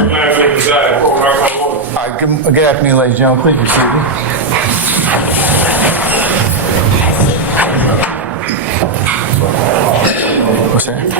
Mr. Manager, presiding. Court will call order. All right, good afternoon, ladies and gentlemen. Please be seated. What's that?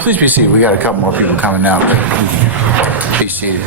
Please be seated. We got a couple more people coming now. Be seated.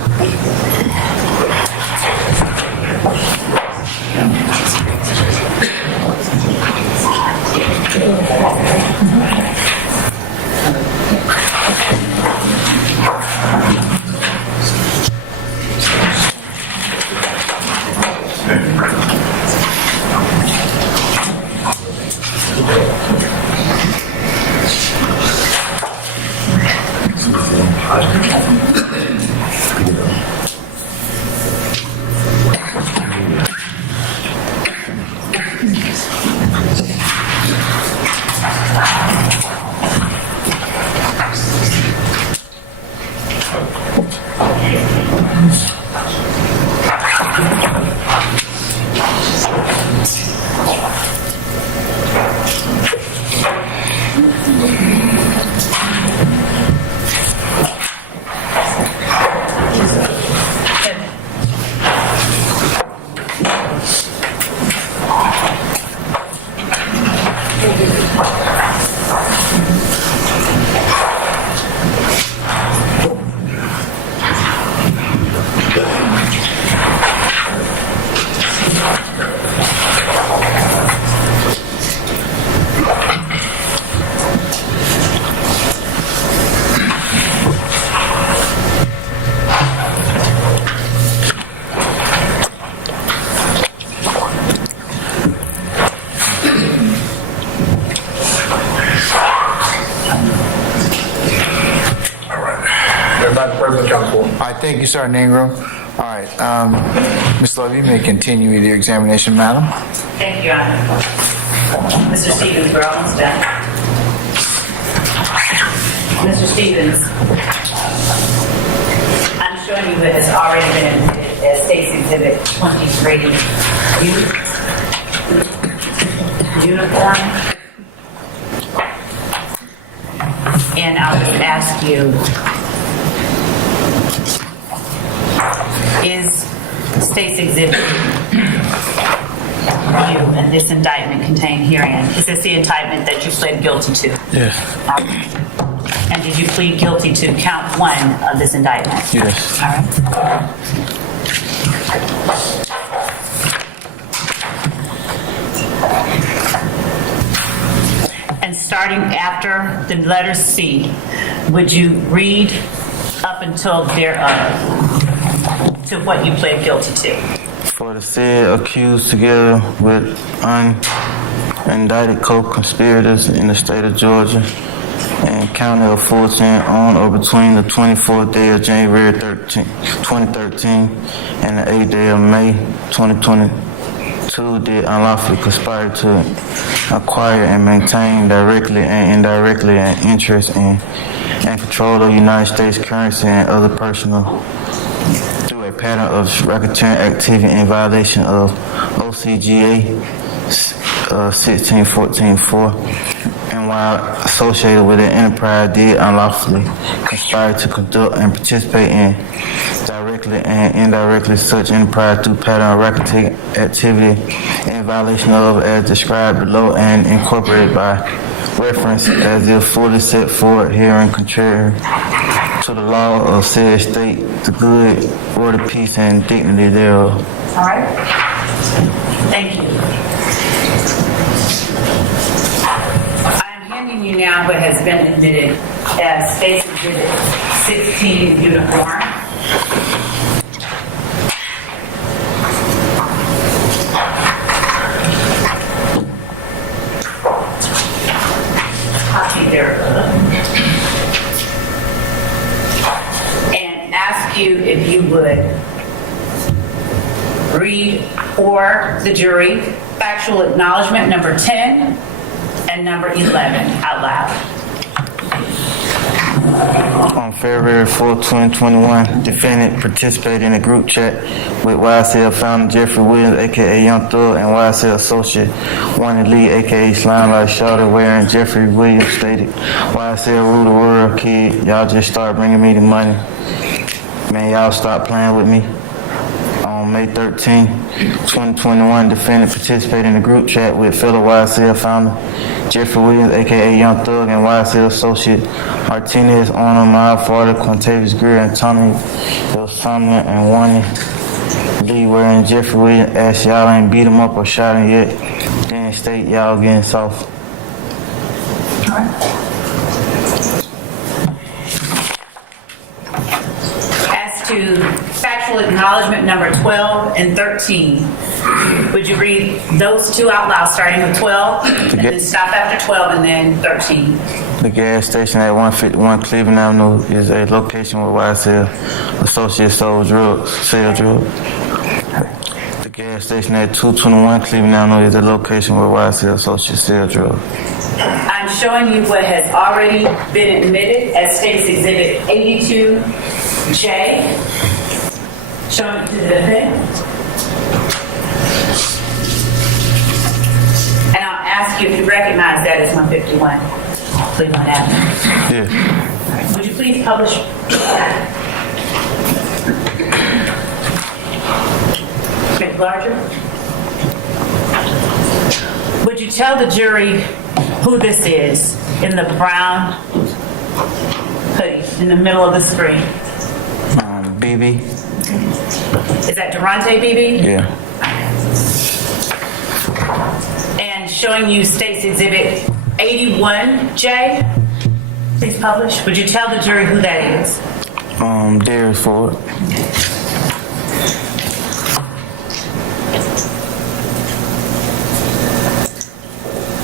Thank you, Sergeant Ingram. All right, Ms. Love, you may continue with your examination, madam. Thank you, Your Honor. Mr. Stephens, we're almost done. Mr. Stephens, I'm showing you what has already been admitted as State's Exhibit 23, uniform. And I'll just ask you, is State's Exhibit you and this indictment contained herein, is this the indictment that you pled guilty to? Yes. And did you plead guilty to count one of this indictment? Yes. All right. And starting after the letter C, would you read up until to what you pled guilty to? For the said accused together with unindicted co-conspirators in the state of Georgia and County of Fulton on or between the 24th day of January 2013 and the 8th day of May 2022 did unlawfully conspire to acquire and maintain directly and indirectly an interest in and control of United States currency and other personal through a pattern of racketeering activity in violation of OCGA 1614-4, and while associated with an enterprise did unlawfully conspire to conduct and participate in directly and indirectly such enterprise through pattern of racketeering activity in violation of as described below and incorporated by reference as if fully set forth herein contrary to the law of said state, the good order, peace, and dignity thereof. All right. Thank you. I am handing you now what has been admitted as State's Exhibit 16 uniform. Copy thereof. And ask you if you would read for the jury factual acknowledgement number 10 and number 11 out loud. On February 4, 2021, defendant participated in a group chat with YSL founder Jeffrey Williams, aka Young Thug, and YSL associate Wanted Lee, aka Slime Like Shawty, wherein Jeffrey Williams stated, "YSL rule the world, kid. Y'all just start bringing me the money. Man, y'all stop playing with me." On May 13, 2021, defendant participated in a group chat with fellow YSL founder Jeffrey Williams, aka Young Thug, and YSL associate Martinez, Arnold, Miles Farter, Quintavious Greer, and Tommy Elsomnia, and Wanted Lee, wherein Jeffrey Williams asked y'all ain't beat him up or shot him yet. Then state y'all getting soft. As to factual acknowledgement number 12 and 13, would you read those two out loud, starting with 12, and then stop after 12 and then 13? The gas station at 151 Cleveland Avenue is a location where YSL associates sell drugs. The gas station at 221 Cleveland Avenue is a location where YSL associates sell drugs. I'm showing you what has already been admitted as State's Exhibit 82J. Showing it to the defendant. And I'll ask you if you recognize that as 151 Cleveland Avenue. Yeah. Would you please publish that? Make it larger. Would you tell the jury who this is in the brown hoodie in the middle of the screen? BB. Is that Durante BB? Yeah. And showing you State's Exhibit 81J. Please publish. Would you tell the jury who that is? Darius Ford.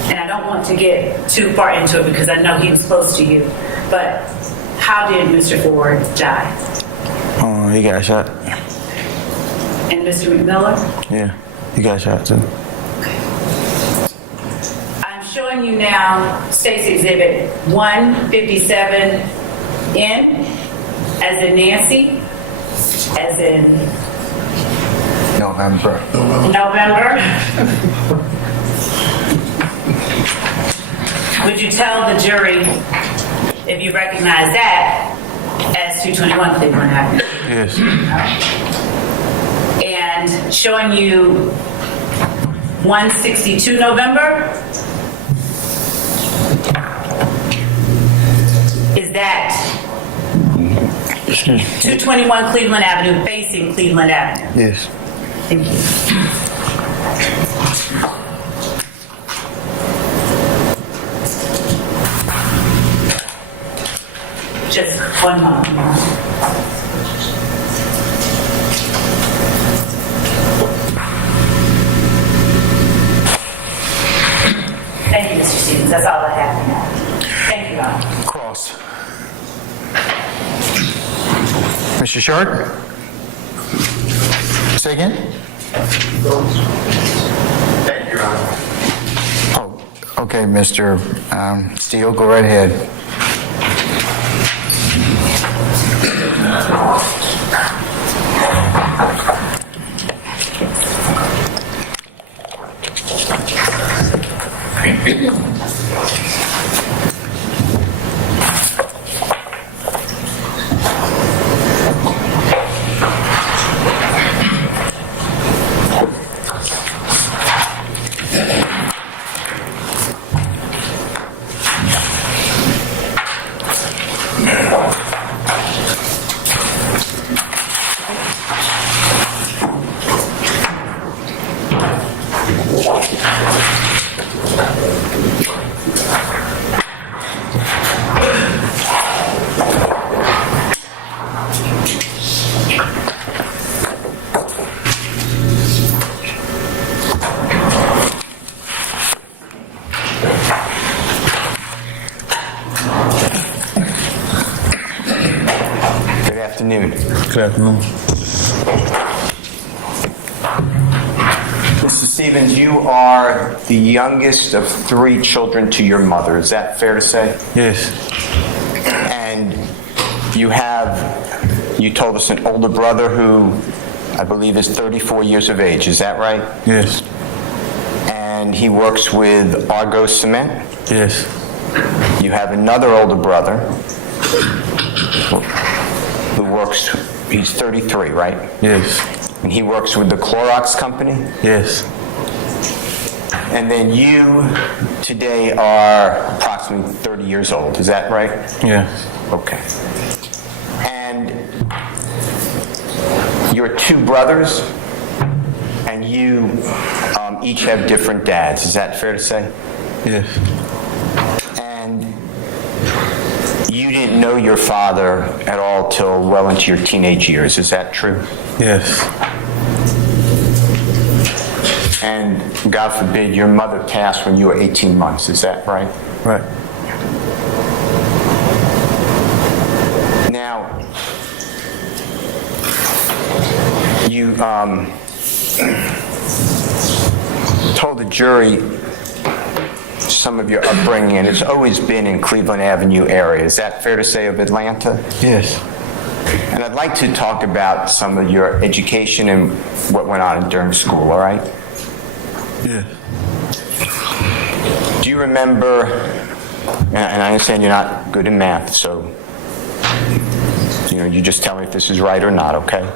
And I don't want to get too far into it because I know he was close to you. But how did Mr. Ford die? He got shot. And Mr. McMillan? Yeah, he got shot too. I'm showing you now State's Exhibit 157N, as in Nancy, as in November. November. Would you tell the jury if you recognize that as 221 Cleveland Avenue? Yes. And showing you 162 November? Is that 221 Cleveland Avenue facing Cleveland Avenue? Yes. Thank you. Just one moment. Thank you, Mr. Stevens. That's all I have now. Thank you all. Mr. Short? Say again? Thank you, Your Honor. Oh, okay, Mr. Steele, go right ahead. Good afternoon. Good afternoon. Mr. Stephens, you are the youngest of 3 children to your mother. Is that fair to say? Yes. And you told us an older brother who I believe is 34 years of age. Is that right? Yes. And he works with Argo Cement. Yes. You have another older brother who works, he's 33, right? Yes. And he works with the Clorox company? Yes. And then you today are approximately 30 years old, is that right? Yeah. Okay. And your 2 brothers, and you each have different dads, is that fair to say? Yes. And you didn't know your father at all till well into your teenage years, is that true? Yes. And God forbid, your mother passed when you were 18 months, is that right? Right. Now, you told the jury some of your upbringing, and it's always been in Cleveland Avenue area. Is that fair to say of Atlanta? Yes. And I'd like to talk about some of your education and what went on during school, all right? Yeah. Do you remember, and I understand you're not good in math, so you just tell me if this is right or not, okay?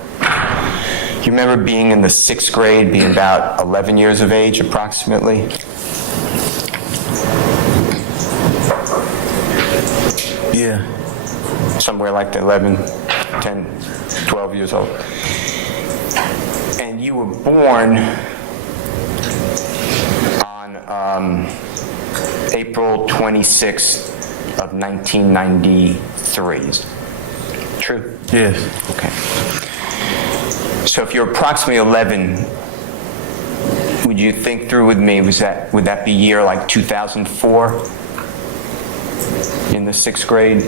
You remember being in the 6th grade, being about 11 years of age approximately? Yeah. Somewhere like 11, 10, 12 years old. And you were born on April 26th of 1993. True? Yes. Okay. So if you're approximately 11, would you think through with me, would that be year like 2004 in the 6th grade?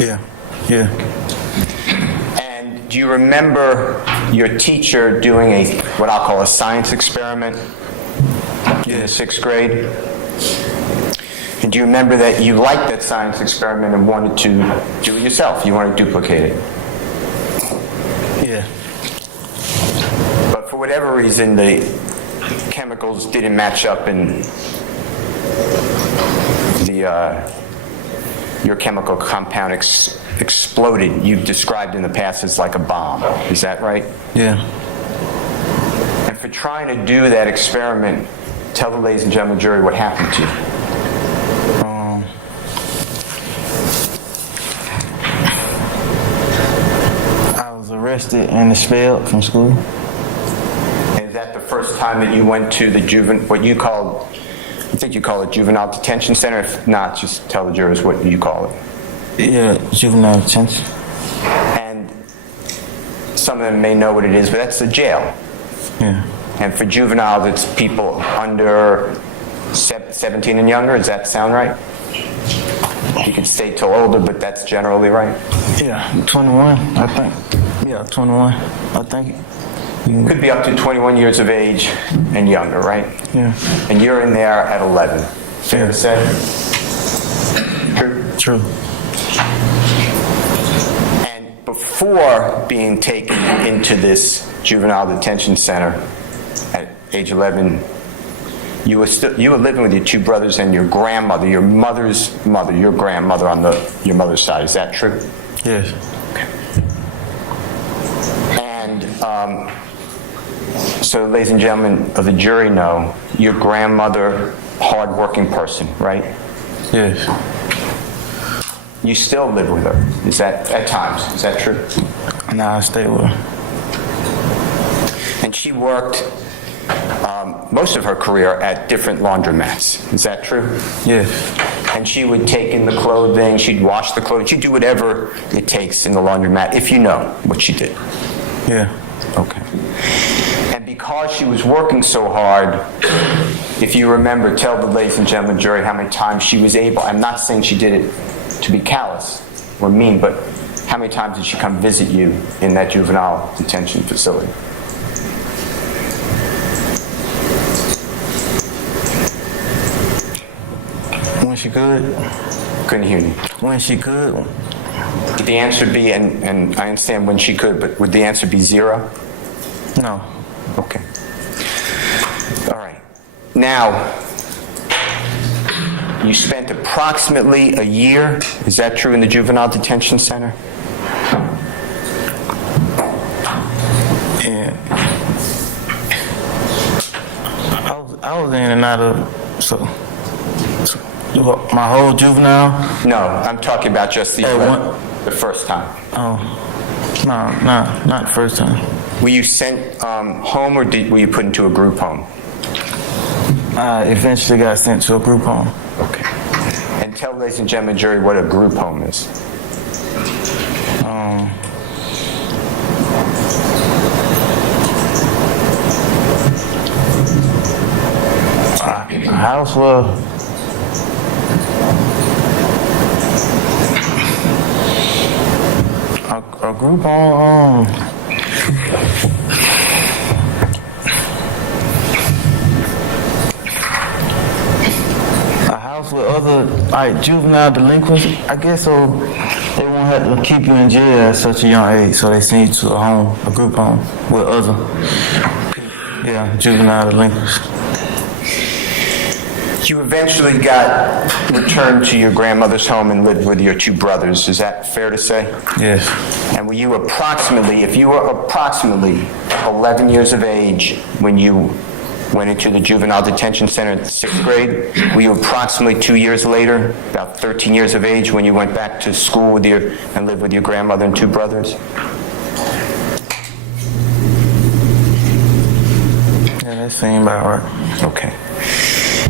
Yeah. Yeah. And do you remember your teacher doing what I'll call a science experiment in the 6th grade? And do you remember that you liked that science experiment and wanted to do it yourself? You wanted to duplicate it? Yeah. But for whatever reason, the chemicals didn't match up and your chemical compound exploded. You've described in the past as like a bomb. Is that right? Yeah. And for trying to do that experiment, tell the ladies and gentlemen jury what happened to you. I was arrested and expelled from school. And is that the first time that you went to the I think you call it juvenile detention center? If not, just tell the jurors what you call it. Yeah, juvenile detention. And some of them may know what it is, but that's the jail. Yeah. And for juveniles, it's people under 17 and younger, does that sound right? You could stay till older, but that's generally right. Yeah, 21, I think. Yeah, 21, I think. Could be up to 21 years of age and younger, right? Yeah. And you're in there at 11. Fair to say? True. True. And before being taken into this juvenile detention center at age 11, you were living with your two brothers and your grandmother, your mother's mother, your grandmother on your mother's side. Is that true? Yes. And so, ladies and gentlemen of the jury know your grandmother, hardworking person, right? Yes. You still live with her. Is that at times? Is that true? Nah, I stay with her. And she worked most of her career at different laundromats. Is that true? Yes. And she would take in the clothing, she'd wash the clothing, she'd do whatever it takes in the laundromat, if you know what she did. Yeah. Okay. And because she was working so hard, if you remember, tell the ladies and gentlemen jury how many times she was able, I'm not saying she did it to be callous or mean, but how many times did she come visit you in that juvenile detention facility? When she could. Couldn't hear you. When she could. Would the answer be, and I understand when she could, but would the answer be 0? No. Okay. All right. Now, you spent approximately a year, is that true, in the juvenile detention center? Yeah. I was in and out of so my whole juvenile. No, I'm talking about just the first time. Oh, no, not the first time. Were you sent home or were you put into a group home? I eventually got sent to a group home. Okay. And tell ladies and gentlemen jury what a group home is. A house where a group home. A house with other like juvenile delinquents, I guess, so they won't have to keep you in jail at such a young age. So they send you to a home, a group home with other, juvenile delinquents. You eventually got returned to your grandmother's home and lived with your two brothers. Is that fair to say? Yes. And if you were approximately 11 years of age when you went into the juvenile detention center in 6th grade, were you approximately 2 years later, about 13 years of age, when you went back to school and lived with your grandmother and two brothers? Yeah, that seemed about right. Okay.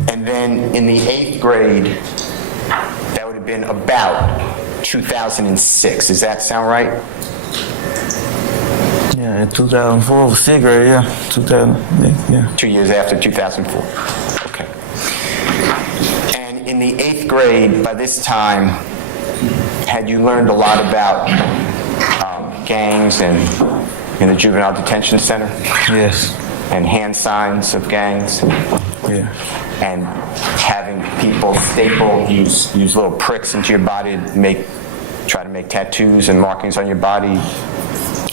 And then in the 8th grade, that would have been about 2006. Does that sound right? Yeah, in 2004 was 6th grade, yeah. 2000, yeah. 2 years after 2004. Okay. And in the 8th grade, by this time, had you learned a lot about gangs and in the juvenile detention center? Yes. And hand signs of gangs? Yeah. And having people use little pricks into your body to try to make tattoos and markings on your body.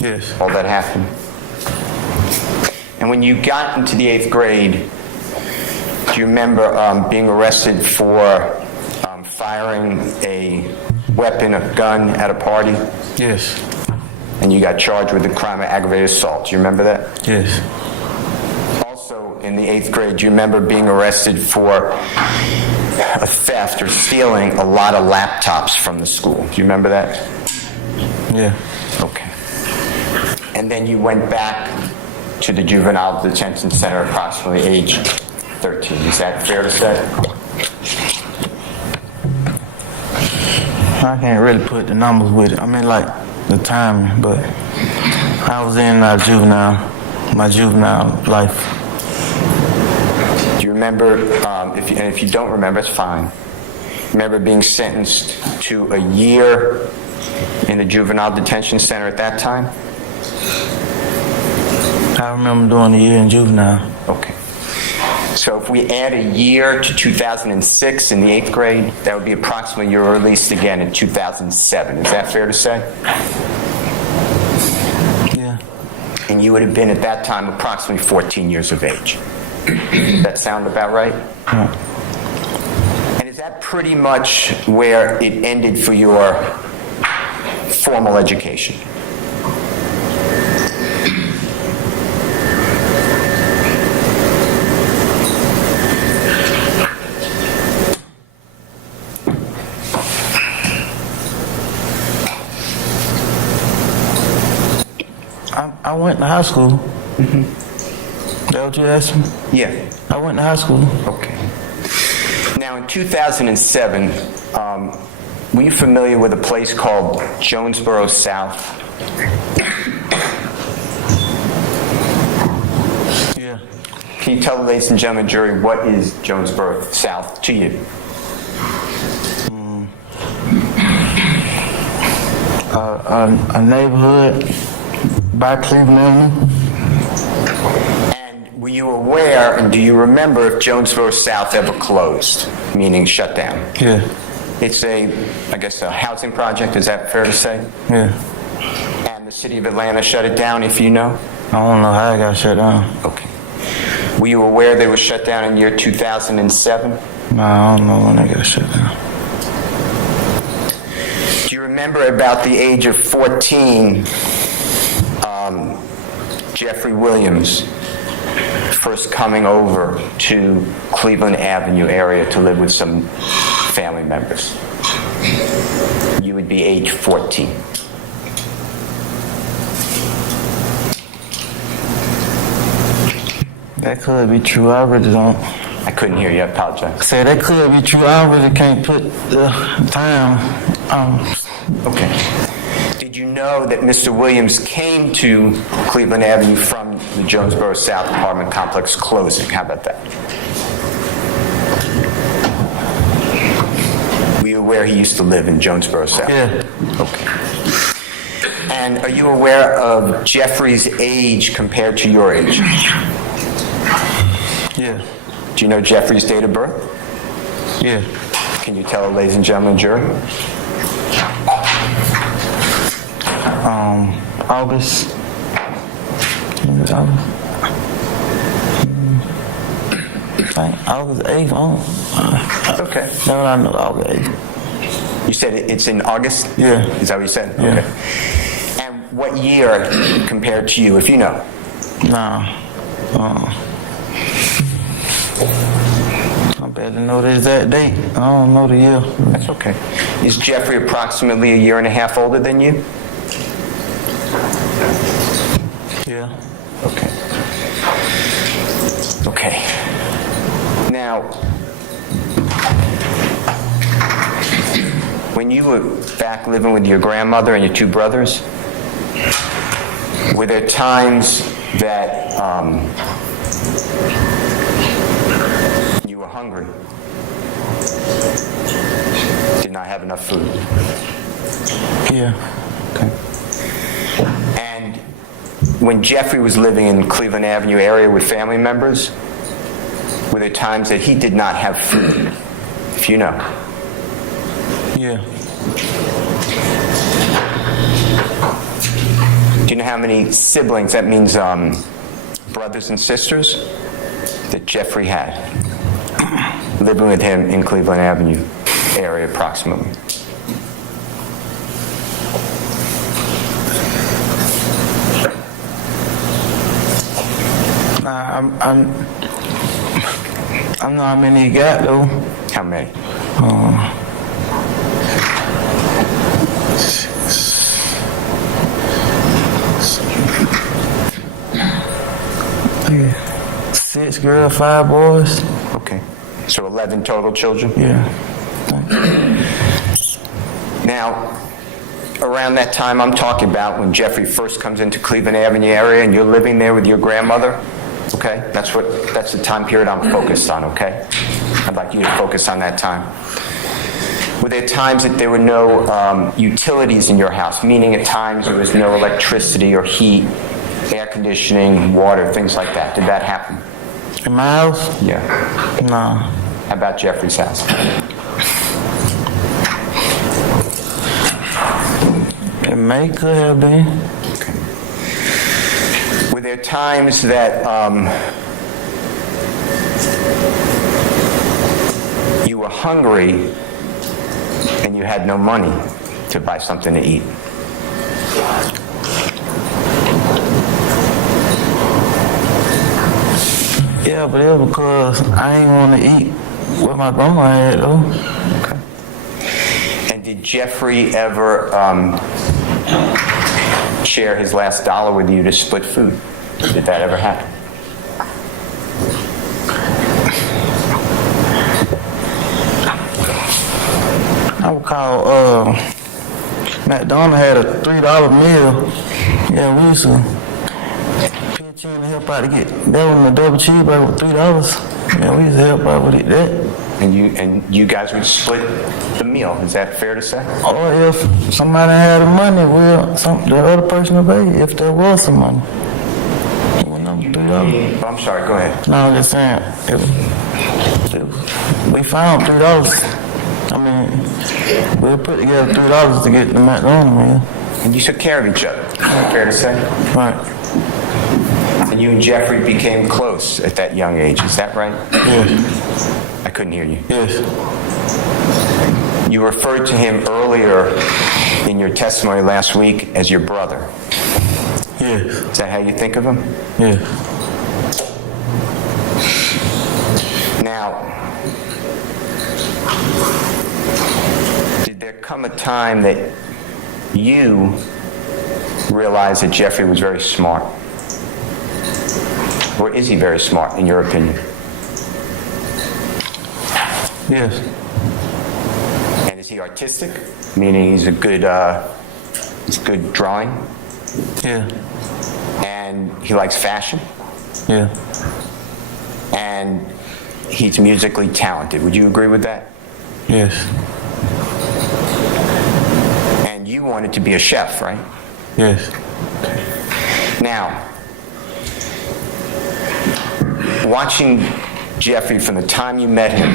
Yes. All that happened. And when you got into the 8th grade, do you remember being arrested for firing a weapon, a gun at a party? Yes. And you got charged with the crime of aggravated assault. Do you remember that? Yes. In the 8th grade, do you remember being arrested for a theft or stealing a lot of laptops from the school? Do you remember that? Yeah. Okay. And then you went back to the juvenile detention center approximately age 13. Is that fair to say? I can't really put the numbers with it. I mean, like the timing, but I was in my juvenile life. Do you remember, if you don't remember, it's fine. Remember being sentenced to a year in the juvenile detention center at that time? I remember doing a year in juvenile. Okay. So if we add a year to 2006 in the 8th grade, that would be approximately you were released again in 2007. Is that fair to say? Yeah. And you would have been at that time approximately 14 years of age. That sound about right? Yeah. And is that pretty much where it ended for your formal education? I went to high school. Mm-hmm. That what you asked me? Yeah. I went to high school. Okay. Now, in 2007, were you familiar with a place called Jonesboro South? Yeah. Can you tell the ladies and gentlemen jury what is Jonesboro South to you? A neighborhood by Cleveland Avenue. And were you aware, and do you remember if Jonesboro South ever closed, meaning shut down? Yeah. It's a housing project, is that fair to say? Yeah. And the city of Atlanta shut it down, if you know? I don't know how it got shut down. Okay. Were you aware they were shut down in year 2007? No, I don't know when they got shut down. Do you remember about the age of 14, Jeffrey Williams first coming over to Cleveland Avenue area to live with some family members? You would be age 14. That could be true. I really don't. I couldn't hear you, I apologize. Say that could be true. I really can't put the time. Okay. Did you know that Mr. Williams came to Cleveland Avenue from the Jonesboro South apartment complex closing? How about that? Were you aware he used to live in Jonesboro South? Yeah. Okay. And are you aware of Jeffrey's age compared to your age? Yeah. Do you know Jeffrey's date of birth? Yeah. Can you tell, ladies and gentlemen, jury? August. August 8th. Okay. No, I know August 8th. You said it's in August? Yeah. Is that what you said? Yeah. Okay. And what year compared to you, if you know? No. I better know the exact date. I don't know the year. That's okay. Is Jeffrey approximately a year and a half older than you? Yeah. Okay. Okay. Now, when you were back living with your grandmother and your two brothers, were there times that you were hungry? Did not have enough food? Yeah. Okay. And when Jeffrey was living in Cleveland Avenue area with family members, were there times that he did not have food, if you know? Yeah. Do you know how many siblings, that means brothers and sisters, that Jeffrey had living with him in Cleveland Avenue area approximately? I don't know how many you got though. How many? Yeah. 6 girls, 5 boys. Okay. So 11 total children? Yeah. Now, around that time I'm talking about, when Jeffrey first comes into Cleveland Avenue area and you're living there with your grandmother, Okay? That's the time period I'm focused on, okay? I'd like you to focus on that time. Were there times that there were no utilities in your house, meaning at times there was no electricity or heat, air conditioning, water, things like that? Did that happen? In my house? Yeah. No. How about Jeffrey's house? It may could have been. Were there times that you were hungry and you had no money to buy something to eat? Yeah, but it was because I ain't want to eat what my grandma had, though. Okay. And did Jeffrey ever share his last dollar with you to split food? Did that ever happen? I would call, McDonald's had a $3 meal. Yeah, we used to pitch in and help out to get that one, the double cheeseburger with $3. Yeah, we used to help out with it, that. And you guys would split the meal. Is that fair to say? Or if somebody had the money, the other person would pay if there was some money. It was number $3. Oh, I'm sorry. Go ahead. No, I'm just saying, we found $3. I mean, we'll put together $3 to get the McDonald's meal. And you took care of each other. Fair to say? Right. And you and Jeffrey became close at that young age. Is that right? Yes. I couldn't hear you. Yes. You referred to him earlier in your testimony last week as your brother. Yes. Is that how you think of him? Yes. Now, did there come a time that you realized that Jeffrey was very smart? Or is he very smart, in your opinion? Yes. And is he artistic? Meaning he's good drawing? Yeah. And he likes fashion? Yeah. And he's musically talented. Would you agree with that? Yes. And you wanted to be a chef, right? Yes. Now, watching Jeffrey from the time you met him,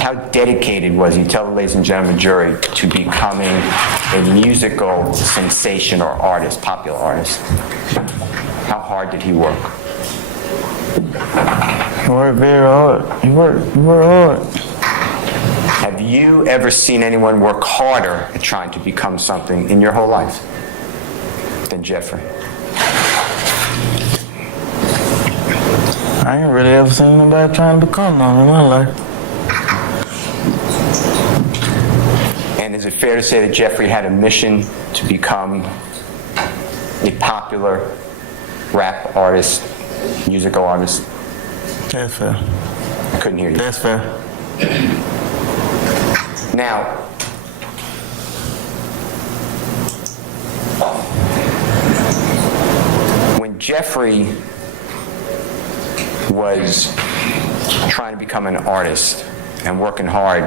how dedicated was he, tell the ladies and gentlemen jury, to becoming a musical sensation or artist, popular artist? How hard did he work? He worked very hard. He worked hard. Have you ever seen anyone work harder at trying to become something in your whole life than Jeffrey? I ain't really ever seen nobody trying to become none in my life. And is it fair to say that Jeffrey had a mission to become a popular rap artist, musical artist? That's fair. I couldn't hear you. That's fair. Now, when Jeffrey was trying to become an artist and working hard,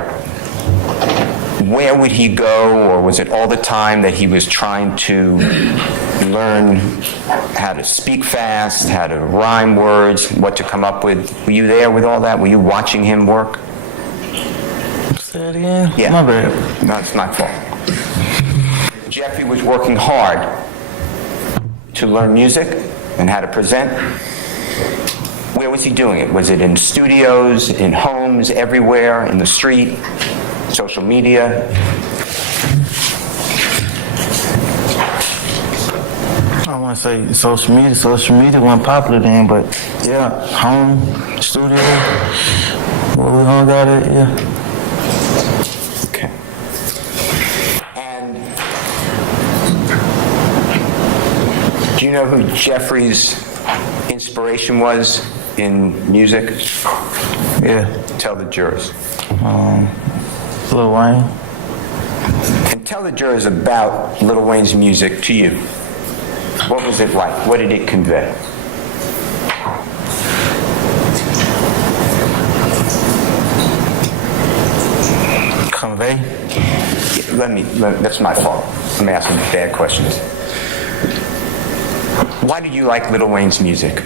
where would he go, or was it all the time that he was trying to learn how to speak fast, how to rhyme words, what to come up with? Were you there with all that? Were you watching him work? Say it again? Yeah. My bad. No, it's my fault. Jeffrey was working hard to learn music and how to present. Where was he doing it? Was it in studios, in homes, everywhere, in the street, social media? I want to say social media. Social media wasn't popular then, but yeah, home, studio, where we all got it, yeah. Okay. And do you know who Jeffrey's inspiration was in music? Yeah. Tell the jurors. Lil Wayne. And tell the jurors about Lil Wayne's music to you. What was it like? What did it convey? A? That's my fault. Let me ask some bad questions. Why did you like Lil Wayne's music?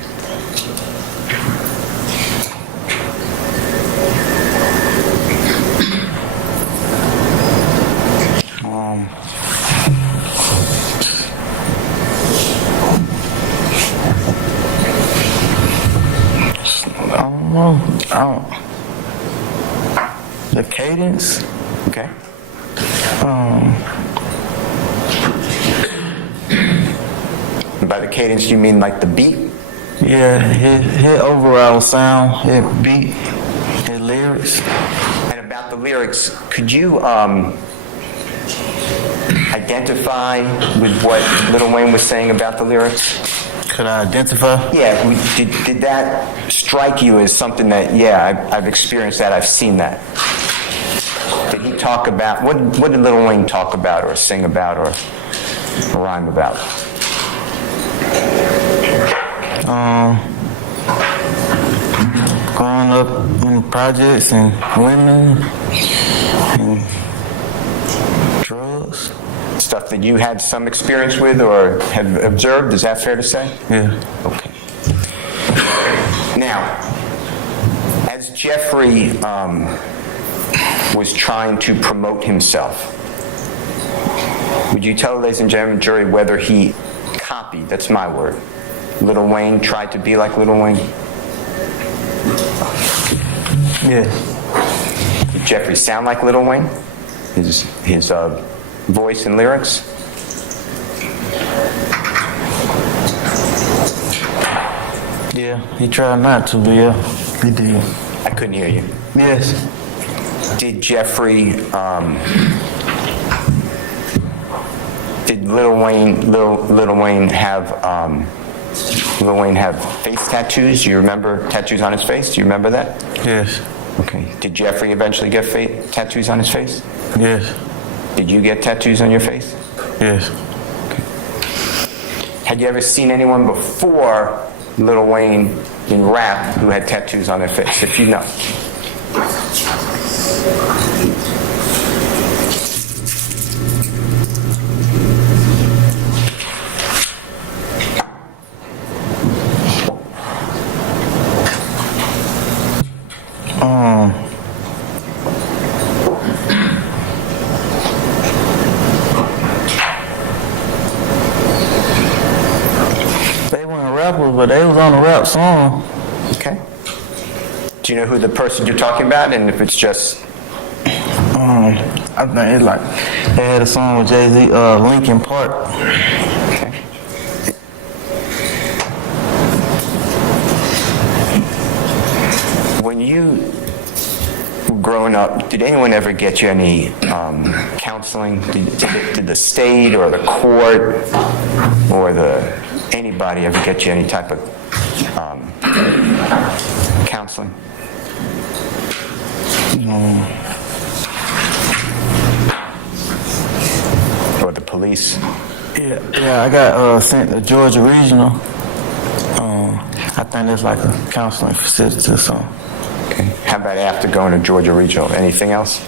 The cadence. Okay. By the cadence, you mean like the beat? Yeah, his overall sound, his beat, his lyrics. And about the lyrics, could you identify with what Lil Wayne was saying about the lyrics? Could I identify? Yeah, did that strike you as something that, yeah, I've experienced that, I've seen that? Did he talk about, what did Lil Wayne talk about or sing about or rhyme about? Growing up in projects and women and drugs. Stuff that you had some experience with or have observed, is that fair to say? Yeah. Okay. Now, as Jeffrey was trying to promote himself, would you tell, ladies and gentlemen, jury, whether he copied, that's my word, Lil Wayne, tried to be like Lil Wayne? Yeah. Did Jeffrey sound like Lil Wayne? His voice and lyrics? Yeah, he tried not to, but yeah, he did. I couldn't hear you. Yes. Did Jeffrey, did Lil Wayne have face tattoos? Do you remember tattoos on his face? Do you remember that? Yes. Okay. Did Jeffrey eventually get tattoos on his face? Yes. Did you get tattoos on your face? Yes. Had you ever seen anyone before Lil Wayne in rap who had tattoos on their face, if you know? They weren't rappers, but they was on a rap song. Okay. Do you know who the person you're talking about, and if it's just... I think it's like they had a song with Jay-Z, Linkin Park. Okay. When you were growing up, did anyone ever get you any counseling? Did the state or the court or anybody ever get you any type of counseling? Or the police? Yeah, I got sent to Georgia Regional. I think that's like a counseling facility or something. Okay. How about after going to Georgia Regional? Anything else?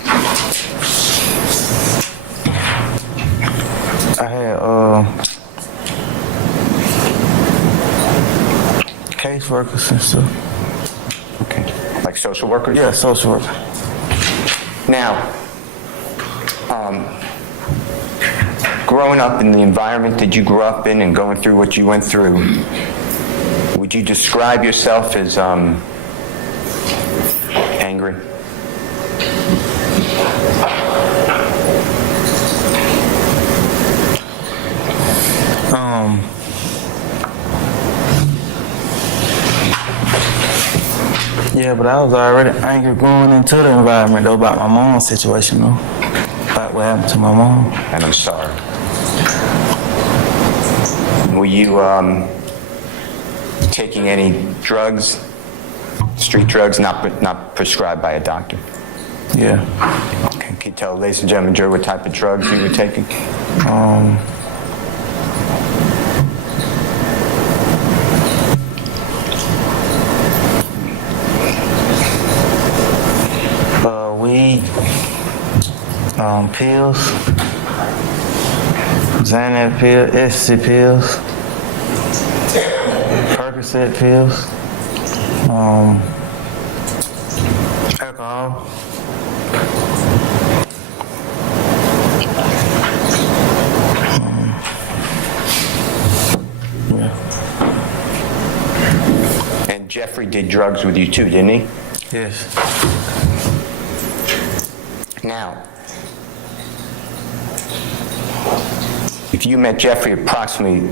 I had caseworkers and stuff. Okay. Like social workers? Yeah, social worker. Now, growing up in the environment that you grew up in and going through what you went through, would you describe yourself as angry? Yeah, but I was already angry going into the environment though about my mom's situation though. About what happened to my mom. And I'm sorry. Were you taking any drugs, street drugs, not prescribed by a doctor? Yeah. Okay. Can you tell, ladies and gentlemen, Joe, what type of drugs you were taking? Weed, Pills, Xanax pills, ecstasy pills, Percocet pills, alcohol. And Jeffrey did drugs with you too, didn't he? Yes. Now, if you met Jeffrey approximately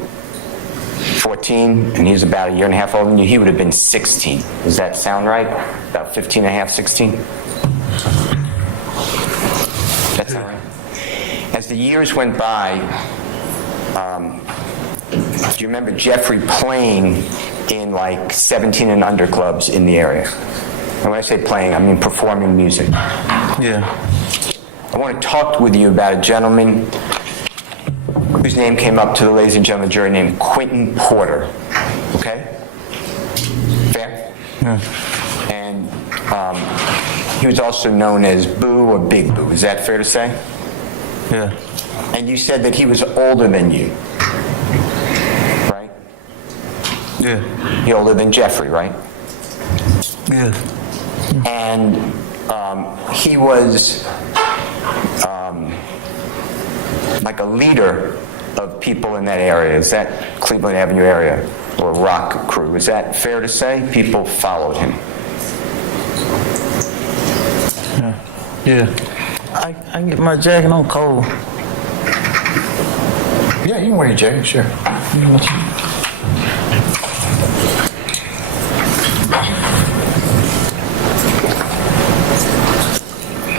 14 and he was about a year and a half older than you, he would have been 16. Does that sound right? About 15 and a half, 16? That sound right? As the years went by, do you remember Jeffrey playing in like 17 and under clubs in the area? And when I say playing, I mean performing music. Yeah. I want to talk with you about a gentleman whose name came up to the ladies and gentlemen jury named Quentin Porter. Okay? Fair? Yeah. And he was also known as Boo or Big Boo. Is that fair to say? Yeah. And you said that he was older than you. Right? Yeah. He older than Jeffrey, right? Yeah. And he was like a leader of people in that area. Is that Cleveland Avenue area or rock crew? Is that fair to say? People followed him. Yeah. I get my jacket on cold. Yeah, you can wear your jacket, sure.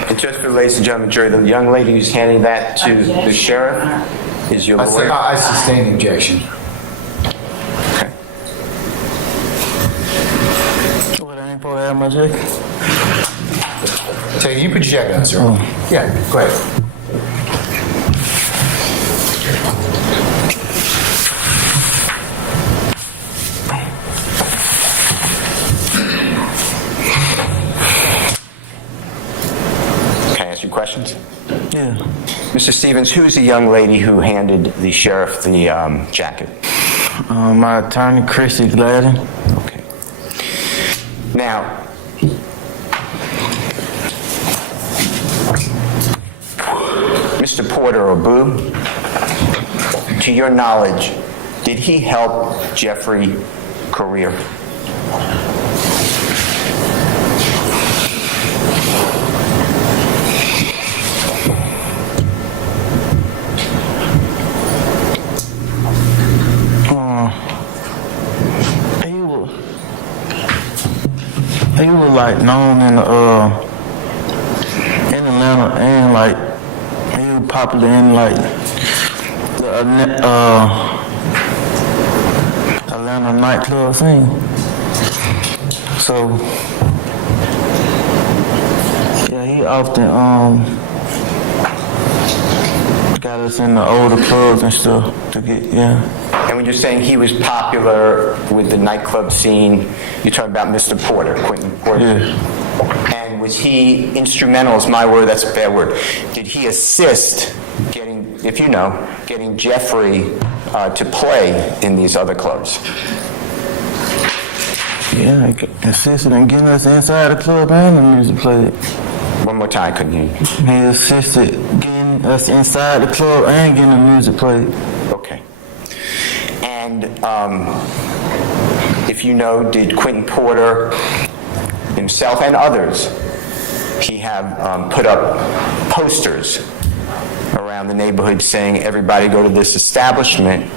And just for ladies and gentlemen, jury, the young lady who's handing that to the sheriff is your lawyer. I sustain the objection. Okay. What, I ain't supposed to have my jacket? So you put your jacket on, sir. Yeah, go ahead. Can I ask you questions? Yeah. Mr. Stephens, who's the young lady who handed the sheriff the jacket? My attorney, Chrissy Gladden. Okay. Now, Mr. Porter or Boo, to your knowledge, did he help Jeffrey's career? He was like known in Atlanta, and like he was popular in like the Atlanta nightclub scene. So yeah, he often got us in the older clubs and stuff to get And when you're saying he was popular with the nightclub scene, you're talking about Mr. Porter, Quentin Porter? Yeah. And was he instrumental, is my word, that's a bad word. Did he assist getting, if you know, getting Jeffrey to play in these other clubs? Yeah, he assisted in getting us inside the club and the music played. One more time, I couldn't hear you. He assisted getting us inside the club and getting the music played. Okay. And if you know, did Quentin Porter himself and others, he have put up posters around the neighborhood saying, everybody go to this establishment,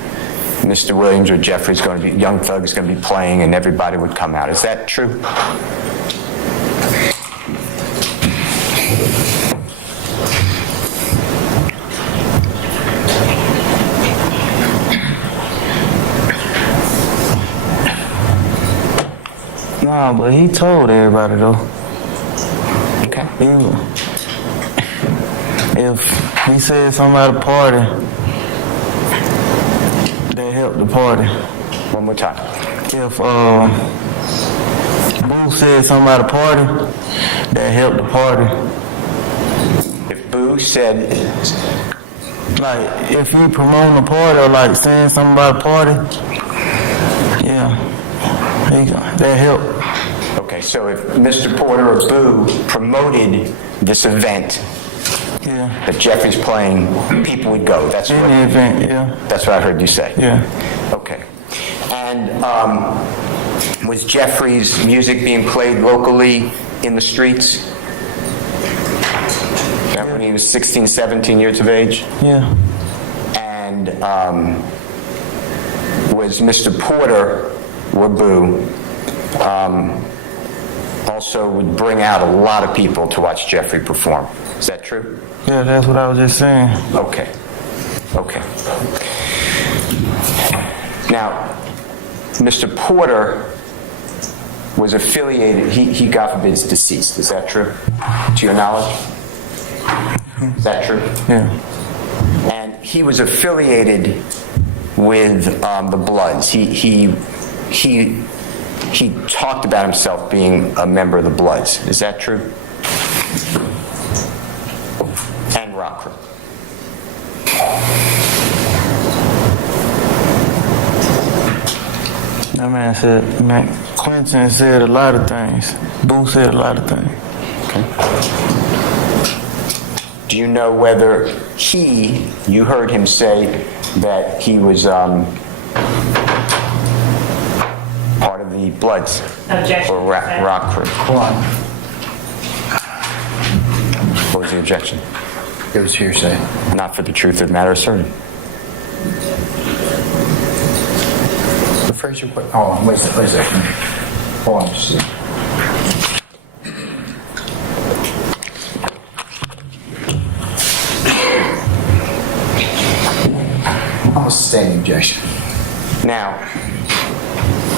Mr. Williams or Jeffrey's going to be, Young Thug is going to be playing, and everybody would come out. Is that true? Nah, but he told everybody though. Okay. If he said something at a party, they helped the party. One more time. If Boo said something at a party, that helped the party. If Boo said, Like, if he promoting a party or like saying something about a party, yeah, there you go. That help. okay, so if Mr. Porter or Boo promoted this event Yeah. that Jeffrey's playing, people would go. That's In what, the event, yeah. that's what I heard you say. Yeah. Okay. And was Jeffrey's music being played locally in the streets? That when he was 16, 17 years of age? Yeah. And was Mr. Porter or Boo also would bring out a lot of people to watch Jeffrey perform? Is that true? Yeah, that's what I was just saying. Okay. Okay. Now, Mr. Porter was affiliated, he God forbid is deceased. Is that true? To your knowledge? Is that true? Yeah. And he was affiliated with the Bloods. He talked about himself being a member of the Bloods. Is that true? And rock crew. That man said, Quentin said a lot of things. Boo said a lot of things. Do you know whether you heard him say that he was part of the Bloods Objection. or rock crew? Hold on. What was the objection? It was hearsay. Not for the truth of the matter asserted. Rephrase your question. Hold on, wait a second. Hold on just a second. Almost standing objection. Now,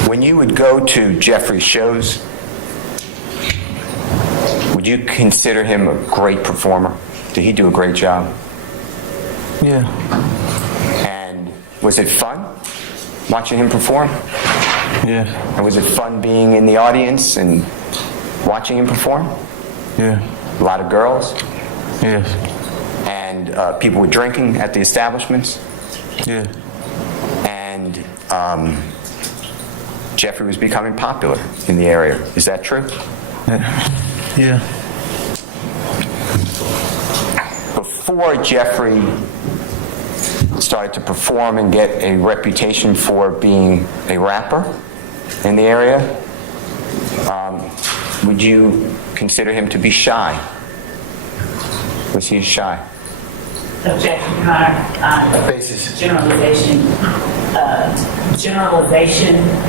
when you would go to Jeffrey's shows, would you consider him a great performer? Did he do a great job? Yeah. And was it fun watching him perform? Yeah. And was it fun being in the audience and watching him perform? Yeah. A lot of girls? Yes. And people were drinking at the establishments? Yeah. And Jeffrey was becoming popular in the area. Is that true? Yeah. Before Jeffrey started to perform and get a reputation for being a rapper in the area, would you consider him to be shy? Was he shy? Objection, Your Honor. Basis. Generalization,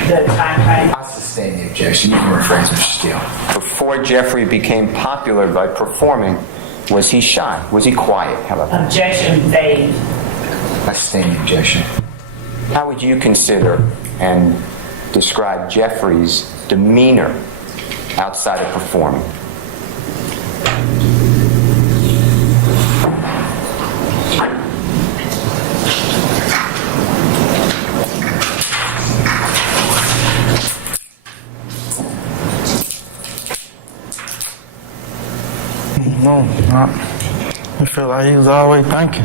the time frame. I sustain the objection. You can rephrase, Mr. Steele. Before Jeffrey became popular by performing, was he shy? Was he quiet? How about that? Objection, vague. I sustain the objection. How would you consider and describe Jeffrey's demeanor outside of performing? No, I feel like he was always thinking.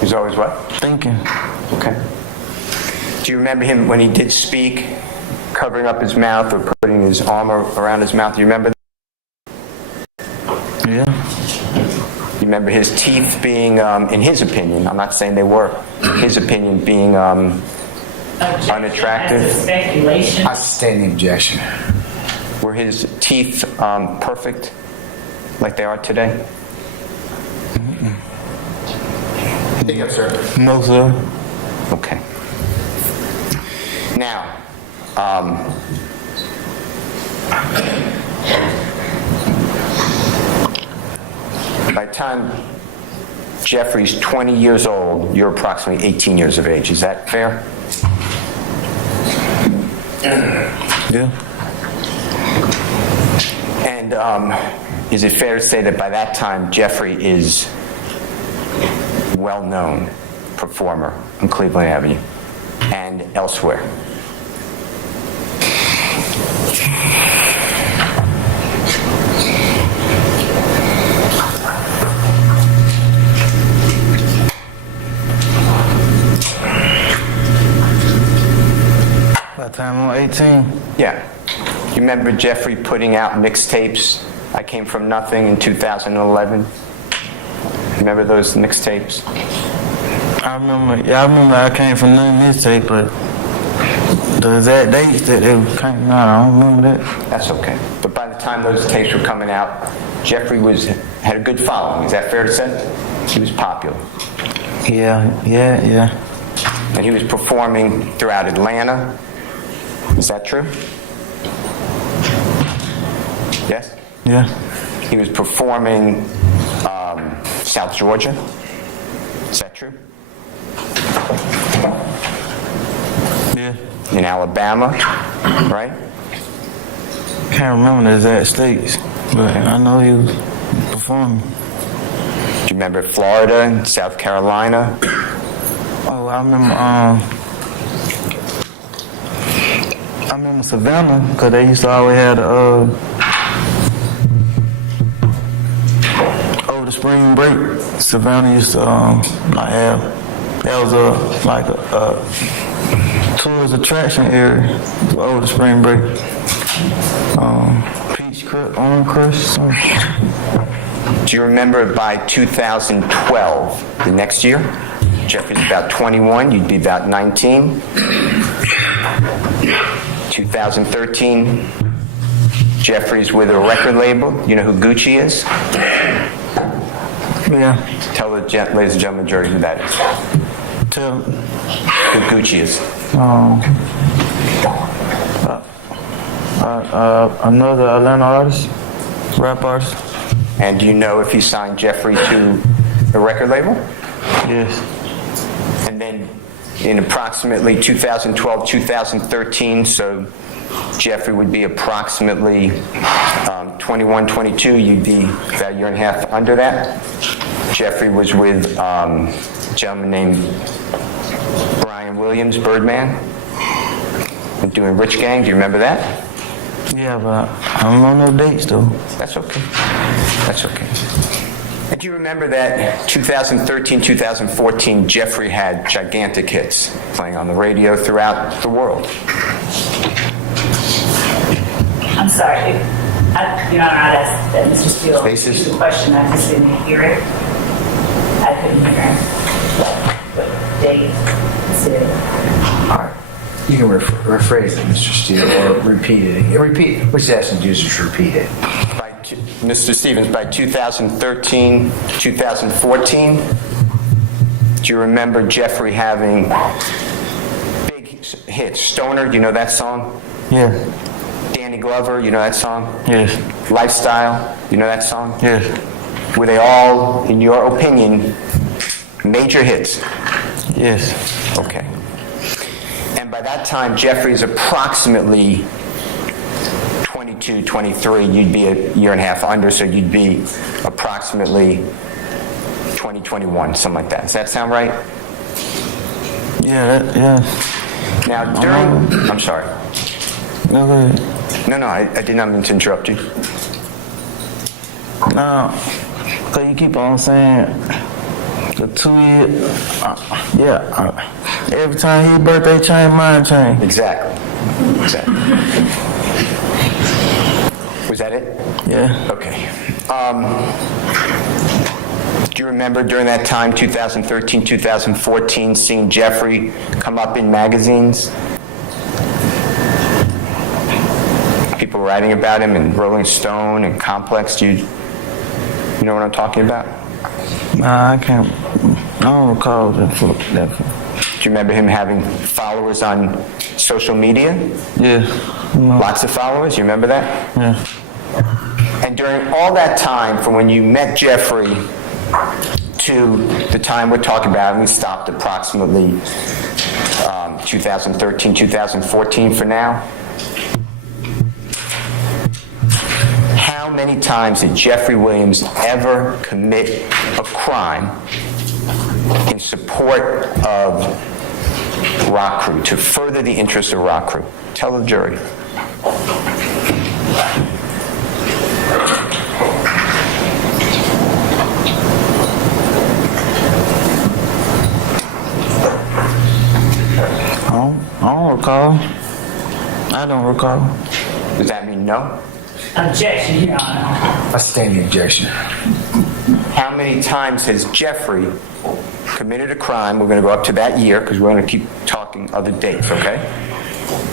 He's always what? Thinking. Okay. Do you remember him when he did speak, covering up his mouth or putting his arm around his mouth? Do you remember that? Yeah. You remember his teeth being, in his opinion, I'm not saying they were, his opinion being unattractive? That's a speculation. I sustain the objection. Were his teeth perfect like they are today? Pick up, sir. No, sir. Okay. Now, by the time Jeffrey's 20 years old, you're approximately 18 years of age. Is that fair? Yeah. And is it fair to say that by that time, Jeffrey is well-known performer on Cleveland Avenue and elsewhere? 18. Yeah. You remember Jeffrey putting out mixtapes? I Came From Nothing in 2011. Remember those mixtapes? I remember I came from nothing this tape, but the exact dates that it came out, I don't remember that. That's okay. But by the time those tapes were coming out, Jeffrey had a good following. Is that fair to say? He was popular. Yeah. And he was performing throughout Atlanta. Is that true? Yes? Yeah. He was performing South Georgia. Is that true? Yeah. In Alabama, right? Can't remember the exact states, but I know he was performing. Do you remember Florida and South Carolina? Oh, I remember Savannah, because they used to always have over the spring break, Savannah used to like have, that was like a tourist attraction area over the spring break. Peach Crush, Orange Crush, something. Do you remember by 2012, the next year? Jeffrey's about 21, you'd be about 19. 2013, Jeffrey's with a record label. You know who Gucci is? Yeah. Tell the ladies and gentlemen, jury, who that is. Tell, Who Gucci is. another Atlanta artist, rap artist. And do you know if he signed Jeffrey to the record label? Yes. And then in approximately 2012, 2013, so Jeffrey would be approximately 21, 22. You'd be about a year and a half under that. Jeffrey was with a gentleman named Brian Williams, Birdman, doing Rich Gang. Do you remember that? Yeah, but I don't know no dates though. That's okay. That's okay. And do you remember that 2013, 2014, Jeffrey had gigantic hits playing on the radio throughout the world? I'm sorry. You're not asked that Mr. Steele. Basis? The question, I just didn't hear it. I couldn't hear him. What date is it? All right. You can rephrase it, Mr. Steele, or repeat it. Repeat. We're just asking you to just repeat it. Mr. Stephens, by 2013, 2014, do you remember Jeffrey having big hits? Stoner, do you know that song? Yeah. Danny Glover, you know that song? Yes. Lifestyle, you know that song? Yes. Were they all, in your opinion, major hits? Yes. Okay. And by that time, Jeffrey's approximately 22, 23. You'd be a year and a half under, so you'd be approximately 20, 21, something like that. Does that sound right? Yeah. Yeah. Now, I'm sorry. No, go ahead. No, I did not mean to interrupt you. No, cause you keep on saying the 2 year. Every time his birthday change, mine change. Exactly. Was that it? Yeah. Okay. Do you remember during that time, 2013, 2014, seeing Jeffrey come up in magazines? People writing about him in Rolling Stone and Complex. Do you know what I'm talking about? Nah, I can't. I don't recall that. Do you remember him having followers on social media? Yeah. No. Lots of followers. You remember that? Yeah. And during all that time, from when you met Jeffrey to the time we're talking about, and we stopped approximately 2013, 2014 for now, how many times did Jeffrey Williams ever commit a crime in support of Rock Crew, to further the interests of Rock Crew? Tell the jury. I don't recall. I I don't recall. Does that mean no? Objection, Your Honor. I sustain the objection. How many times has Jeffrey committed a crime? We're going to go up to that year because we're going to keep talking other dates, okay?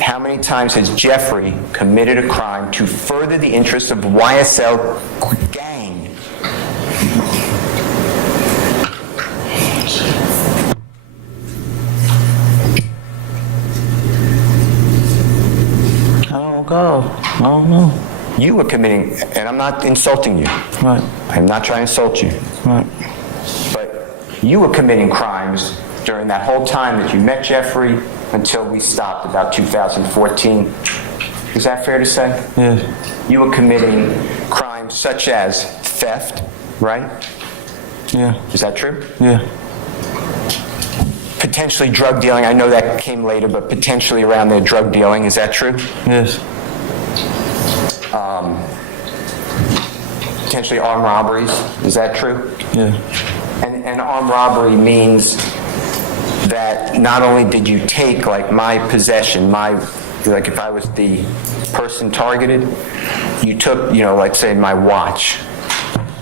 How many times has Jeffrey committed a crime to further the interests of YSL gang? I don't recall. I don't know. You were committing, and I'm not insulting you. Right. I'm not trying to insult you. Right. But you were committing crimes during that whole time that you met Jeffrey until we stopped about 2014. Is that fair to say? Yes. You were committing crimes such as theft, right? Yeah. Is that true? Yeah. Potentially drug dealing. I know that came later, but potentially around there drug dealing. Is that true? Yes. Potentially armed robberies. Is that true? Yeah. And armed robbery means that not only did you take like my possession, like if I was the person targeted, you took, like say my watch,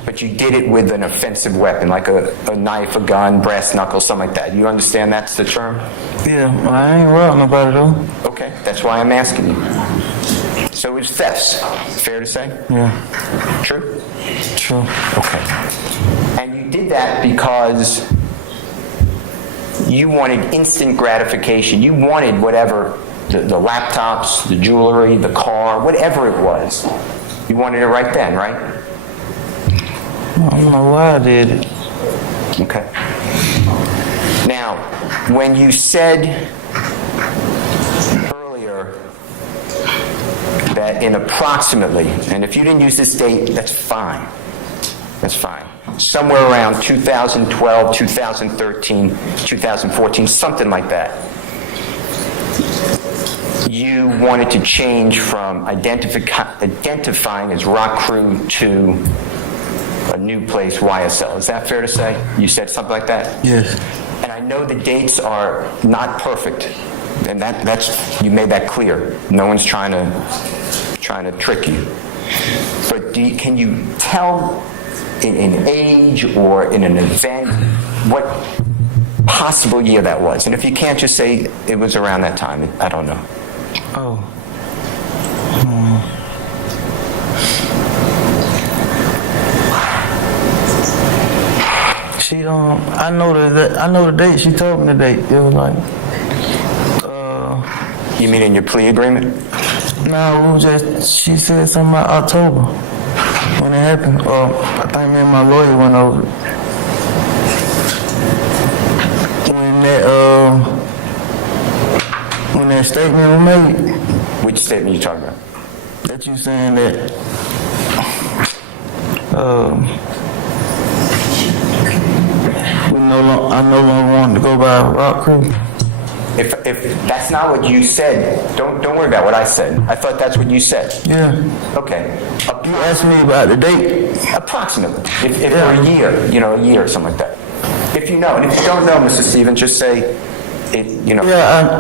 but you did it with an offensive weapon, like a knife, a gun, brass knuckles, something like that. You understand that's the term? Yeah. Well, I ain't robbed nobody though. Okay, that's why I'm asking you. So it was thefts, fair to say? Yeah. True? True. Okay. And you did that because you wanted instant gratification. You wanted whatever, the laptops, the jewelry, the car, whatever it was. You wanted it right then, right? I don't know why I did it. Okay. Now, when you said earlier that in approximately, and if you didn't use this date, that's fine. That's fine. Somewhere around 2012, 2013, 2014, something like that. You wanted to change from identifying as Rock Crew to a new place, YSL. Is that fair to say? You said something like that? Yes. And I know the dates are not perfect, and that's you made that clear. No one's trying to trick you. But can you tell in age or in an event what possible year that was? And if you can't, just say it was around that time. I don't know. Oh. She don't. I know the date. She told me the date. It was like. You mean in your plea agreement? No, it was just. She said something about October when it happened. I think me and my lawyer went over it. When that statement was made. Which statement are you talking about? That you saying that. I no longer wanted to go by Rock Crew. If that's not what you said, don't worry about what I said. I thought that's what you said. Yeah. Okay. You asked me about the date. Approximately. If for a year, a year or something like that. If you know, and if you don't know, Mr. Stephens, just say it. Yeah,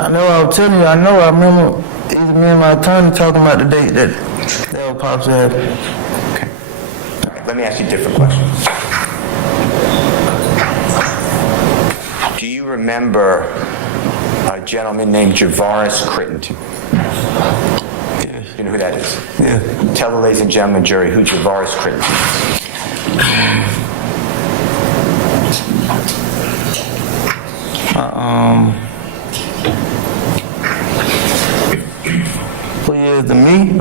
I know. I was telling you. I know. I remember either me and my attorney talking about the date that was possibly happening. Okay. All right, let me ask you a different question. Do you remember a gentleman named Javaris Crittenton? Yes. You know who that is? Yeah. Tell the ladies and gentlemen, jury, who Javaris Crittenton is. Who he is to me?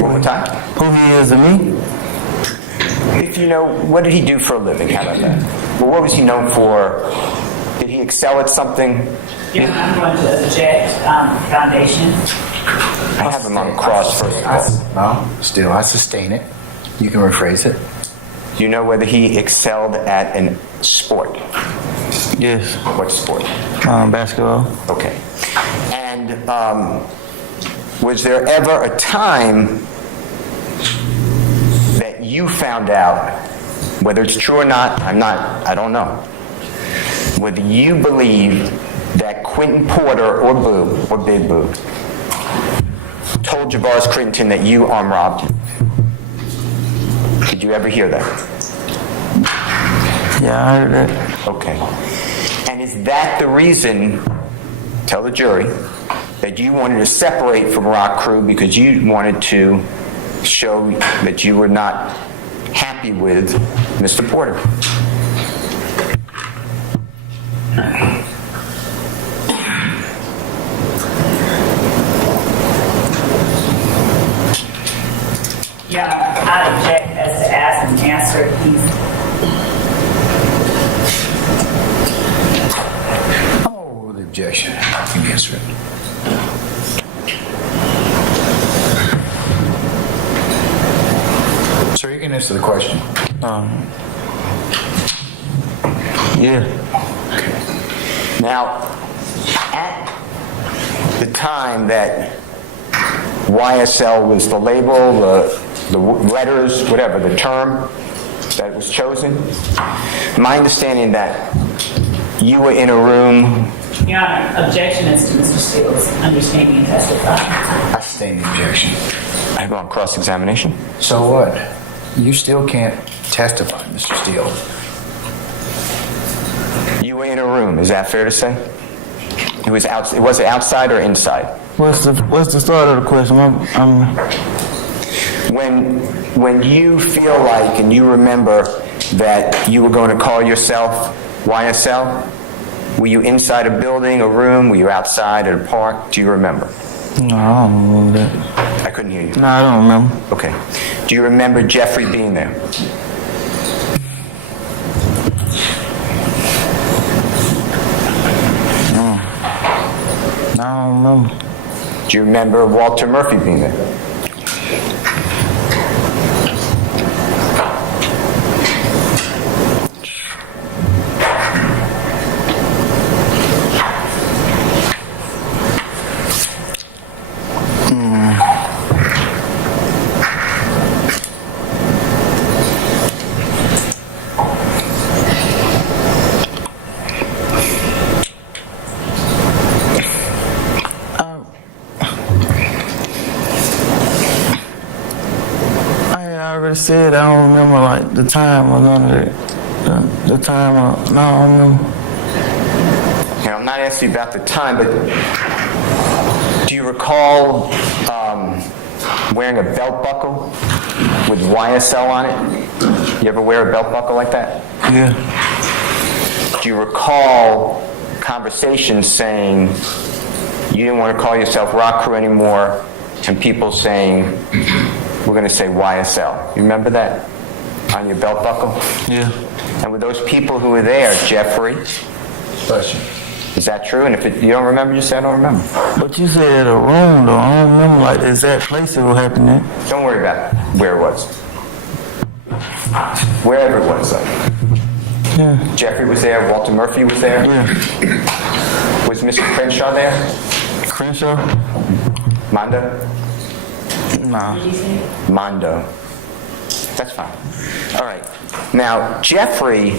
One more time. Who he is to me? If you know, what did he do for a living? How about that? Well, what was he known for? Did he excel at something? Yeah, I'm going to object foundation. I have him on cross first of all. Well, still, I sustain it. You can rephrase it. Do you know whether he excelled at an sport? Yes. What sport? Basketball. Okay. And was there ever a time that you found out, whether it's true or not, I don't know, whether you believed that Quentin Porter or Boo, or Big Boo, told Javaris Crittenton that you arm robbed him? Did you ever hear that? Yeah, I heard that. Okay. And is that the reason, tell the jury, that you wanted to separate from Rock Crew because you wanted to show that you were not happy with Mr. Porter? Yeah, I object as to ask and answer, please. Oh, the objection against it. So you can answer the question. Yeah. Now, at the time that YSL was the label, the letters, whatever, the term that was chosen, my understanding that you were in a room. Your Honor, objection is to Mr. Steele's understanding and testify. I sustain the objection. I go on cross-examination. So what? You still can't testify, Mr. Steele. You were in a room, is that fair to say? It was it outside or inside? What's the start of the question? When you feel like and you remember that you were going to call yourself YSL, were you inside a building, a room? Were you outside at a park? Do you remember? No, I don't remember that. I couldn't hear you. No, I don't remember. Okay. Do you remember Jeffrey being there? No, I don't remember. Do you remember Walter Murphy being there? I said I don't remember like the time or none of it. The time, no, I don't remember. You know, I'm not asking you about the time, but do you recall wearing a belt buckle with YSL on it? You ever wear a belt buckle like that? Yeah. Do you recall conversations saying you didn't want to call yourself Rock Crew anymore, and people saying, we're going to say YSL? You remember that on your belt buckle? Yeah. And with those people who were there, Jeffrey, Question. is that true? And if you don't remember, just say I don't remember. But you said at a room though. I don't remember like the exact place it was happening. Don't worry about where it was. Wherever it was. Yeah. Jeffrey was there, Walter Murphy was there. Yeah. Was Mr. Crenshaw there? Crenshaw? Mondo? Nah. Mondo. That's fine. All right. Now, Jeffrey,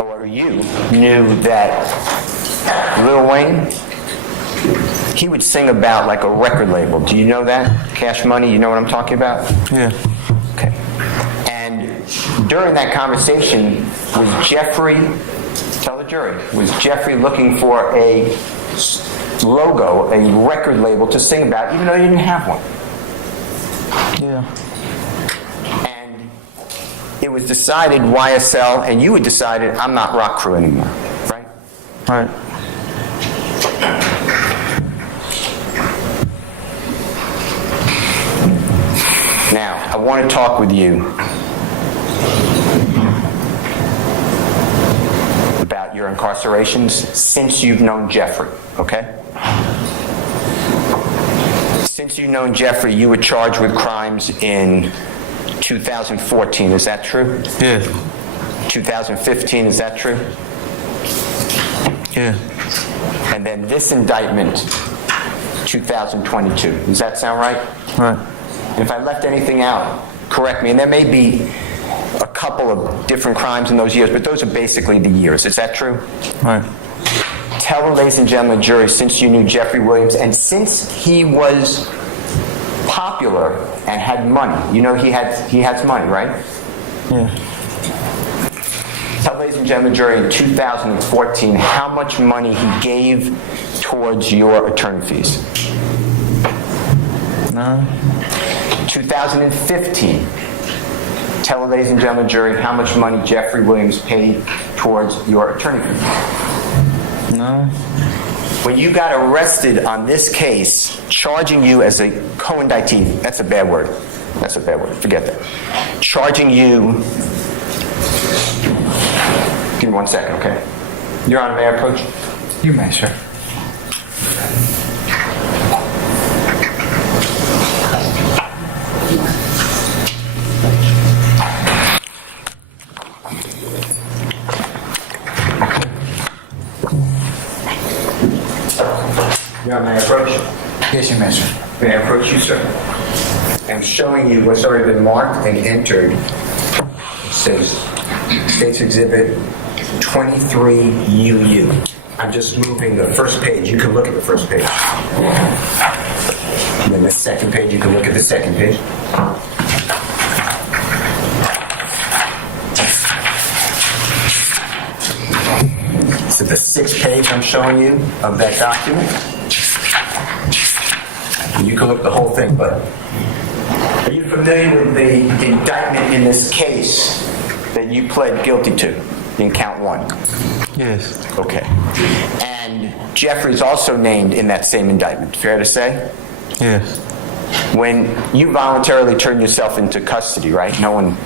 or you, knew that Lil Wayne, he would sing about like a record label. Do you know that? Cash Money, you know what I'm talking about? Yeah. Okay. And during that conversation, was Jeffrey, tell the jury, was Jeffrey looking for a logo, a record label to sing about, even though you didn't have one? Yeah. And it was decided YSL, and you had decided I'm not Rock Crew anymore, right? Right. Now, I want to talk with you about your incarcerations since you've known Jeffrey, okay? Since you've known Jeffrey, you were charged with crimes in 2014, is that true? Yeah. 2015, is that true? Yeah. And then this indictment, 2022, does that sound right? Right. If I left anything out, correct me. And there may be a couple of different crimes in those years, but those are basically the years. Is that true? Right. tell the ladies and gentlemen of the jury, since you knew Jeffrey Williams, and since he was popular and had money, you know he has money, right? Yeah. Tell the ladies and gentlemen of the jury in 2014 how much money he gave towards your attorney fees. None. 2015. Tell the ladies and gentlemen of the jury how much money Jeffrey Williams paid towards your attorney fees. None. When you got arrested on this case, charging you as a co-indictee, that's a bad word. That's a bad word. Forget that. Charging you. Give me 1 second, okay? Your Honor, may I approach? You may, sir. Your Honor, may I approach? Yes, you may, sir. May I approach you, sir? I'm showing you what's already been marked and entered. It says State's Exhibit 23UU. I'm just moving the first page. You can look at the first page. And then the second page, you can look at the second page. So the sixth page I'm showing you of that document. You can look at the whole thing, but are you familiar with the indictment in this case that you pled guilty to in count 1? Yes. Okay. And Jeffrey's also named in that same indictment, fair to say? Yes. When you voluntarily turned yourself into custody, right? No one,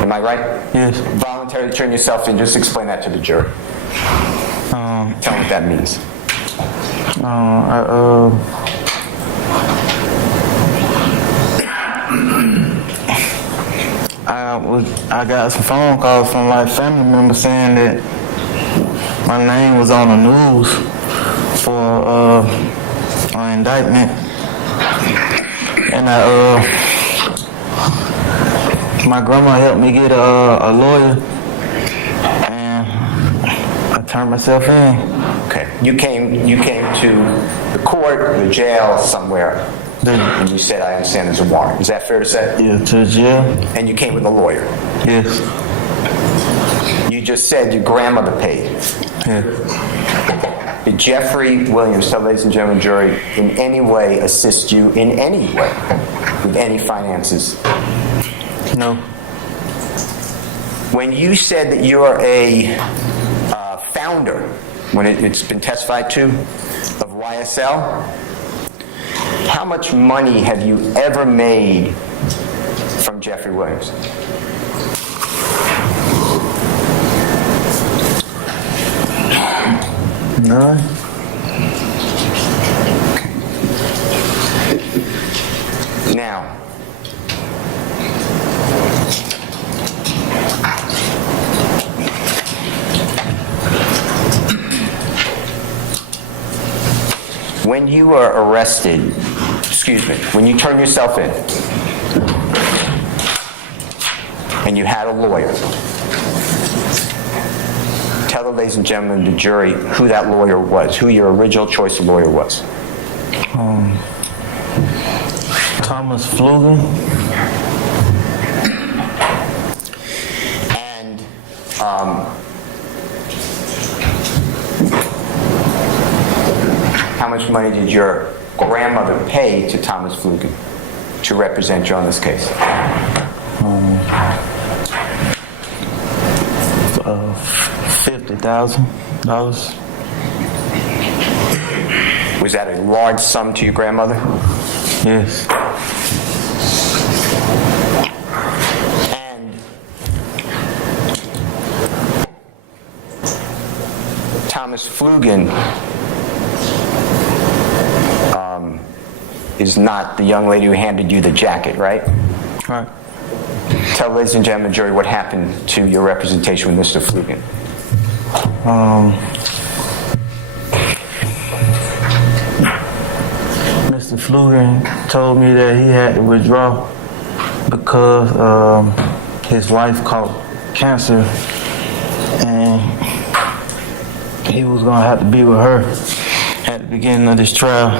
am I right? Yes. Voluntarily turn yourself in, just explain that to the jury. Tell them what that means. I got some phone calls from like family members saying that my name was on the news for an indictment, and my grandma helped me get a lawyer, and I turned myself in. Okay. You came to the court, the jail, somewhere, and you said, I understand there's a warrant. Is that fair to say? Yeah, to jail. And you came with a lawyer. Yes. You just said your grandmother paid. Yeah. Did Jeffrey Williams, tell ladies and gentlemen, jury, in any way assist you in any way with any finances? No. When you said that you're a founder, when it's been testified to, of YSL, how much money have you ever made from Jeffrey Williams? None. Now, when you were arrested, when you turned yourself in, and you had a lawyer, tell the ladies and gentlemen, the jury, who that lawyer was, who your original choice of lawyer was. Thomas Flugan. And how much money did your grandmother pay to Thomas Flugan to represent you on this case? $50,000. Was that a large sum to your grandmother? Yes. And Thomas Flugan is not the young lady who handed you the jacket, right? Right. Tell ladies and gentlemen, jury, what happened to your representation with Mr. Flugan. Mr. Flugan told me that he had to withdraw because his wife caught cancer, and he was gonna have to be with her at the beginning of this trial.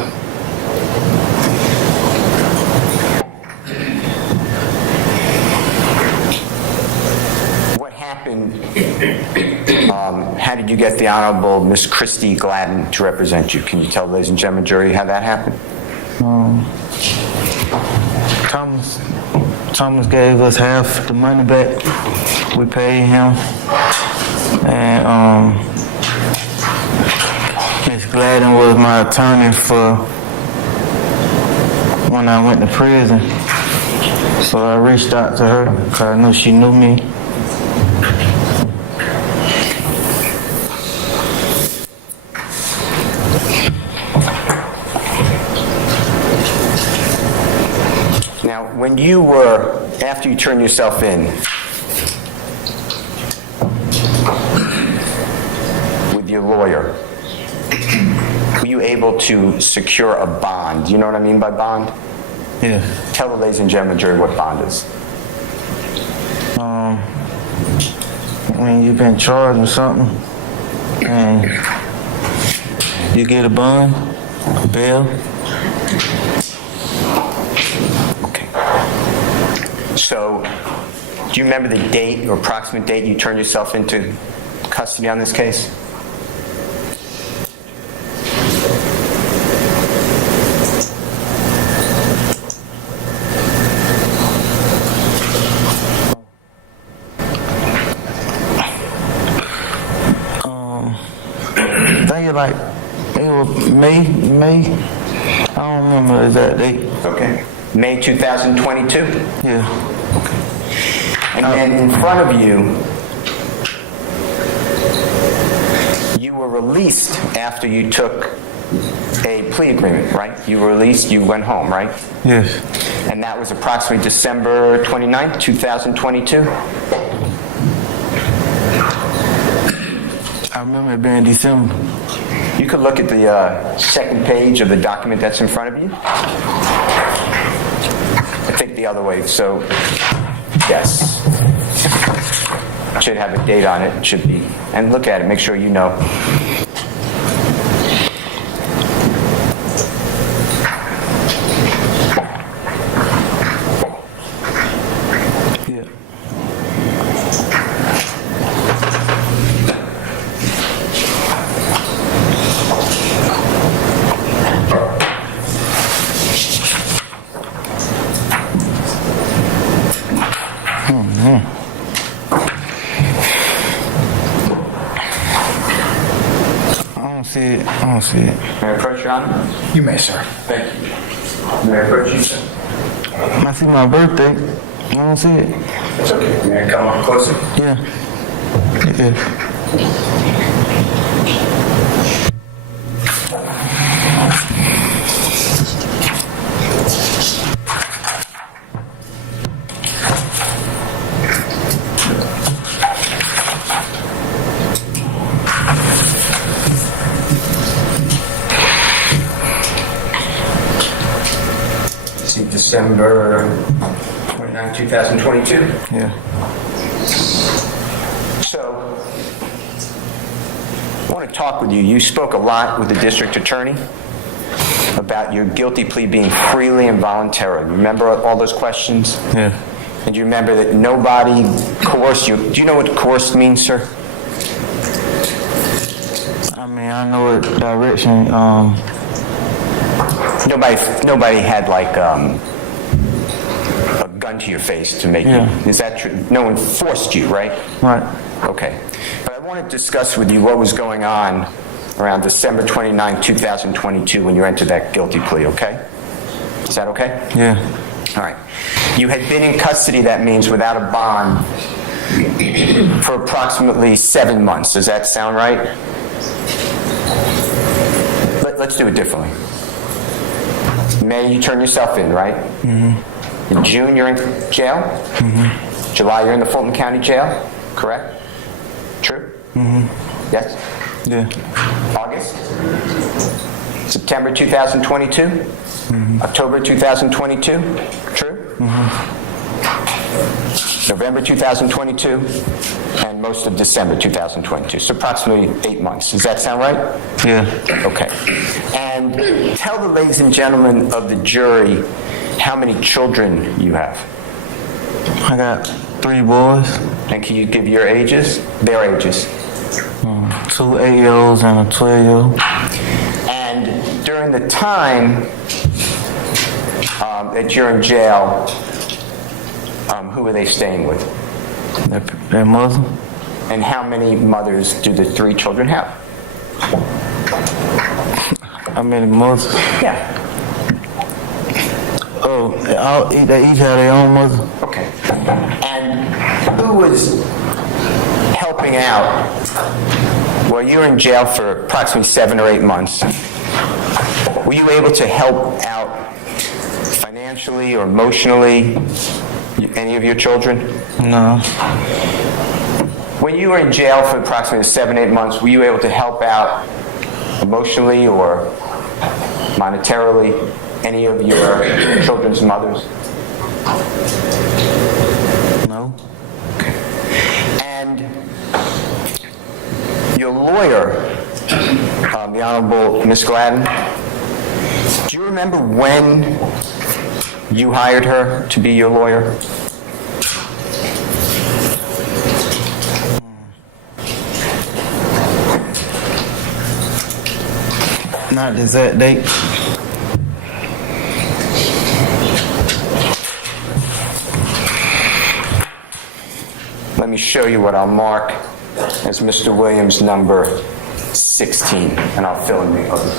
What happened? How did you get the Honorable Miss Christy Gladden to represent you? Can you tell, ladies and gentlemen, jury, how that happened? Thomas gave us half the money back. We paid him, and Miss Gladden was my attorney for when I went to prison. So I reached out to her because I knew she knew me. Now, when you were, after you turned yourself in, with your lawyer, were you able to secure a bond? Do you know what I mean by bond? Yeah. Tell the ladies and gentlemen, jury, what bond is. When you've been charged with something and you get a bond, a bail. Okay. So, do you remember the date or approximate date you turned yourself into custody on this case? Like it was May. I don't remember the exact date. Okay. May 2022? Yeah. And then in front of you, you were released after you took a plea agreement, right? You were released, you went home, right? Yes. And that was approximately December 29th, 2022? I remember it being December. You could look at the second page of the document that's in front of you. I think the other way, so yes. It should have a date on it, it should be, and look at it, make sure you know. Yeah. I don't see it. May I approach your Honor? You may, sir. Thank you. May I approach you, sir? I see my birthday. I don't see it. It's okay. May I come up closer? Yeah. Yeah. See, December 29, 2022. Yeah. So, I want to talk with you. You spoke a lot with the district attorney about your guilty plea being freely and voluntarily. Remember all those questions? Yeah. And you remember that nobody coerced you. Do you know what coerced means, sir? I mean, I know what direction. Nobody had like a gun to your face to make Yeah. you. Is that true? No one forced you, right? Right. Okay. But I want to discuss with you what was going on around December 29, 2022 when you entered that guilty plea, okay? Is that okay? Yeah. All right. You had been in custody, that means, without a bond for approximately 7 months. Does that sound right? Let's do it differently. May, you turn yourself in, right? Mm-hmm. In June, you're in jail? Mm-hmm. July, you're in the Fulton County Jail, correct? True? Mm-hmm. Yes? Yeah. August? September 2022? Mm-hmm. October 2022? True? Mm-hmm. November 2022? And and most of December 2022, so approximately 8 months. Does that sound right? Yeah. Okay. And tell the ladies and gentlemen of the jury how many children you have. I got 3 boys, And can you give your ages? Their ages. 2 8-year-olds and a 12-year-old. And during the time that you're in jail, who are they staying with? Their mother. And how many mothers do the 3 children have? How many mothers? Yeah. Oh, they each have their own mother. Okay. And who was helping out? Well, you were in jail for approximately 7 or 8 months. Were you able to help out financially or emotionally any of your children? No. When you were in jail for approximately 7, 8 months, were you able to help out emotionally or monetarily any of your children's mothers? No. And your lawyer, the Honorable Miss Gladden, do you remember when you hired her to be your lawyer? Not the exact date. Let me show you what I'll mark as Mr. Williams' number 16, and I'll fill in the others.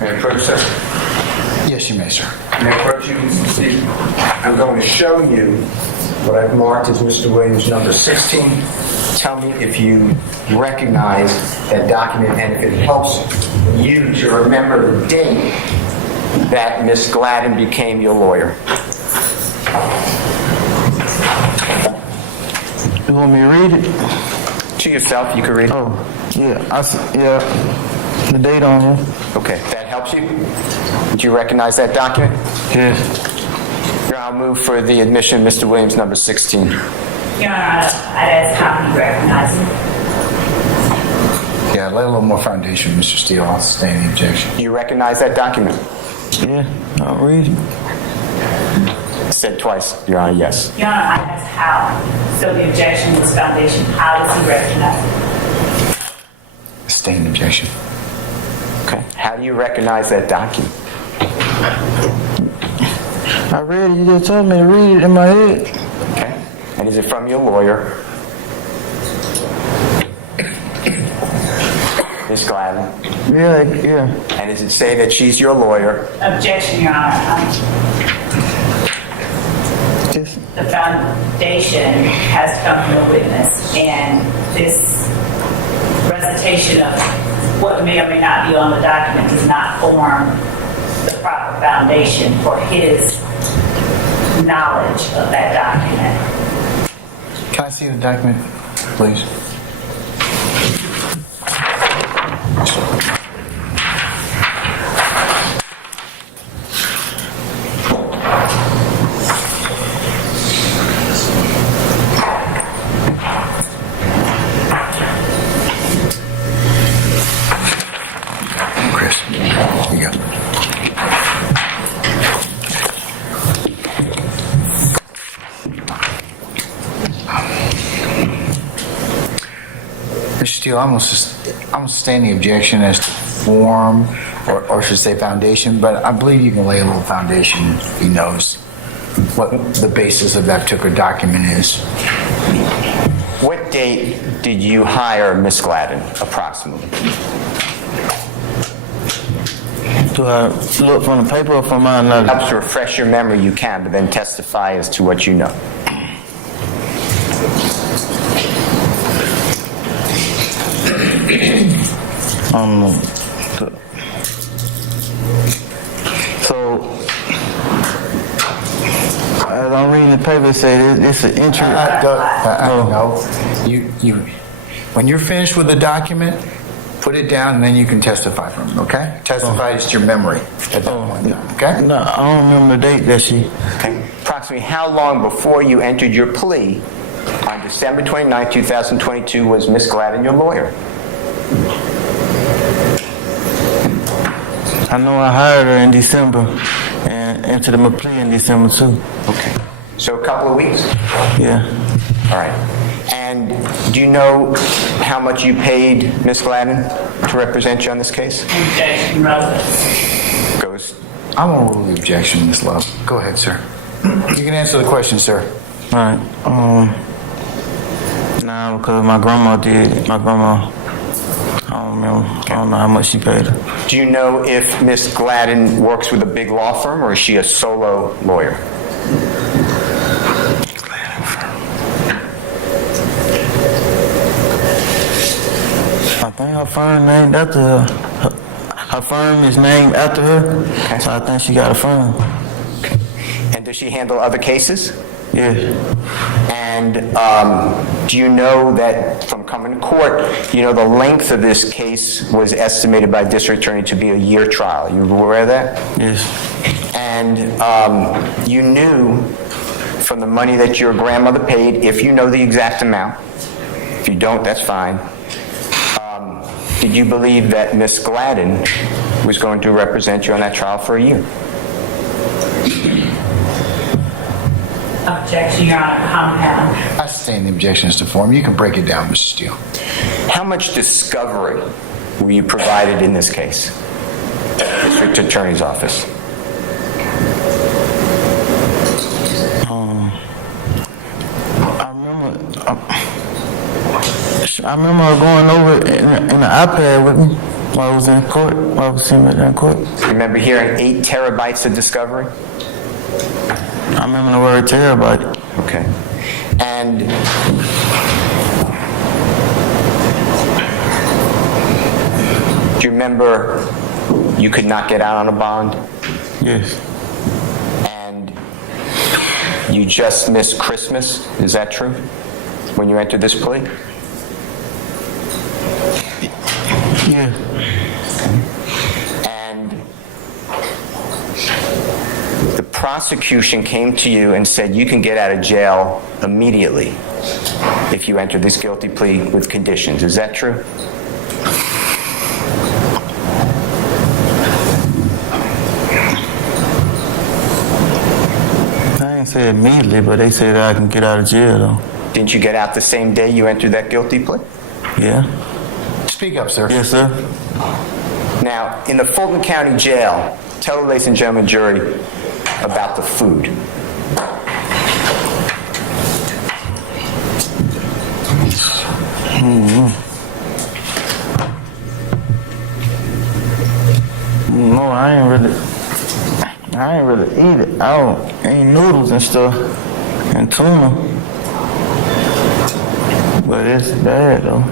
May I approach, sir? Yes, you may, sir. May I approach you? See, I'm going to show you what I've marked as Mr. Williams' number 16. Tell me if you recognize that document and if it helps you to remember the date that Miss Gladden became your lawyer. You want me to read it? To yourself, you can read it. Oh, yeah. The date on here. Okay, that helps you? Do you recognize that document? Yes. Here, I'll move for the admission, Mr. Williams, number 16. Your Honor, I'd ask how you recognize him. Yeah, lay a little more foundation, Mr. Steele. I'll sustain the objection. Do you recognize that document? Yeah, I'll read it. Said twice, Your Honor, yes. Your Honor, I'd ask how. So the objection was foundation. How does he recognize it? Sustain the objection. Okay. How do you recognize that document? I read it. You just told me to read it in my head. Okay. And is it from your lawyer? Miss Gladden? Yeah. And does it say that she's your lawyer? Objection, Your Honor. Just, The foundation has to come from a witness, and this recitation of what may or may not be on the document does not form the proper foundation for his knowledge of that document. Can I see the document, please? Chris, here you go. Mr. Steele, I'm gonna sustain the objection as to form, or should say foundation, but I believe you can lay a little foundation. He knows what the basis of that particular document is. What date did you hire Miss Gladden, approximately? do I look from the paper or from my knowledge? Helps to refresh your memory, you can, but then testify as to what you know. So, as I'm reading the paper, it says it's an entry. No. You, when you're finished with the document, Put it down and then you can testify from it, okay? Testify is your memory at that point in time, okay? No, I don't remember the date that she. Okay. Approximately how long before you entered your plea on December 29, 2022 was Miss Gladden your lawyer? I know I hired her in December and entered my plea in December too. Okay. So a couple of weeks? Yeah. All right. And do you know how much you paid Miss Gladden to represent you on this case? Objection, relevance. Goes. I'm gonna rule the objection, Ms. Love. Go ahead, sir. You can answer the question, sir. All right. Nah, because my grandma did. My grandma, I don't remember. I don't know how much she paid her. Do you know if Miss Gladden works with a big law firm or is she a solo lawyer? I think her firm named after her. Her firm is named after her, so I think she got a firm. And does she handle other cases? Yeah. And do you know that from coming to court, you know the length of this case was estimated by district attorney to be a year trial? You aware of that? Yes. And you knew from the money that your grandmother paid, if you know the exact amount, if you don't, that's fine. Did you believe that Miss Gladden was going to represent you on that trial for a year? Objection, Your Honor, compound. I sustain the objection as to form. You can break it down, Mr. Steele. How much discovery were you provided in this case? District Attorney's Office. I remember her going over in the iPad with me while I was in court, while I was sitting there in court. Remember hearing 8 terabytes of discovery? I remember the word terabyte. Okay. And do you remember you could not get out on a bond? Yes. And you just missed Christmas? Is that true? When you entered this plea? Yeah. And the prosecution came to you and said you can get out of jail immediately if you enter this guilty plea with conditions. Is that true? I didn't say immediately, but they said I can get out of jail though. Didn't you get out the same day you entered that guilty plea? Yeah. Speak up, sir. Yes, sir. Now, in the Fulton County Jail, tell the ladies and gentlemen jury about the food. No, I ain't really eat it. Ain't noodles and stuff and tuna. But it's bad though.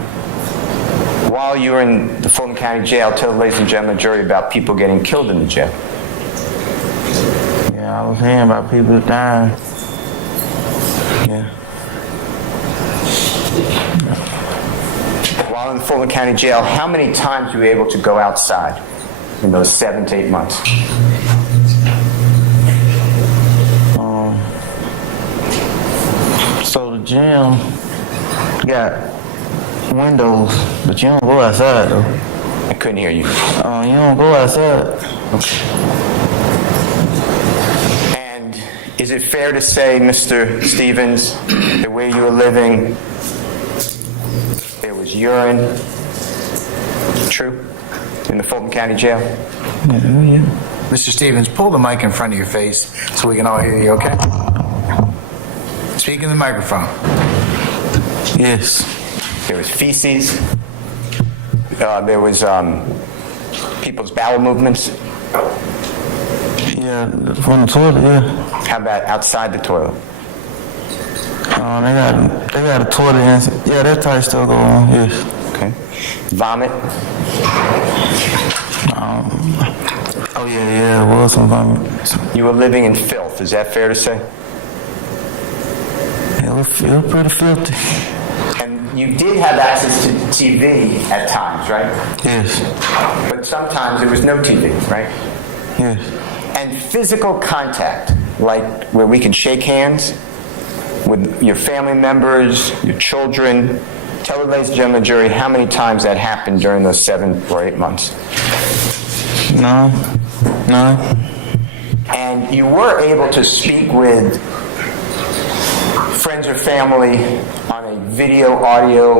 While you were in the Fulton County Jail, tell the ladies and gentlemen jury about people getting killed in the jail. Yeah, I was hearing about people dying. Yeah. While in the Fulton County Jail, how many times were you able to go outside in those 7 to 8 months? So the gym got windows, but you don't go outside though. I couldn't hear you. You don't go outside. And is it fair to say, Mr. Stephens, that where you were living, there was urine? True? In the Fulton County Jail? Yeah. Mr. Stephens, pull the mic in front of your face so we can all hear you, okay? Speak in the microphone. Yes. There was feces. There was people's bowel movements. Yeah, from the toilet, yeah. How about outside the toilet? They got a toilet and yeah, that type still go on, yes. Okay. Vomit. Oh yeah, it was some vomit. You were living in filth. Is that fair to say? It was pretty filthy. And you did have access to TV at times, right? Yes. But sometimes there was no TV, right? Yes. And physical contact, like where we could shake hands with your family members, your children. Tell the ladies and gentlemen of the jury how many times that happened during those 7 or 8 months. No. And you were able to speak with friends or family on a video, audio,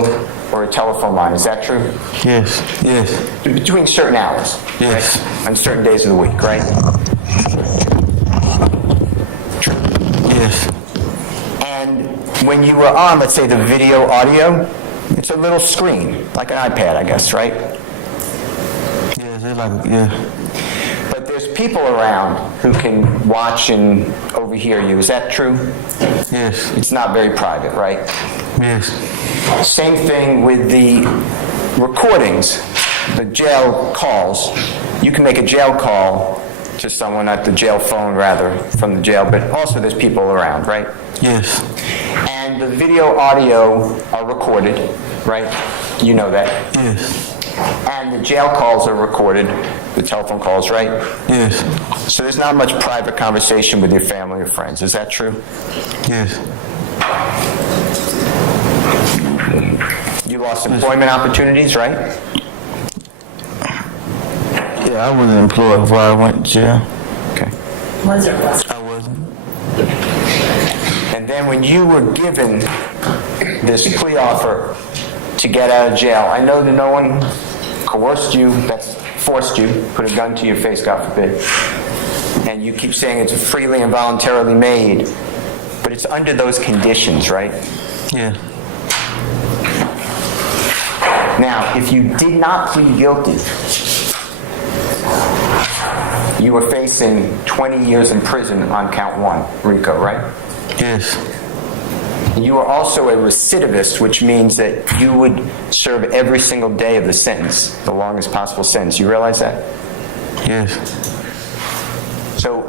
or a telephone line. Is that true? Yes. Yes. Between certain hours. Yes. Right? On certain days of the week, right? Yes. And when you were on, let's say, the video, audio, it's a little screen, like an iPad, I guess, right? Yes. It's like, yeah. But there's people around who can watch and overhear you. Is that true? Yes. It's not very private, right? Yes. Same thing with the recordings, the jail calls. You can make a jail call to someone at the jail phone, rather, from the jail, but also there's people around, right? Yes. And the video, audio are recorded, right? You know that. Yes. And the jail calls are recorded, the telephone calls, right? Yes. So there's not much private conversation with your family or friends. Is that true? Yes. You lost employment opportunities, right? Yeah, I wasn't employed before I went to jail. Okay. Was or wasn't? I wasn't. And then when you were given this plea offer to get out of jail, I know that no one coerced you, that's forced you, put a gun to your face, God forbid. And you keep saying it's freely and voluntarily made, but it's under those conditions, right? Yeah. Now, if you did not plead guilty, you were facing 20 years in prison on count 1, RICO, right? Yes. You are also a recidivist, which means that you would serve every single day of the sentence, the longest possible sentence. You realize that? Yes. So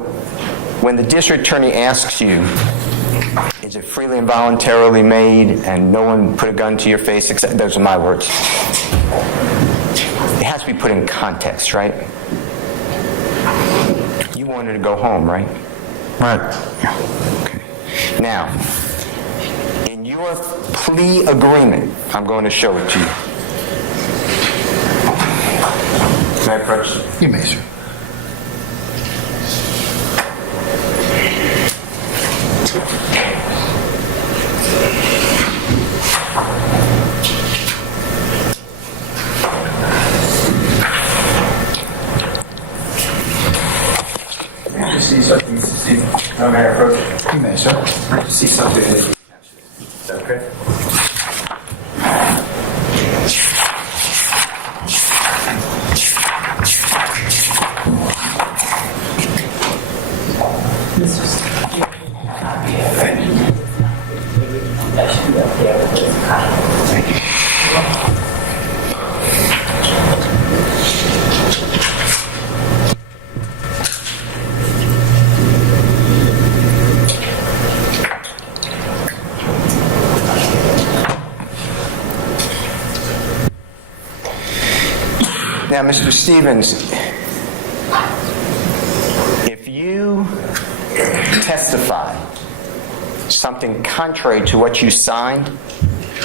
when the district attorney asks you, is it freely and voluntarily made and no one put a gun to your face, except those are my words, it has to be put in context, right? You wanted to go home, right? Right. Okay. Now, in your plea agreement, I'm going to show it to you. Can I approach? You may, sir. See something, Mr. Steve? May I approach? You may, sir. I see something that you Is that okay? Now, Mr. Stephens, if you testify something contrary to what you signed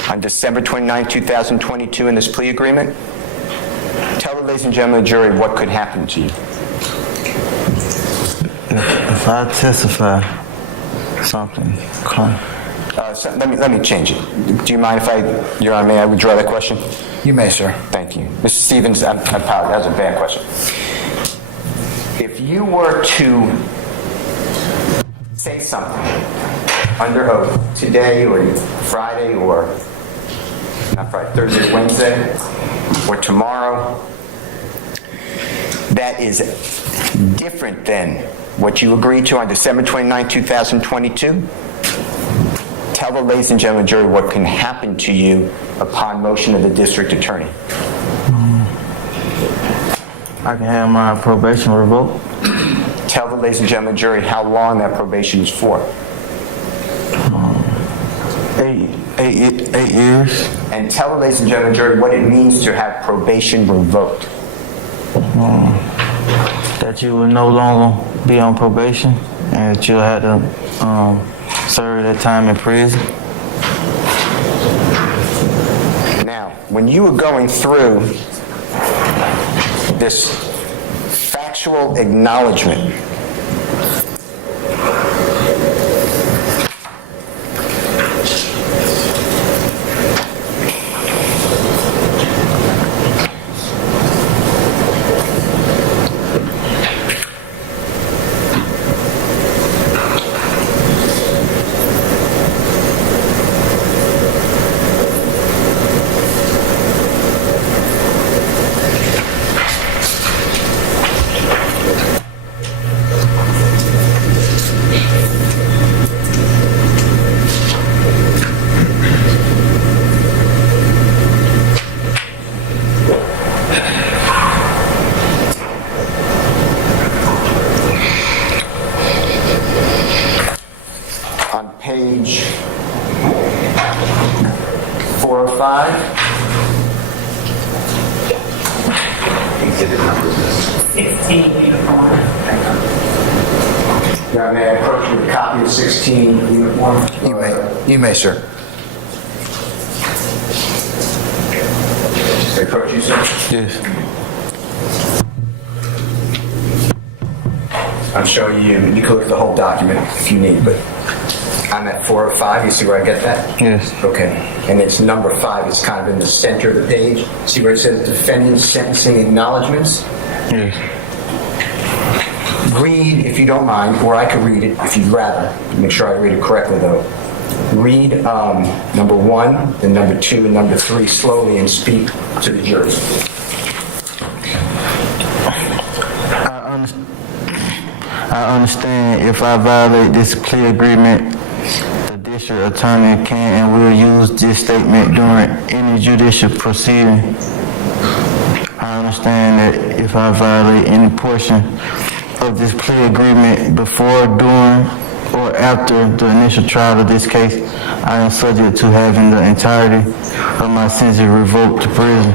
on December 29, 2022 in this plea agreement, tell the ladies and gentlemen of the jury what could happen to you. If I testify something, So let me change it. Do you mind if Your Honor, may I withdraw that question? You may, sir. Thank you. Mr. Stephens, I apologize. That was a bad question. If you were to say something under oath today or Friday or, not Friday, Thursday, Wednesday, or tomorrow, that is different than what you agreed to on December 29, 2022, tell the ladies and gentlemen of the jury what can happen to you upon motion of the district attorney. I can have my probation revoked. Tell the ladies and gentlemen of the jury how long that probation is for. 8 years. and tell the ladies and gentlemen of the jury what it means to have probation revoked. That you will no longer be on probation and that you'll have to serve that time in prison. Now, when you were going through this factual acknowledgement, on page 405, 16 uniform. now may I approach you with a copy of 16 uniform? You may, sir. May I approach you, sir? Yes. I'm showing you, you can look at the whole document if you need, but I'm at 405, you see where I get that? Yes. Okay, and it's number 5, it's kind of in the center of the page. See where it says defendant's sentencing acknowledgments? Yes. Read, if you don't mind, or I could read it if you'd rather. Make sure I read it correctly though. Read number 1, then number 2, and number 3 slowly and speak to the jury. I understand if I violate this plea agreement, the district attorney can and will use this statement during any judicial proceeding. I understand that if I violate any portion of this plea agreement before, during, or after the initial trial of this case, I am subject to having the entirety of my sentence revoked to prison.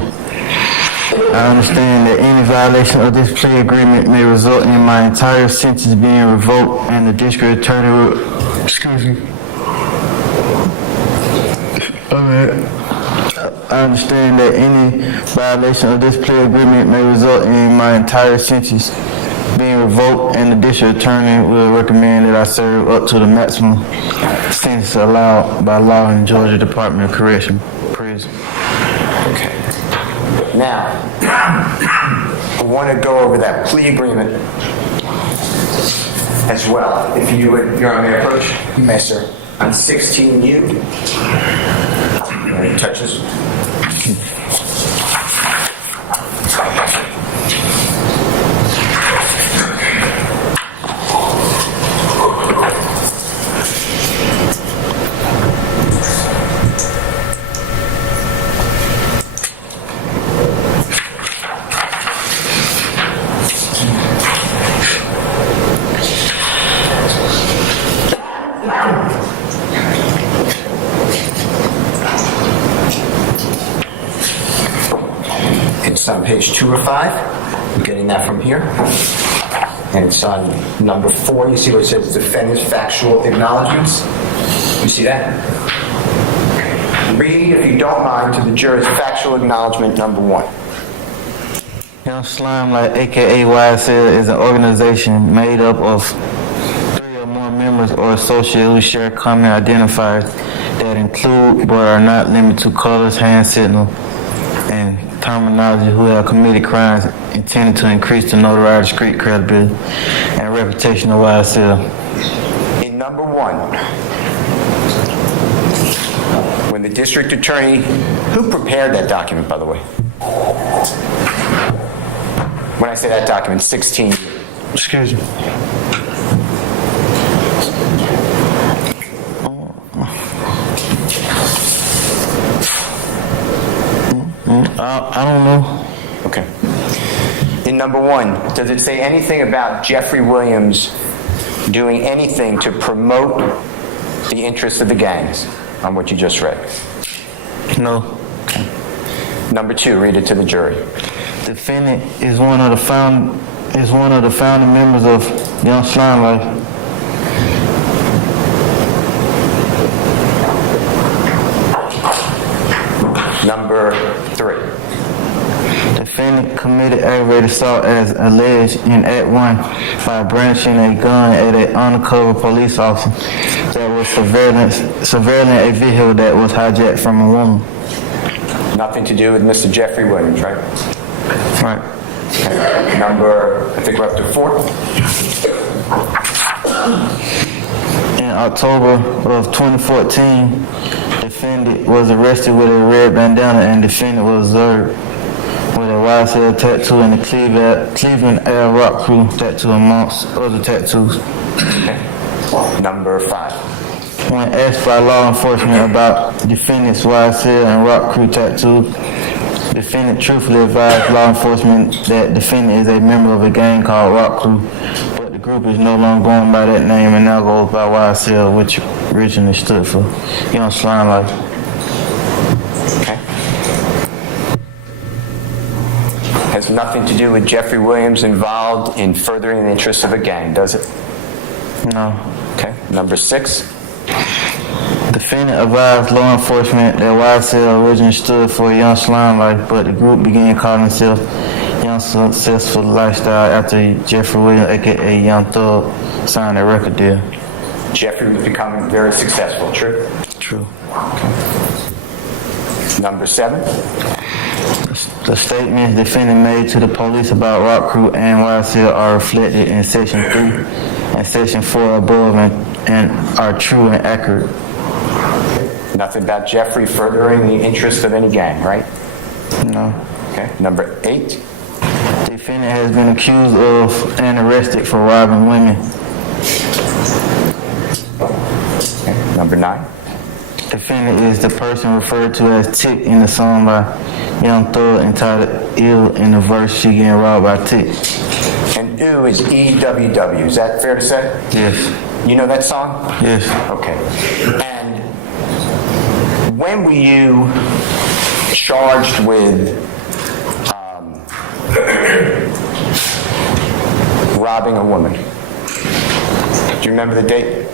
I understand that any violation of this plea agreement may result in my entire sentence being revoked and the district attorney will, I understand that any violation of this plea agreement may result in my entire sentence being revoked and the district attorney will recommend that I serve up to the maximum sentence allowed by law in Georgia Department of Correction prison. Okay. Now, I want to go over that plea agreement as well. If you would, Your Honor, may I approach? You may, sir. On 16U, touches. It's on page 2 or 5. I'm getting that from here. And it's on number 4. You see where it says defendant's factual acknowledgments? You see that? Read, if you don't mind, to the jurors factual acknowledgement number 1. Young Slimelight, aka YSL, is an organization made up of 3 or more members or associates who share common identifiers that include but are not limited to colors, hand signal, and terminology who have committed crimes intended to increase the notoriety, street credibility, and reputation of YSL. In number 1, when the district attorney, who prepared that document, by the way? When I say that document, 16. Excuse me. I don't know. Okay. In number 1, does it say anything about Jeffrey Williams doing anything to promote the interests of the gangs on what you just read? No. Number 2, read it to the jury. Defendant is one of the founding members of Young Slime Life. Number 3. Defendant committed aggravated assault as alleged in Act 1 by brandishing a gun at an undercover police officer that was surveilling a vehicle that was hijacked from a woman. Nothing to do with Mr. Jeffrey Williams, right? Right. Okay. Number, I think we're up to 4. In October of 2014, defendant was arrested with a red bandana and defendant was observed with a YSL tattoo and the Cleveland Air Rock Crew tattoo amongst other tattoos. Okay. Number 5. When asked by law enforcement about defendant's YSL and Rock Crew tattoo, defendant truthfully advised law enforcement that defendant is a member of a gang called Rock Crew, but the group is no longer going by that name and now goes by YSL, which originally stood for Young Slime Life. Okay. Has nothing to do with Jeffrey Williams involved in furthering the interests of a gang, does it? No. Okay. Number 6. Defendant advised law enforcement that YSL originally stood for Young Slime Life, but the group began calling itself Young Successful Lifestyle after Jeffrey Williams, aka Young Thug, signed a record deal. Jeffrey was becoming very successful, true? True. Number 7. The statements defendant made to the police about Rock Crew and YSL are reflected in Section 3 and Section 4 above and are true and accurate. Nothing about Jeffrey furthering the interest of any gang, right? No. Okay. Number 8. Defendant has been accused of and arrested for robbing women. Okay. Number 9. Defendant is the person referred to as Tick in the song by Young Thug entitled Ill in the verse She Getting Robbed by Tick. And ooh is EWW. Is that fair to say? Yes. You know that song? Yes. Okay. And when were you charged with robbing a woman? Do you remember the date?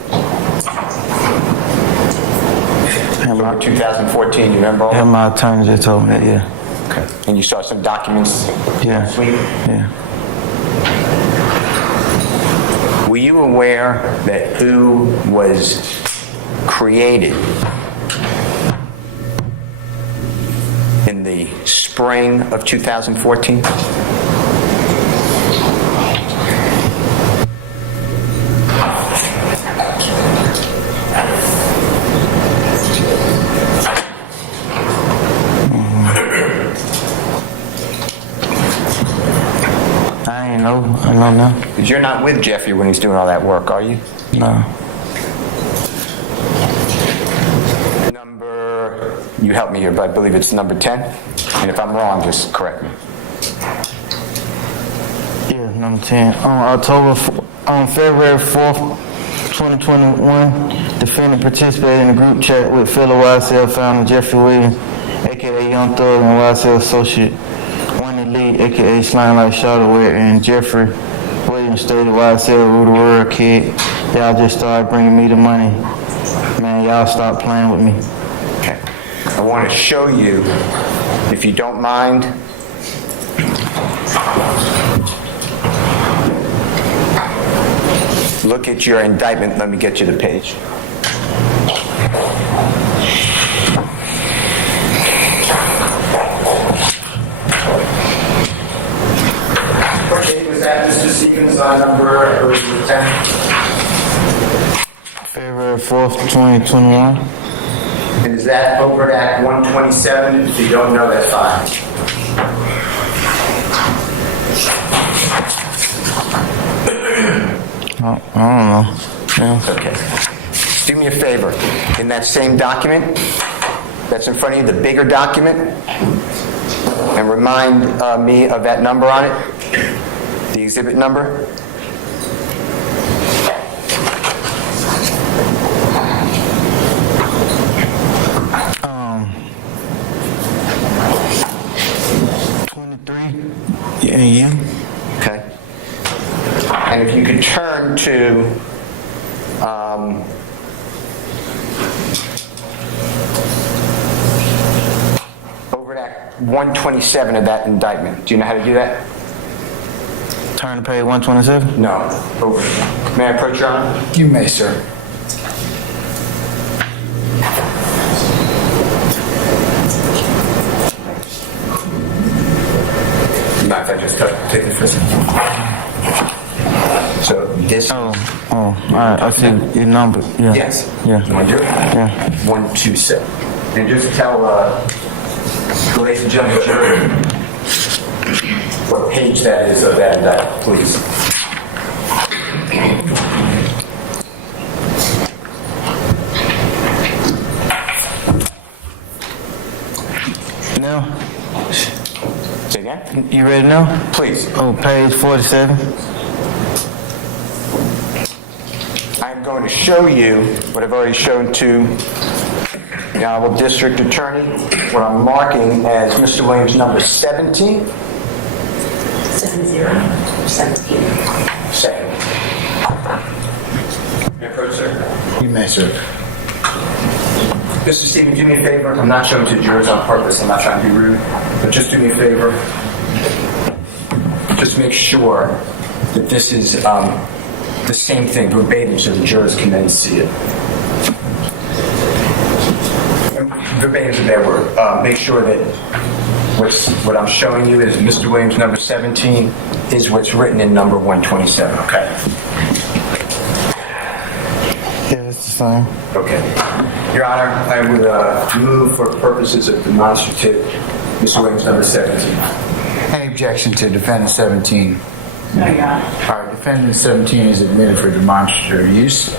October 2014, you remember all Yeah, that? my attorney just told me that, yeah. Okay. And you saw some documents Yeah. last week? Yeah. Were you aware that who was created in the spring of 2014? I know now. Because you're not with Jeffrey when he's doing all that work, are you? No. You help me here, but I believe it's number 10. And if I'm wrong, just correct me. Yeah, number 10. On February 4th, 2021, defendant participated in a group chat with fellow YSL founder Jeffrey Williams, aka Young Thug, and YSL associate Lee, aka Slime Like Shadowwear, and Jeffrey Williams stated YSL rule the world, kid. Y'all just started bringing me the money. Man, y'all stop playing with me. Okay. I want to show you, if you don't mind, look at your indictment. Let me get you the page. Was that Mr. Stephens on number, I believe, 10? February 4th, 2021. And is that over at 127? If you don't know, that's fine. I don't know. Yeah. Okay. Do me a favor. In that same document that's in front of you, the bigger document, and remind me of that number on it, the exhibit number. 3. And you? Okay. And if you could turn to over at 127 of that indictment. Do you know how to do that? Turn to page 127? No. Over. May I approach, Your Honor? You may, sir. Mind if I just take this for a second? So this. Oh, all right. I see your number. Yeah. Yes. Yeah. You want to do it? Yeah. 127. And just tell the ladies and gentlemen jury what page that is of that indictment, please. Now? Say again? You ready now? Please. Oh, page 47. I'm going to show you what I've already shown to the Honorable District Attorney, what I'm marking as Mr. Williams' number 17. 17. Second. May I approach, sir? You may, sir. Mr. Stevens, do me a favor. I'm not showing to jurors on purpose. I'm not trying to be rude. But just do me a favor. Just make sure that this is the same thing, verbatim, so the jurors can then see it. Verbatim is a bad word. Make sure that what I'm showing you is Mr. Williams' number 17 is what's written in number 127, okay? Yeah, it's the same. Okay. Your Honor, I would move for purposes of demonstrative Mr. Williams' number 17. Any objection to defendant 17? No, Your Honor. All right, defendant 17 is admitted for demonstrative use.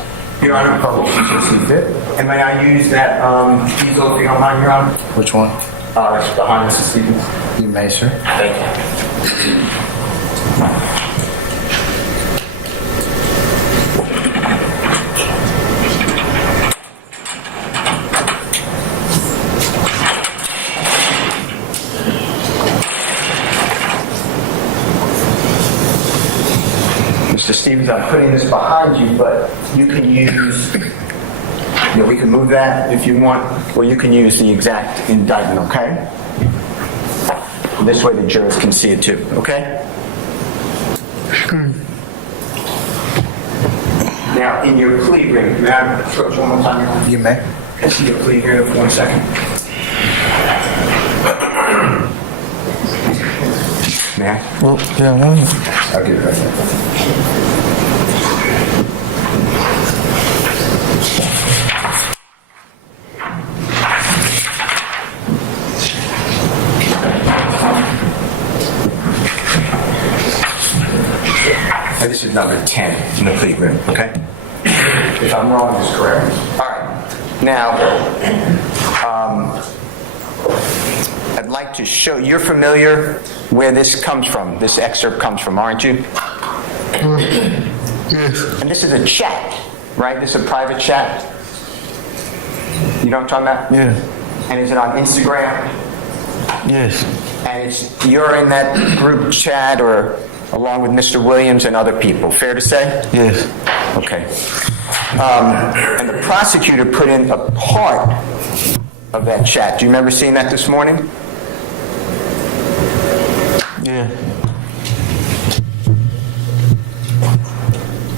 Your Honor, Public see fit. and may I use that easel if you don't mind, Your Honor? Which one? It's behind Mr. Stevens. You may, sir. Thank you. Mr. Stevens, I'm putting this behind you, but you can use, we can move that if you want, or you can use the exact indictment, okay? This way the jurors can see it too, okay? Now, in your plea agreement, may I approach one more time? You may. Can I see your plea agreement for 1 second? May I? Well, yeah, no. I'll give it right back. And this is number 10 in the plea agreement, okay? If I'm wrong, just correct me. All right. Now, I'd like to show, you're familiar where this comes from, this excerpt comes from, aren't you? Yes. And this is a chat, right? This is a private chat. You know what I'm talking about? Yeah. And is it on Instagram? Yes. And you're in that group chat or along with Mr. Williams and other people, fair to say? Yes. Okay. And the prosecutor put in a part of that chat. Do you remember seeing that this morning? Yeah.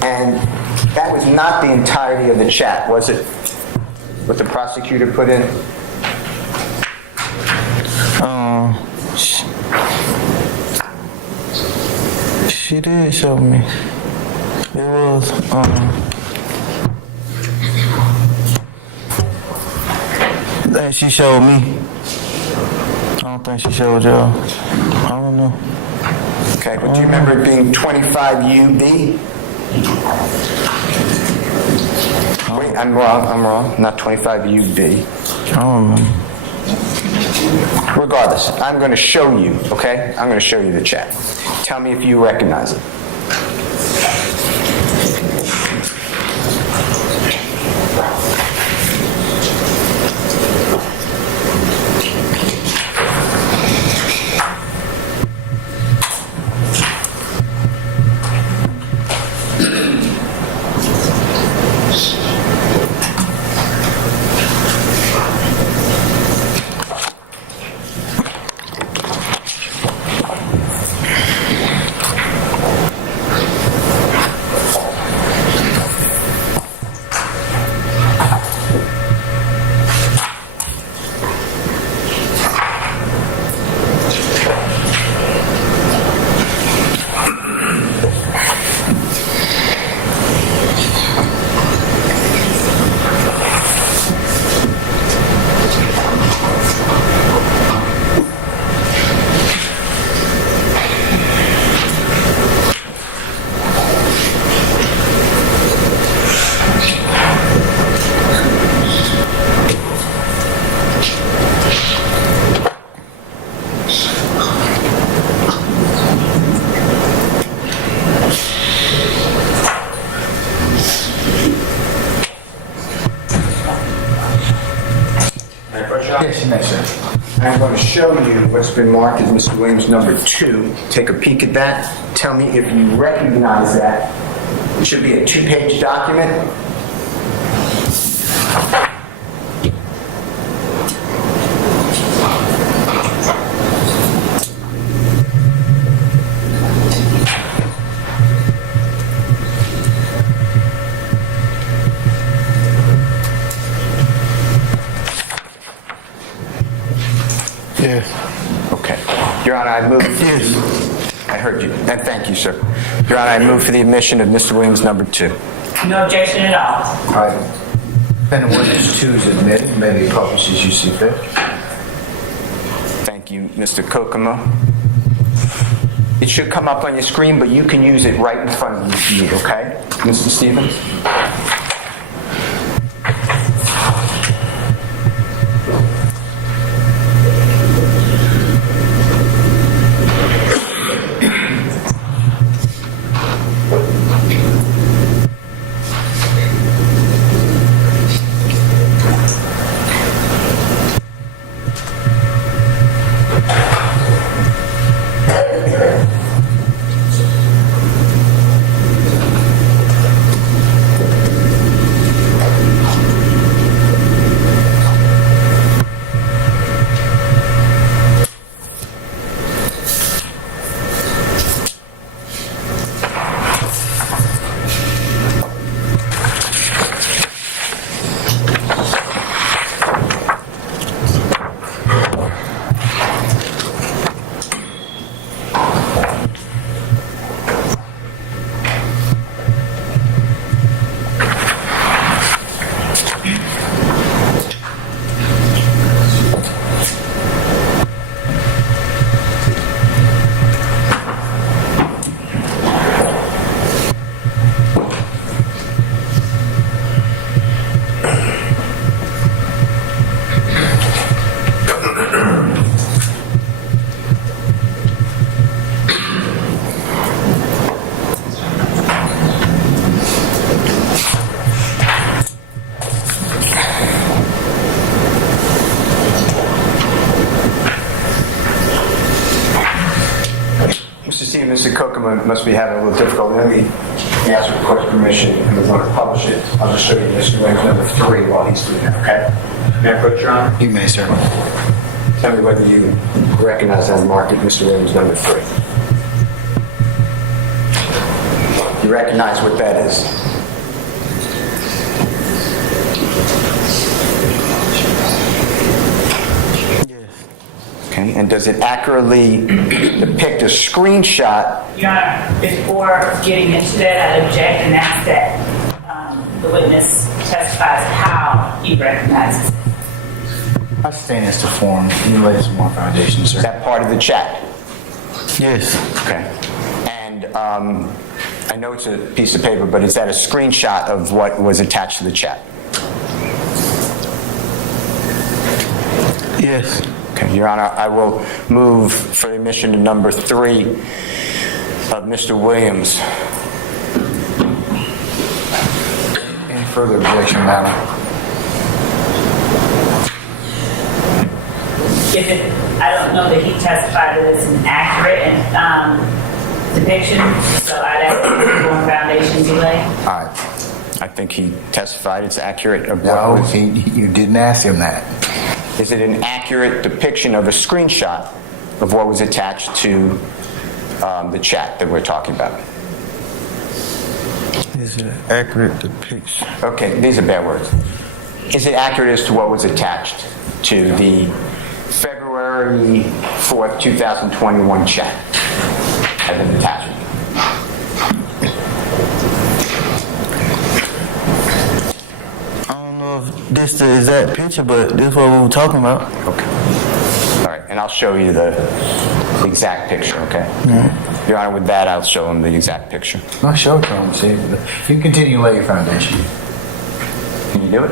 And that was not the entirety of the chat, was it? What the prosecutor put in? She did show me. It was, that she showed me. I don't think she showed y'all. I don't know. Okay, but do you remember it being 25 UB? Wait, I'm wrong. Not 25 UB. I don't know. Regardless, I'm going to show you, okay? I'm going to show you the chat. Tell me if you recognize it. You may, sir. I'm going to show you what's been marked as Mr. Williams number 2. Take a peek at that. Tell me if you recognize that. It should be a 2-page document. Yes. Okay. Your Honor, I move. Yes. I heard you. And thank you, sir. Your Honor, I move for the admission of Mr. Williams number 2. No objection at all. All right. Defendant witness 2 is admitted. May be published as you see fit. Thank you, Mr. Kokomo. It should come up on your screen, but you can use it right in front of you, okay? Mr. Stephens? Mr. Kokomo must be having a little difficulty. Let me ask for court's permission, and we're going to publish it. I'll just show you Mr. Williams number 3 while he's doing that, okay? May I approach, Your Honor? You may, sir. Tell me whether you recognize that market, Mr. Williams number 3. You recognize what that is? Okay, and does it accurately depict a screenshot? Your Honor, before getting into that, I object and ask that the witness testifies how he recognizes it. I stand as to form. Can you lay some more foundation, sir? Is that part of the chat? Yes. Okay. And I know it's a piece of paper, but is that a screenshot of what was attached to the chat? Yes. Okay, Your Honor, I will move for admission to number 3 of Mr. Williams. Any further objection, madam? I don't know that he testified that it's an accurate depiction, so I'd ask that the foundation be laid. All right. I think he testified it's accurate of what No, was... you didn't ask him that. Is it an accurate depiction of a screenshot of what was attached to the chat that we're talking about? Is it an accurate depiction? Okay, these are bad words. Is it accurate as to what was attached to the February 4th, 2021 chat as an attachment? This is the exact picture, but this is what we were talking about. Okay. All right, and I'll show you the exact picture, okay? Mm-hmm. Your Honor, with that, I'll show him the exact picture. No, show it to him. See, you can continue to lay your foundation. Can you do it?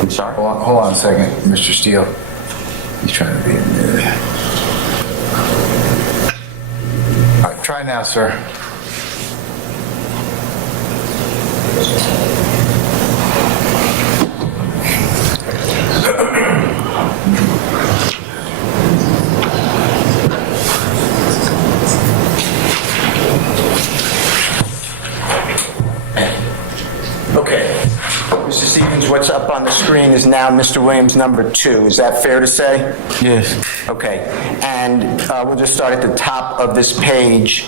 I'm sorry? Hold on a second, Mr. Steele. He's trying to be admitted. All right, try now, sir. what's up on the screen is now Mr. Williams number 2. Is that fair to say? Yes. Okay. And we'll just start at the top of this page.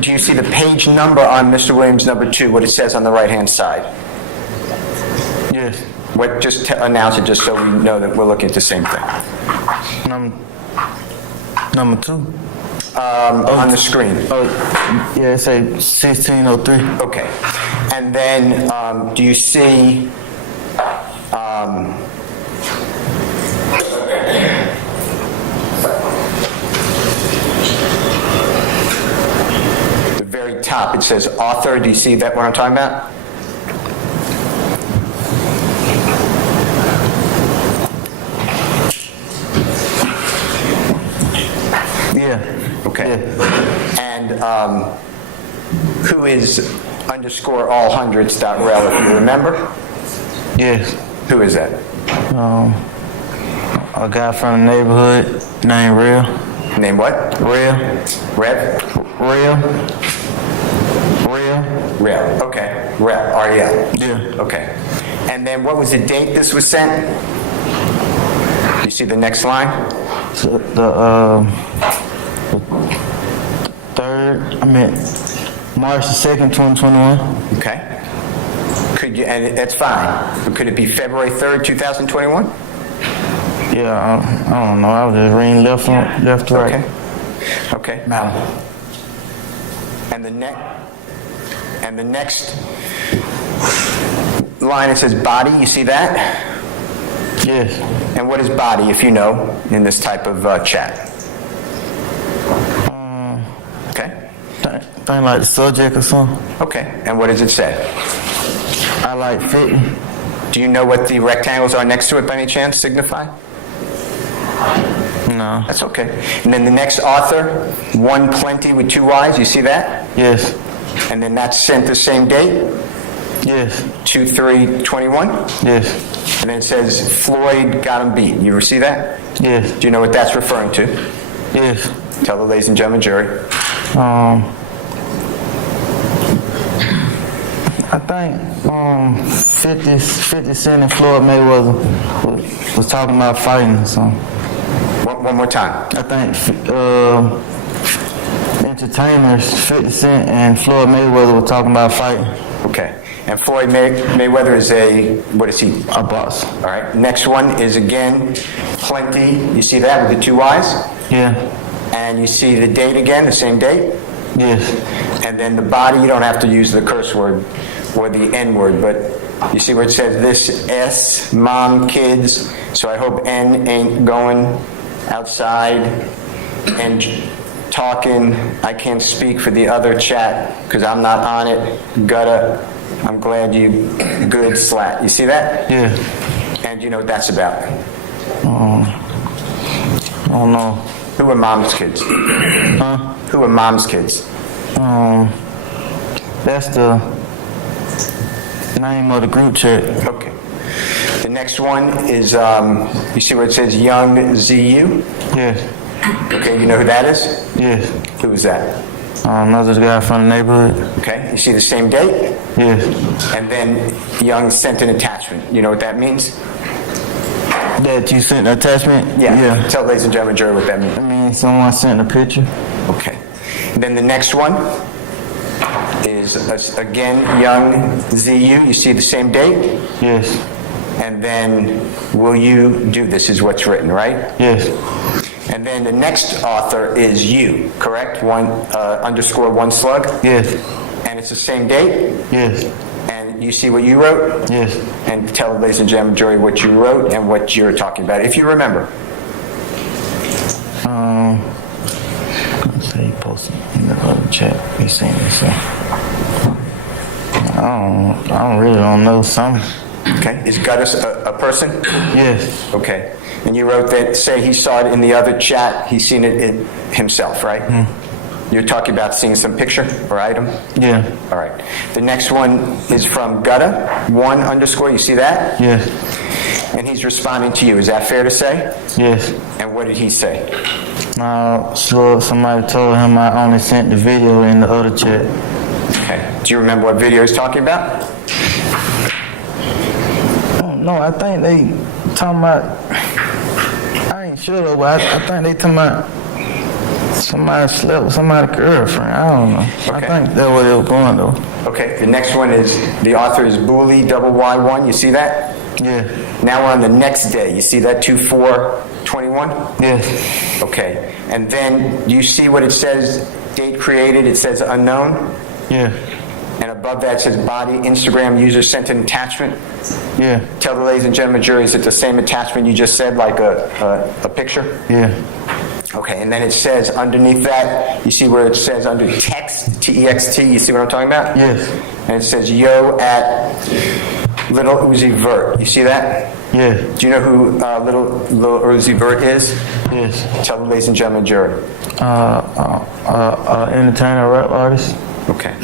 Do you see the page number on Mr. Williams number 2, what it says on the right-hand side? Yes. What, just announce it just so we know that we're looking at the same thing. Number 2. On the screen. Oh, yeah, it say 1603. Okay. And then do you see the very top, it says author. Do you see that what I'm talking about? Yeah. Okay. Yeah. And who is underscore all hundreds.rel, if you remember? Yes. Who is that? A guy from the neighborhood named Real. Name what? Real. Rev? Real. Real. Rel. Okay. Rel. R-E-L. Yeah. Okay. And then what was the date this was sent? You see the next line? So March the 2nd, 2021. Okay. Could you, and that's fine. But could it be February 3rd, 2021? Yeah, I don't know. I was just reading left to right. Okay. Okay. Madam. And the next line, it says body. You see that? Yes. And what is body, if you know, in this type of chat? Okay. Thing like the subject or something. Okay. And what does it say? I like fitting. Do you know what the rectangles are next to it by any chance signify? No. That's okay. And then the next author, one plenty with 2 Y's. You see that? Yes. And then that's sent the same date, Yes. 2/3/21. Yes. And then it says Floyd got him beat. You ever see that? Yes. Do you know what that's referring to? Yes. Tell the ladies and gentlemen jury. I think 50 Cent and Floyd Mayweather was talking about fighting or something. One more time. I think entertainers 50 Cent and Floyd Mayweather were talking about fighting. Okay. And Floyd Mayweather is what is he? A box. All right. Next one is again, plenty. You see that with the 2 Y's? Yeah. And you see the date again, the same date? Yes. And then the body, you don't have to use the curse word or the N word, but you see where it says this S, mom, kids. So I hope N ain't going outside and talking. I can't speak for the other chat because I'm not on it. I'm glad you good slat. You see that? Yeah. And you know what that's about. I don't know. Who are mom's kids? Huh? Who are mom's kids? That's the name of the group chat. Okay. The next one is, you see where it says Young ZU? Yes. Okay, you know who that is? Yes. Who is that? Another guy from the neighborhood. Okay, you see the same date? Yes. And then Young sent an attachment. You know what that means? That you sent an attachment? Yeah. Tell ladies and gentlemen jury what that means. I mean, someone sent a picture. Okay. And then the next one is, again, Young ZU. You see the same date? Yes. And then, will you do this is what's written, right? Yes. And then the next author is you, correct? Underscore one slug? Yes. And it's the same date? Yes. And you see what you wrote? Yes. And tell the ladies and gentlemen jury what you wrote and what you're talking about, if you remember. Say he posted in the other chat. He seen it, so. I really don't know something. Okay. Is Guttis a person? Yes. Okay. And you wrote that, say he saw it in the other chat, he's seen it himself, right? You're talking about seeing some picture or item? Yeah. All right. The next one is from Gutta, one underscore, you see that? Yes. And he's responding to you, is that fair to say? Yes. And what did he say? So somebody told him I only sent the video in the other chat. Okay. Do you remember what video he's talking about? No, I think they talking about. I ain't sure though, but I think they talking about somebody slept with somebody's girlfriend. I don't know. Okay. I think that's where they was going though. Okay, the next one is, the author is Booley, double Y1, you see that? Yeah. Now we're on the next day, you see that, 2/4/21? Yes. Okay, and then you see what it says, date created, it says unknown, Yeah. and above that it says body, Instagram user sent an attachment. Yeah. Tell the ladies and gentlemen jury, is it the same attachment you just said, like a picture? Yeah. Okay, and then it says underneath that, you see where it says under text, T-E-X-T, you see what I'm talking about? Yes. And it says yo at Little Uzi Vert, you see that? Yeah. Do you know who Little Uzi Vert is? Yes. Tell the ladies and gentlemen jury. Entertainer, rap artist. Okay.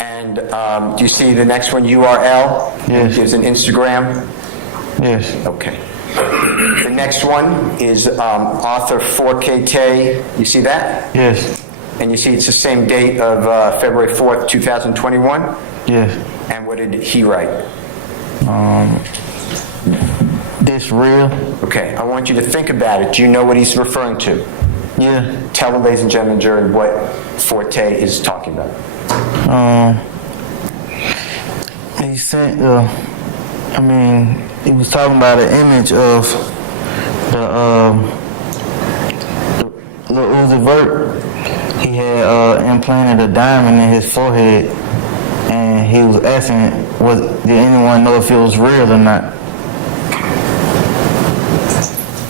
And do you see the next one, URL? Yes. It gives an Instagram. Yes. Okay. The next one is author 4KT. You see that? Yes. And you see it's the same date of February 4th, 2021. Yes. And what did he write? This real? Okay, I want you to think about it. Do you know what he's referring to? Yeah. Tell the ladies and gentlemen jury what Forte is talking about. He sent, he was talking about an image of the Lil Uzi Vert. He had implanted a diamond in his forehead, and he was asking, did anyone know if it was real or not?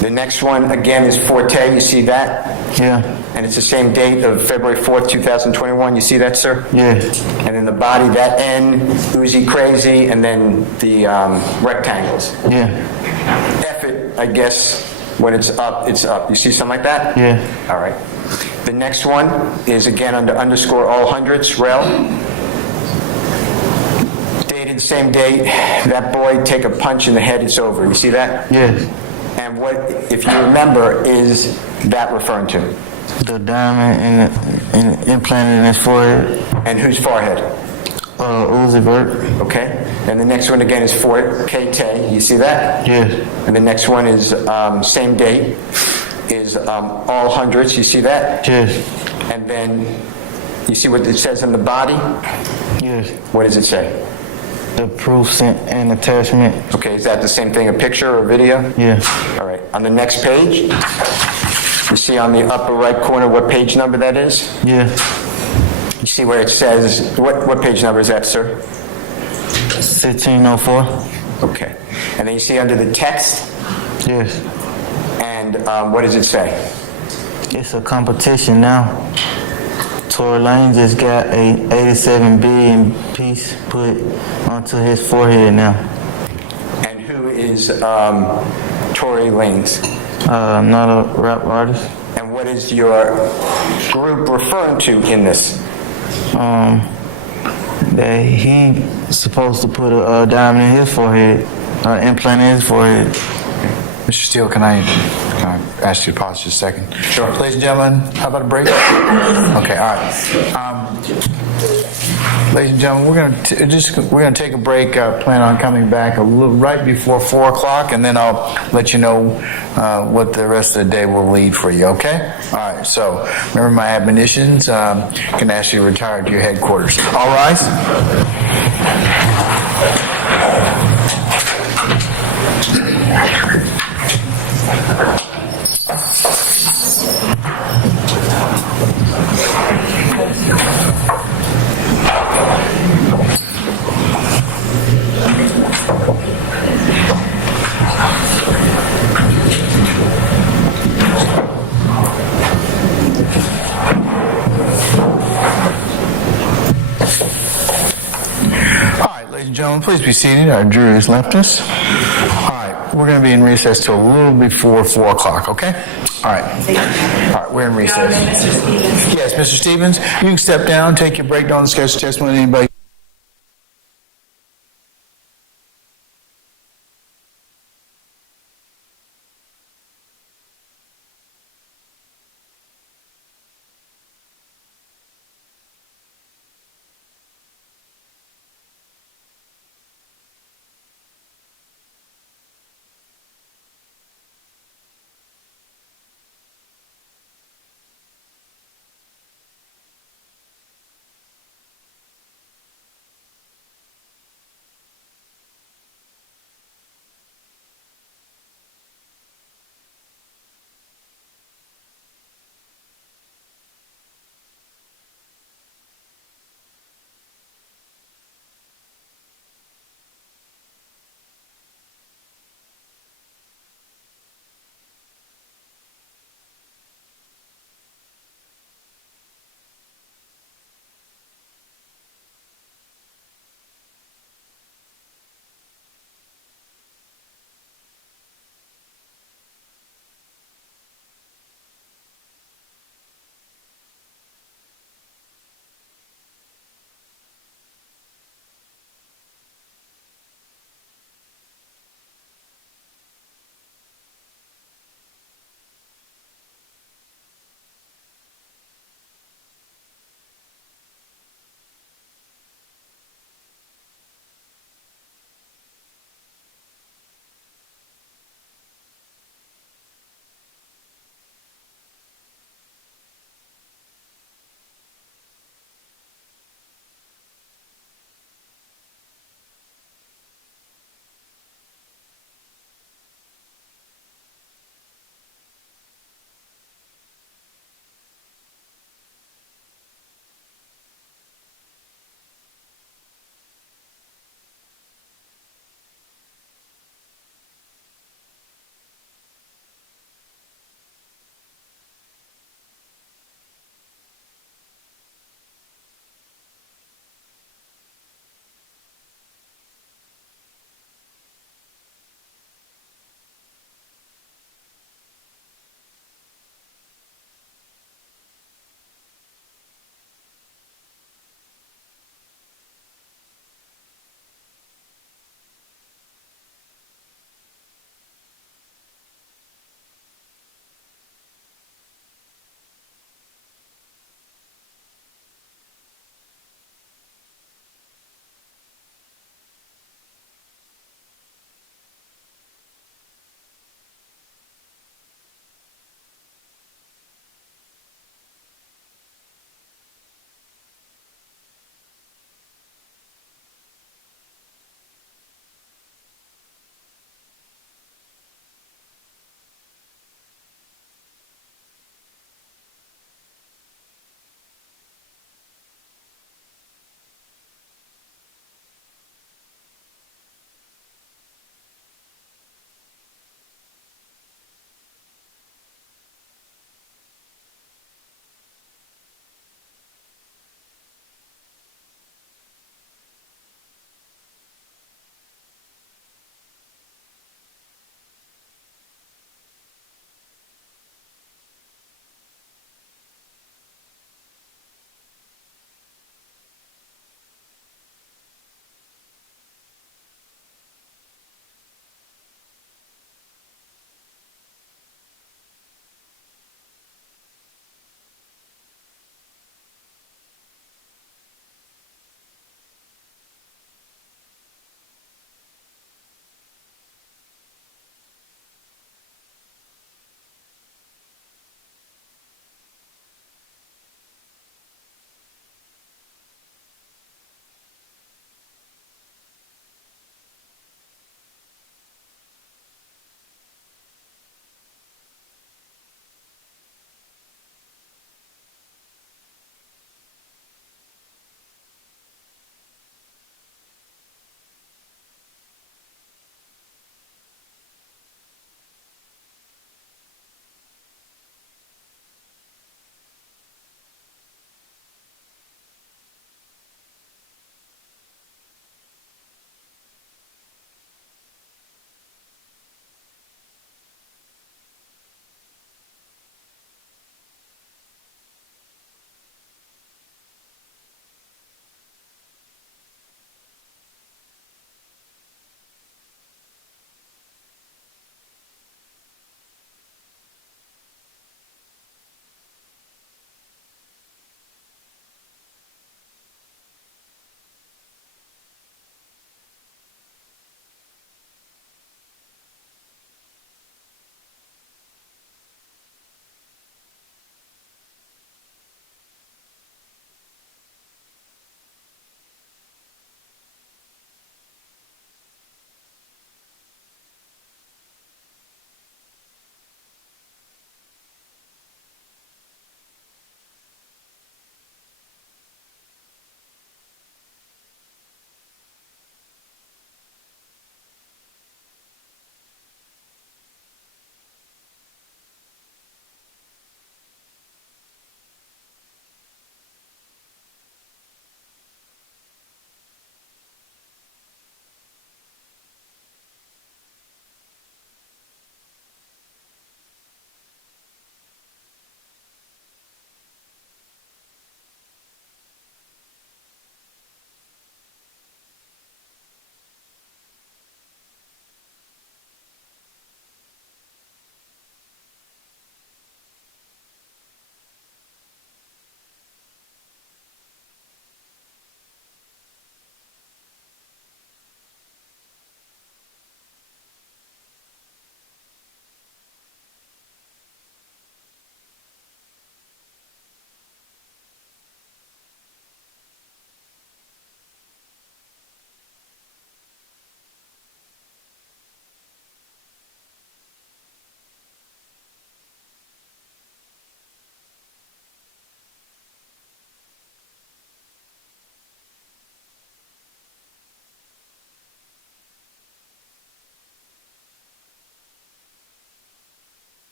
The next one, again, is Forte. You see that? Yeah. And it's the same date of February 4th, 2021. You see that, sir? Yeah. And then the body, that N, Uzi Crazy, and then the rectangles. Yeah. F it, I guess, when it's up, it's up. You see something like that? Yeah. All right. The next one is, again, under underscore all hundreds, rel. Dated same date. That boy, take a punch in the head, it's over. You see that? Yes. And what, if you remember, is that referring to? The diamond implanted in his forehead. And whose forehead? Uzi Vert. Okay. And the next one again is KT. You see that? Yes. And the next one is same date, is all hundreds. You see that? Yes. And then you see what it says on the body? Yes. What does it say? The proof sent an attachment. Okay, is that the same thing, a picture or video? Yeah. All right. On the next page, you see on the upper right corner what page number that is? Yeah. You see where it says, what page number is that, sir? 1604. Okay. And then you see under the text, Yes. and what does it say? It's a competition now. Tory Lanez just got a 87 billion piece put onto his forehead now. And who is Tory Lanez? Not a rap artist. And what is your group referring to in this? That he supposed to put a diamond in his forehead, implant in his forehead. Mr. Steele, can I ask you to pause just a second? Sure. Ladies and gentlemen, how about a break? Okay, all right. Ladies and gentlemen, we're gonna take a break. Plan on coming back a little right before 4 o'clock, and then I'll let you know what the rest of the day will lead for you. Okay? All right. So remember my admonitions. Can ask you to retire to your headquarters. All rise. Gentlemen, please be seated. Our jury has left us. All right, we're going to be in recess till a little before 4 o'clock, okay? All right. All right, we're in recess. Yes, Mr. Stephens, you can step down, take your break, don't discuss testimony. Anybody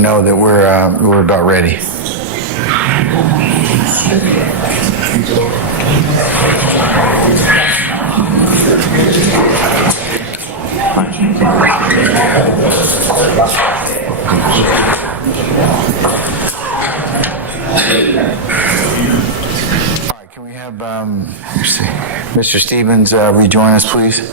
him know that we're about ready. All right, can we have let's see, Mr. Stephens rejoin us, please?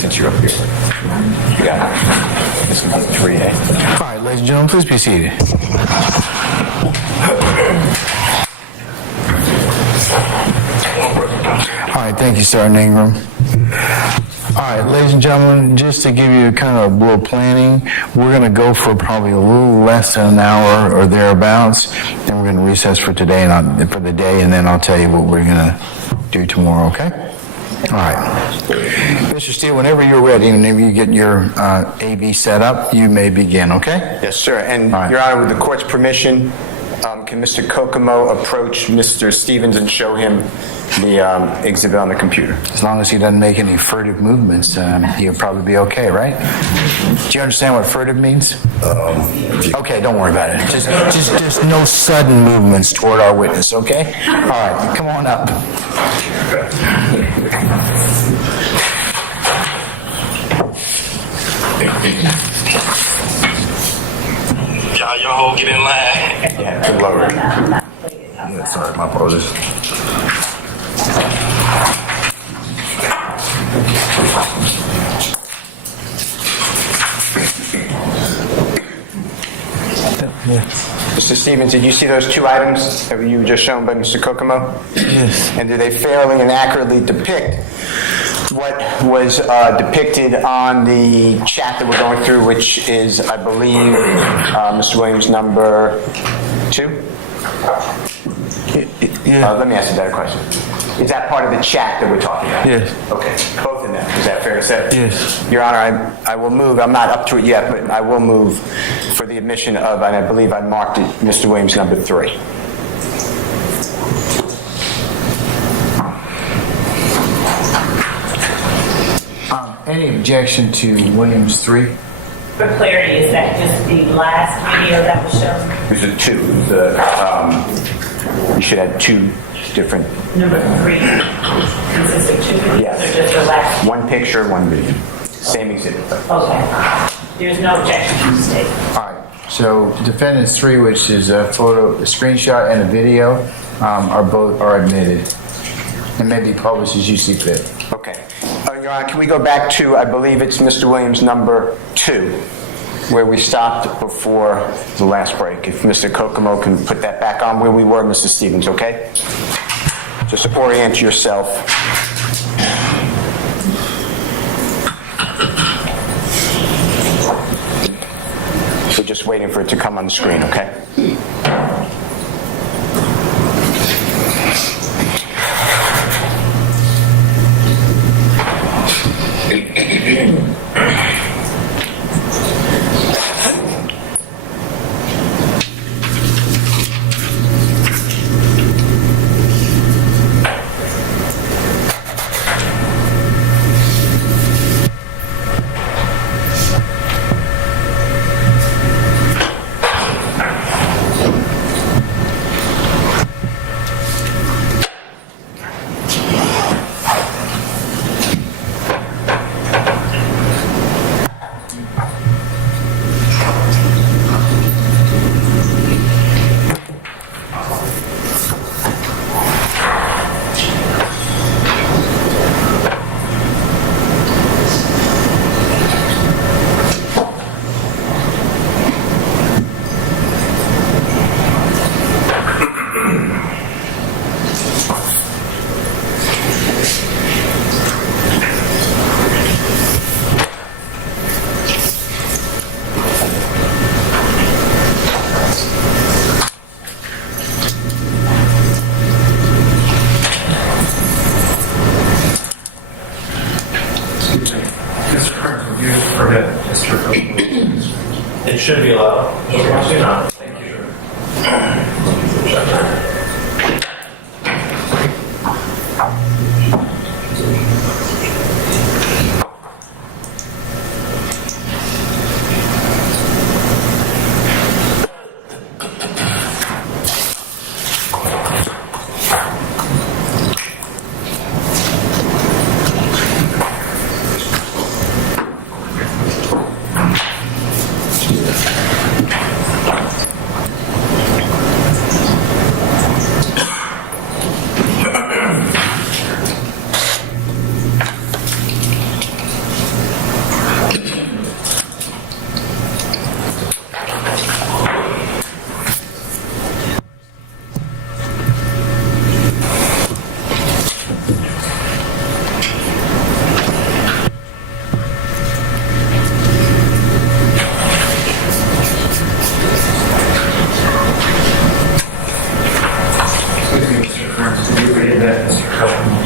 Since you're up here. You got it. This will be 3A. All right, ladies and gentlemen, please be seated. All right, thank you, Sergeant Ingram. All right, ladies and gentlemen, just to give you kind of a little planning, we're going to go for probably a little less than an hour or thereabouts. Then we're going to recess for today and for the day, and then I'll tell you what we're going to do tomorrow, okay? All right. Mr. Steele, whenever you're ready, whenever you get your AV set up, you may begin, okay? Yes, sir. And, All right. Your Honor, with the court's permission, can Mr. Kokomo approach Mr. Stephens and show him the exhibit on the computer? As long as he doesn't make any furtive movements, he'll probably be okay, right? Do you understand what furtive means? Okay, don't worry about it. Just no sudden movements toward our witness, okay? All right, come on up. Y'all get in line. Yeah, good lower. Yeah, sorry, my apologies. Mr. Stephens, did you see those two items that you were just shown by Mr. Kokomo? Yes. And do they fairly and accurately depict what was depicted on the chat that we're going through, which is, I believe, Mr. Williams, number 2? Yeah. Let me ask you a better question. Is that part of the chat that we're talking about? Yes. Okay, both of them. Is that fair to say? Yes. Your Honor, I will move. I'm not up to it yet, but I will move for the admission of, and I believe I marked it, Mr. Williams, number 3. Any objection to Williams 3? For clarity, is that just the last video that was shown? There's a 2. You should have 2 different. Number 3 consists of 2 videos, Yes. or just the last? One picture, one video. Same exhibit. Okay. There's no objection from the state. All right, so defendants 3, which is a photo, a screenshot, and a video, are admitted and may be published as you see fit. Okay. Your Honor, can we go back to, I believe it's Mr. Williams, number 2, where we stopped before the last break. If Mr. Kokomo can put that back on where we were, Mr. Stephens, okay? Just orient yourself. We're just waiting for it to come on the screen, okay?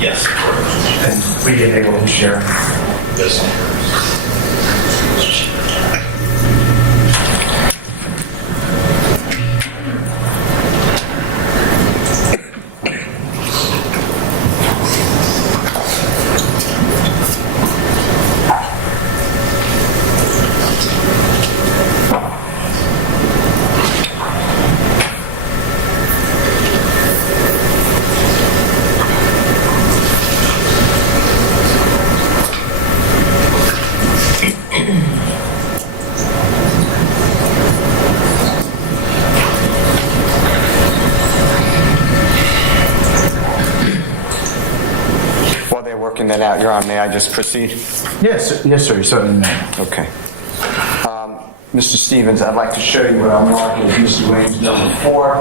Yes. And we enable to share. Yes. While they're working that out, Your Honor, may I just proceed? Yes, yes, sir, you certainly may. Okay. Mr. Stephens, I'd like to show you what I'll mark as Mr. Williams number 4.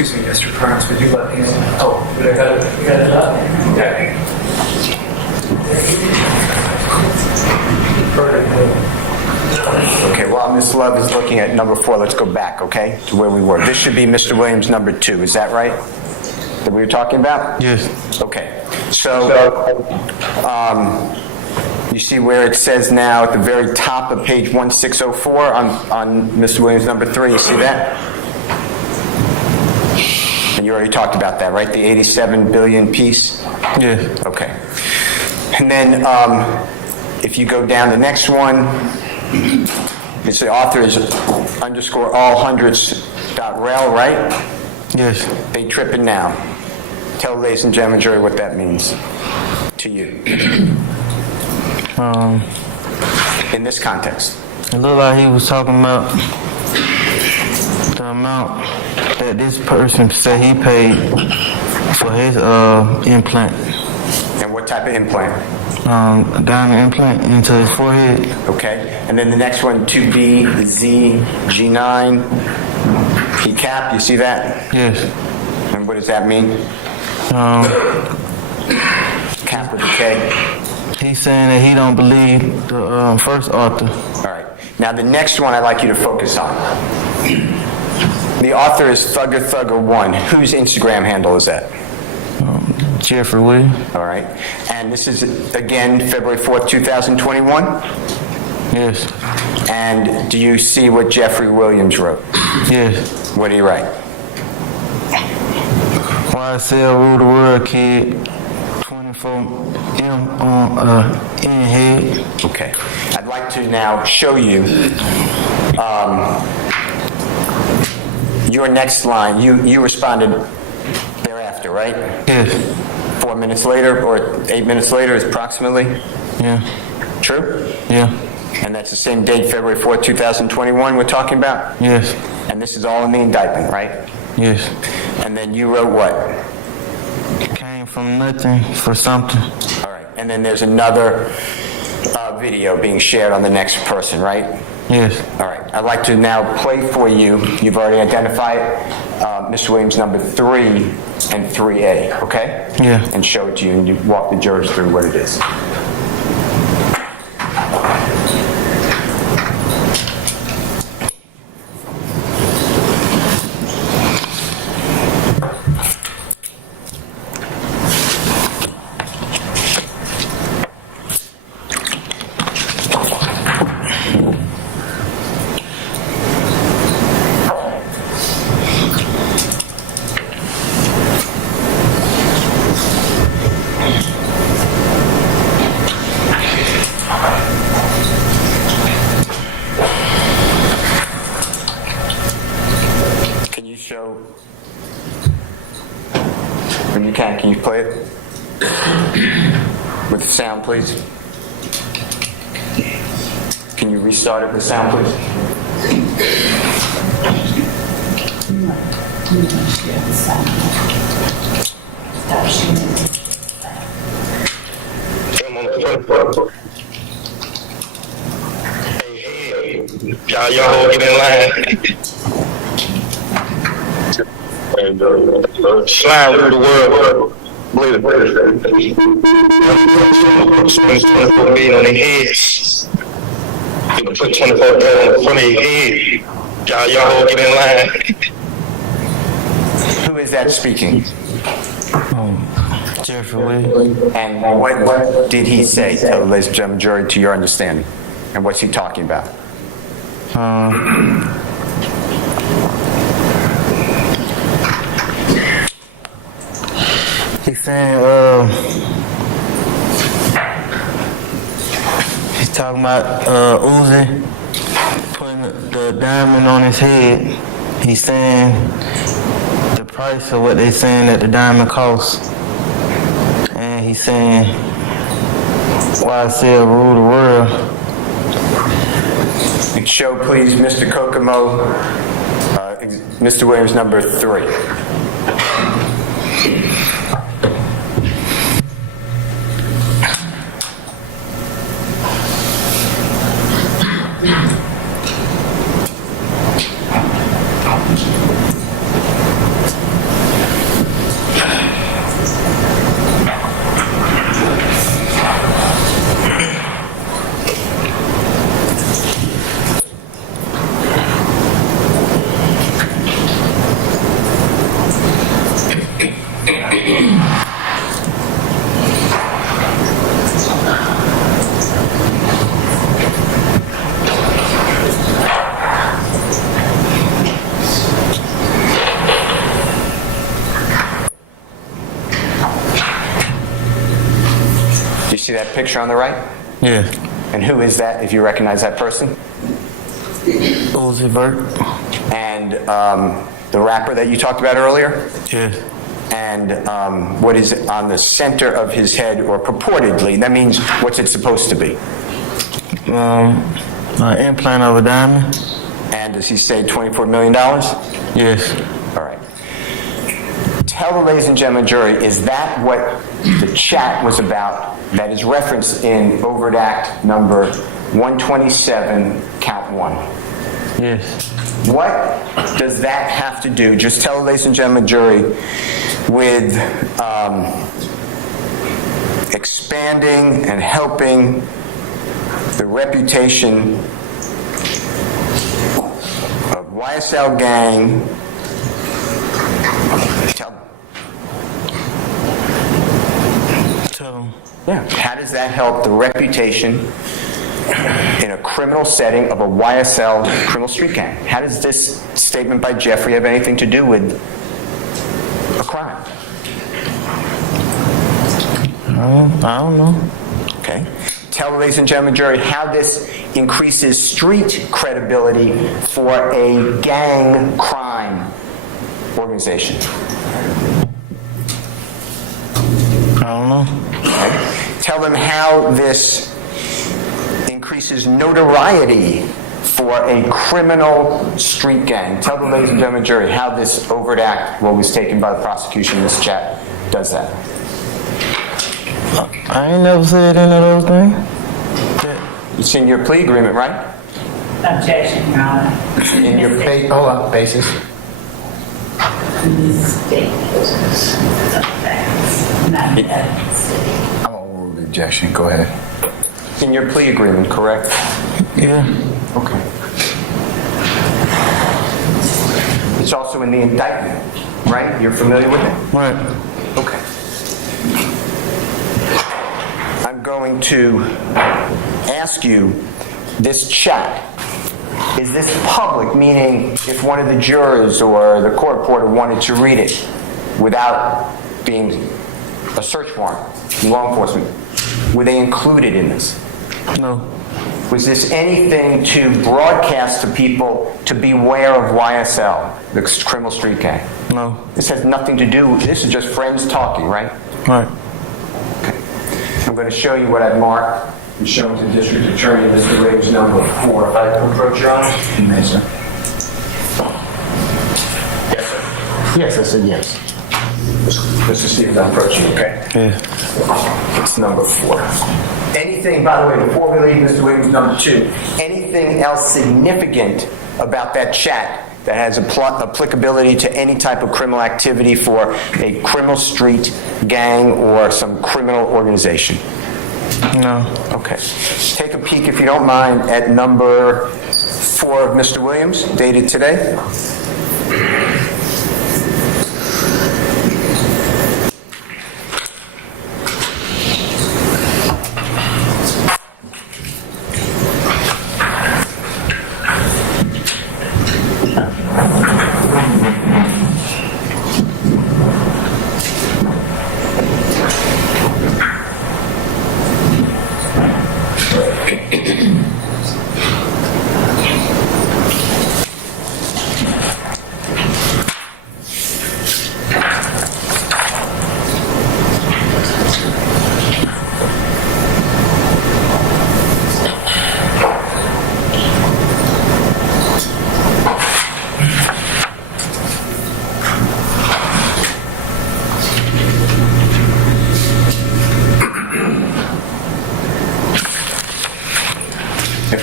Excuse me, Mr. Burns, would you let me in? Oh, did I got it? You got it up? Okay. Okay, while Ms. Love is looking at number 4, let's go back, okay, to where we were. This should be Mr. Williams number 2, is that right? That we were talking about? Yes. Okay, so you see where it says now at the very top of page 1604 on Mr. Williams number 3, you see that? And you already talked about that, right? The 87 billion piece? Yes. Okay. And then if you go down the next one, it's the author is underscore all hundreds dot rel, right? Yes. They tripping now. Tell ladies and gentlemen, jury, what that means to you in this context. It looked like he was talking about the amount that this person said he paid for his implant. And what type of implant? A diamond implant into his forehead. Okay. And then the next one, 2B, the Z, G9, P cap, you see that? Yes. And what does that mean? Cap with a K. He's saying that he don't believe the first author. All right. Now the next one I'd like you to focus on. The author is Thugger1. Whose Instagram handle is that? Jeffrey Williams. All right. And this is, again, February 4th, 2021? Yes. And do you see what Jeffrey Williams wrote? Yes. What did he write? YSL rule the world, kid. 24M on in head. Okay. I'd like to now show you your next line. You responded thereafter, right? Yes. 4 minutes later or 8 minutes later approximately? Yeah. True? Yeah. And that's the same date, February 4th, 2021 we're talking about? Yes. And this is all in the indictment, right? Yes. And then you wrote what? Came from nothing for something. All right. And then there's another video being shared on the next person, right? Yes. All right. I'd like to now play for you. You've already identified Mr. Williams number 3 and 3A, okay? Yeah. And show it to you, and you walk the jurors through what it is. Can you show, when you can you play it? With the sound, please. Can you restart it with sound, please? Hey, y'all get in line. And slide through the world. Believe it. Spend 24 million on their heads. You know, put 24 million on the front of your head. Y'all get in line. Who is that speaking? Jeffrey Williams. And what did he say, ladies and gentlemen, jury, to your understanding? And what's he talking about? He's saying, he's talking about Uzi putting the diamond on his head. He's saying the price of what they saying that the diamond costs. And he's saying YSL rule the world. And show, please, Mr. Kokomo, Mr. Williams, number 3. Do you see that picture on the right? Yeah. And who is that, if you recognize that person? Uzi Vert. And the rapper that you talked about earlier? Yeah. And what is on the center of his head, or purportedly? That means, what's it supposed to be? An implant of a diamond. And does he say $24 million? Yes. All right. Tell the ladies and gentlemen jury, is that what the chat was about that is referenced in overt act number 127, count 1? Yes. What does that have to do, just tell the ladies and gentlemen jury, with expanding and helping the reputation of YSL gang? Tell him. Yeah. How does that help the reputation in a criminal setting of a YSL criminal street gang. How does this statement by Jeffrey have anything to do with a crime? I don't know. Okay. Tell, ladies and gentlemen, jury, how this increases street credibility for a gang crime organization. I don't know. Okay. Tell them how this increases notoriety for a criminal street gang. Tell the ladies and gentlemen, jury, how this overt act, what was taken by the prosecution in this chat, does that. I ain't never said any of those things. It's in your plea agreement, right? Objection, Your Honor. In your plea. Hold on, basis. Not evidence. I'm gonna overrule the objection. Go ahead. In your plea agreement, correct? Yeah. Okay. It's also in the indictment, right? You're familiar with it? Right. Okay. I'm going to ask you, this chat, is this public? Meaning, if one of the jurors or the court reporter wanted to read it without being a search warrant, law enforcement, were they included in this? No. Was this anything to broadcast to people to beware of YSL, the criminal street gang? No. This has nothing to do, this is just friends talking, right? Right. Okay. I'm going to show you what I've marked and shown to the district attorney, Mr. Williams, number 4. If I approach your honor? You may, sir. Yes, sir. Yes, I said yes. Mr. Stevens, I'm approaching, okay? Yeah. It's number 4. Anything, by the way, before we leave Mr. Williams, number 2, anything else significant about that chat that has applicability to any type of criminal activity for a criminal street gang or some criminal organization? No. Okay. Take a peek, if you don't mind, at number 4 of Mr. Williams, dated today.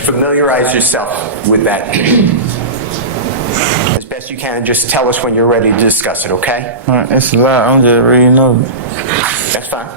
Familiarize yourself with that as best you can, and just tell us when you're ready to discuss it, okay? All right. It's a lot. I'm just reading over. That's fine.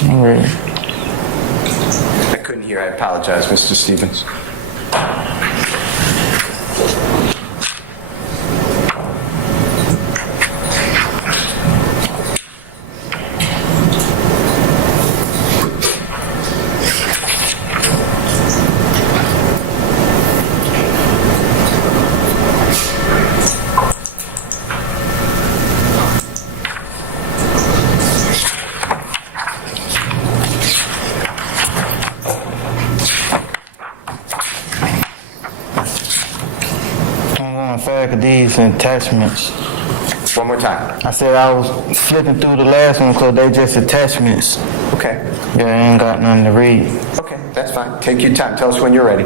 I'm ready. I couldn't hear. I apologize, Mr. Stevens. faculties and attachments. One more time. I said I was flipping through the last one because they just attachments. Okay. Yeah, I ain't got nothing to read. Okay, that's fine. Take your time. Tell us when you're ready.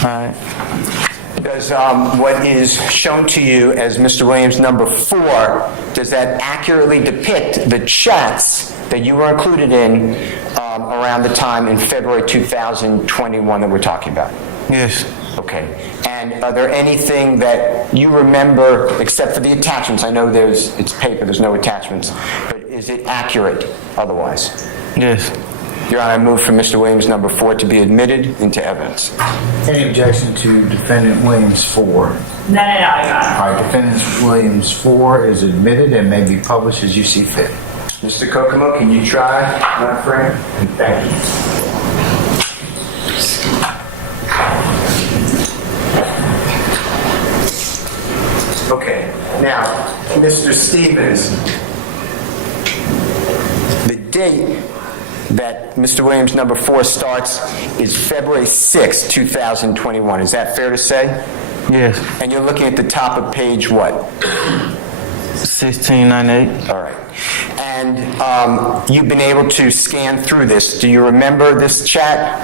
All right. Does what is shown to you as Mr. Williams number 4, does that accurately depict the chats that you were included in around the time in February 2021 that we're talking about? Yes. Okay. And are there anything that you remember, except for the attachments? I know it's paper, there's no attachments, but is it accurate otherwise? Yes. Your Honor, I move for Mr. Williams number 4 to be admitted into evidence. Any objection to defendant Williams 4? No, Your Honor. All right, defendant Williams 4 is admitted and may be published as you see fit. Mr. Kokomo, can you try, my friend? And thank you. Okay, now, Mr. Stephens, the date that Mr. Williams number 4 starts is February 6, 2021. Is that fair to say? Yes. And you're looking at the top of page what? 1698. All right. And you've been able to scan through this. Do you remember this chat?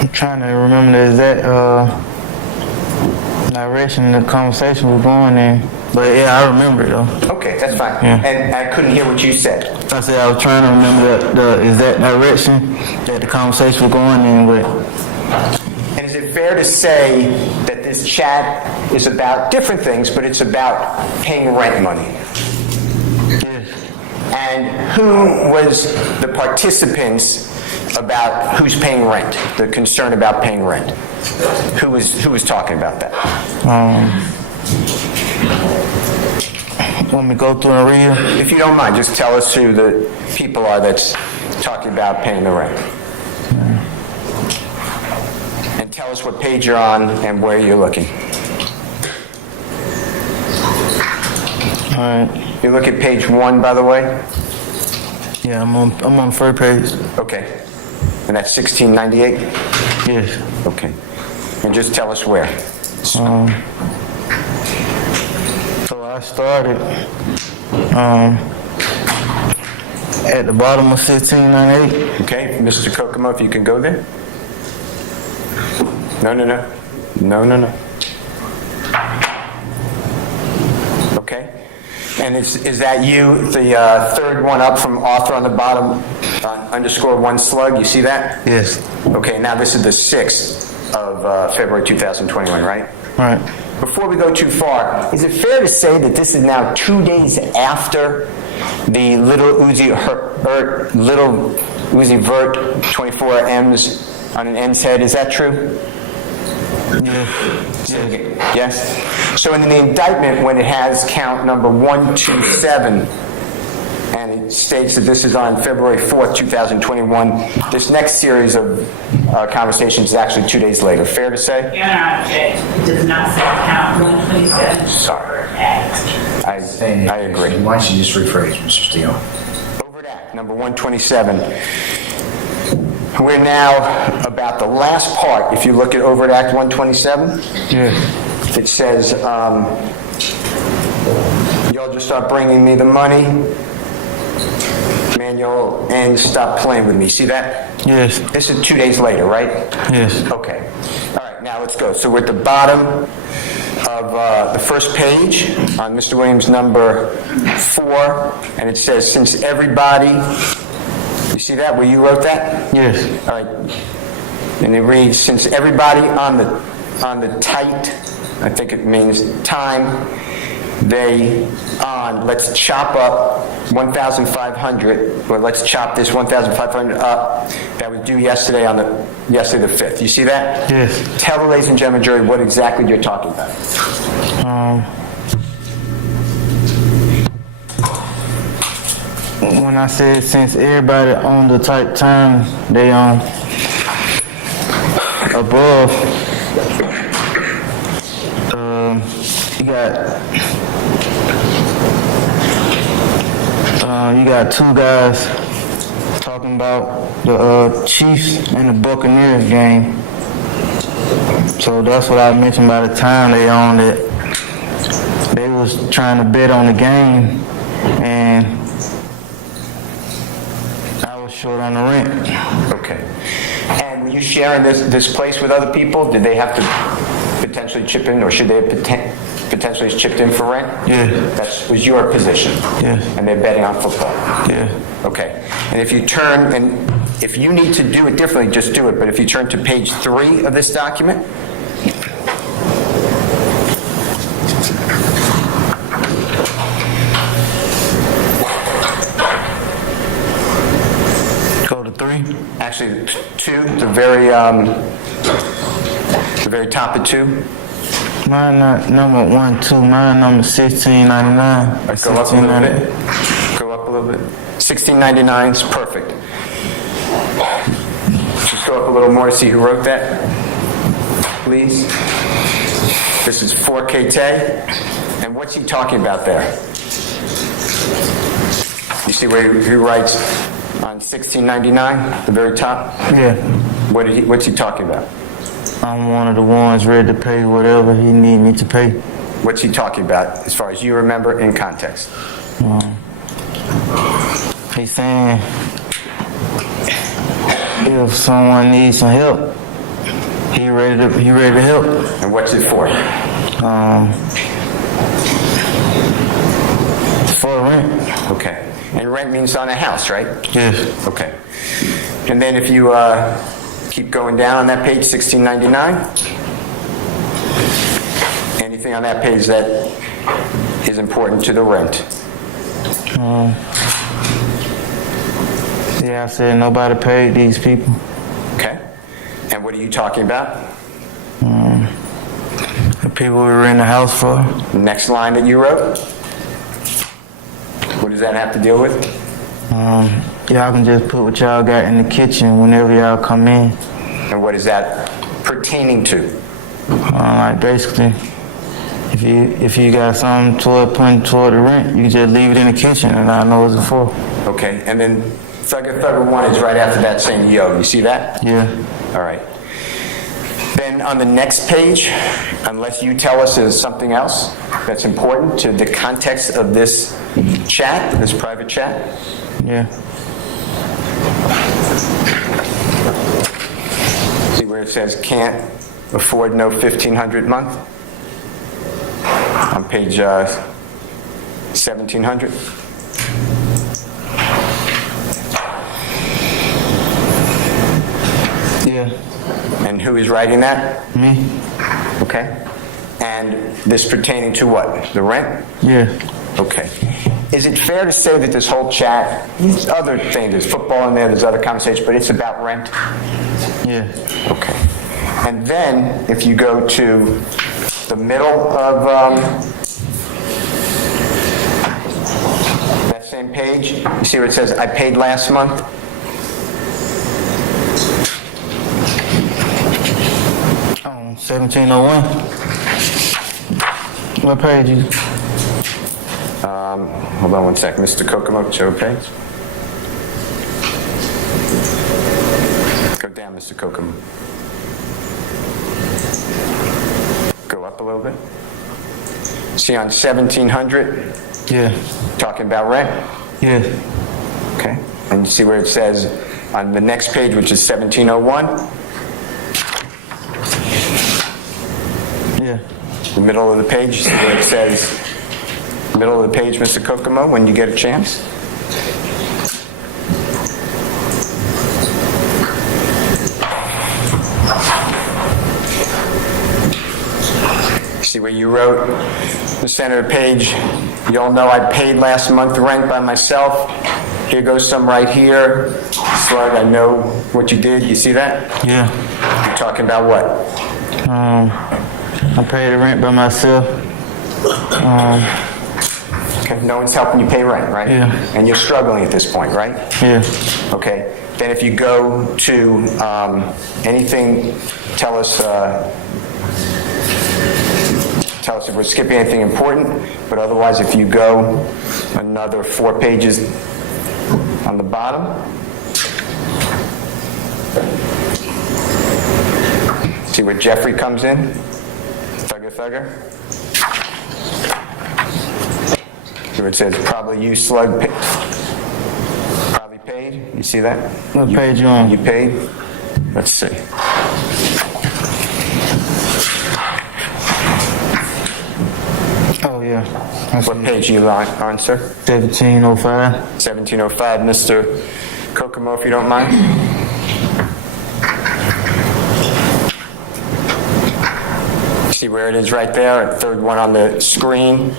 I'm trying to remember the exact direction the conversation was going in. But yeah, I remember it though. Okay, that's fine. Yeah. And I couldn't hear what you said. I said I was trying to remember the exact direction that the conversation was going in with. And is it fair to say that this chat is about different things, but it's about paying rent money? Yes. And who was the participants about who's paying rent, the concern about paying rent? Who was talking about that? Want me to go through and read it? If you don't mind, just tell us who the people are that's talking about paying the rent. And tell us what page you're on and where you're looking. All right. You look at page 1, by the way? Yeah, I'm on the first page. Okay. And that's 1698? Yes. Okay. And just tell us where. So I started at the bottom of 1698. Okay, Mr. Kokomo, if you can go there. No. Okay. And is that you, the third one up from author on the bottom, underscore 1 slug? You see that? Yes. Okay, now this is the 6th of February 2021, right? Right. Before we go too far, is it fair to say that this is now 2 days after the little Uzi Vert 24 M's on an N's head? Is that true? Yeah. Yes? So in the indictment, when it has count number 127, and it states that this is on February 4th, 2021, this next series of conversations is actually 2 days later. Fair to say? Your Honor, it does not say count 127. Sorry. I agree. Why don't you just rephrase, Mr. Steele? Overt Act number 127. We're now about the last part. If you look at Overt Act 127, Yeah. it says, y'all just start bringing me the money, manual, and stop playing with me. See that? Yes. This is 2 days later, right? Yes. Okay. All right, now let's go. So we're at the bottom of the first page on Mr. Williams number 4, and it says, since everybody, you see that where you wrote that? Yes. All right. And it reads, since everybody on the tight, I think it means time, let's chop up 1,500, or let's chop this 1,500 up that was due yesterday yesterday the 5th. You see that? Yes. Tell the ladies and gentlemen jury what exactly you're talking about. when I said since everybody on the type term they on above, you got two guys talking about the Chiefs and the Buccaneers game. So that's what I mentioned by the time they on that they was trying to bet on the game and I was short on the rent. Okay. And were you sharing this place with other people? Did they have to potentially chip in, or should they have potentially chipped in for rent? Yeah. That was your position? Yeah. And they're betting on football? Yeah. Okay. And if you turn, and if you need to do it differently, just do it. But if you turn to page 3 of this document, Go to 3. actually 2, the very top of 2. Mine not number 1, 2. Mine number 1699. Go up a little bit. Go up a little bit. 1699 is perfect. Just go up a little more, see who wrote that, please. This is 4K Tay. And what's he talking about there? You see where he writes on 1699, the very top? Yeah. What's he talking about? I'm one of the ones ready to pay whatever he need me to pay. What's he talking about as far as you remember in context? He's saying if someone needs some help, he ready to help. And what's it for? For rent. Okay. And rent means on a house, right? Yes. Okay. And then if you keep going down on that page, 1699, anything on that page that is important to the rent? Yeah, I said nobody paid these people. Okay. And what are you talking about? The people we rent the house for. Next line that you wrote? What does that have to deal with? Y'all can just put what y'all got in the kitchen whenever y'all come in. And what is that pertaining to? Like basically, if you got something putting toward the rent, you can just leave it in the kitchen and I know what it's for. Okay. And then Thugger 1 is right after that saying yo. You see that? Yeah. All right. Then on the next page, unless you tell us there's something else that's important to the context of this chat, this private chat. Yeah. See where it says can't afford no 1,500 a month? On page 1700. Yeah. And who is writing that? Me? Okay. And this pertaining to what? The rent? Yeah. Okay. Is it fair to say that this whole chat, there's other things, there's football in there, there's other conversations, but it's about rent? Yeah. Okay. And then if you go to the middle of that same page, you see where it says, I paid last month? 1701. What page is? Hold on one sec. Mr. Kokomo, show page. Go down, Mr. Kokomo. Go up a little bit. See on 1700, Yeah. talking about rent? Yeah. Okay. And you see where it says on the next page, which is 1701, Yeah. the middle of the page, you see where it says, middle of the page, Mr. Kokomo, when you get a chance. See where you wrote, the center of the page, you all know I paid last month rent by myself. Here goes some right here. Slug, I know what you did. You see that? Yeah. You're talking about what? I paid the rent by myself. Okay, no one's helping you pay rent, right? Yeah. And you're struggling at this point, right? Yeah. Okay, then if you go to anything, tell us if we're skipping anything important, but otherwise if you go another 4 pages on the bottom, see where Jeffrey comes in, Thugger. See where it says probably you slug, probably paid, you see that? What page you on? You paid? Let's see. Oh, yeah. What page are you on, sir? 1705. 1705, Mr. Kokomo, if you don't mind. See where it is right there, third one on the screen.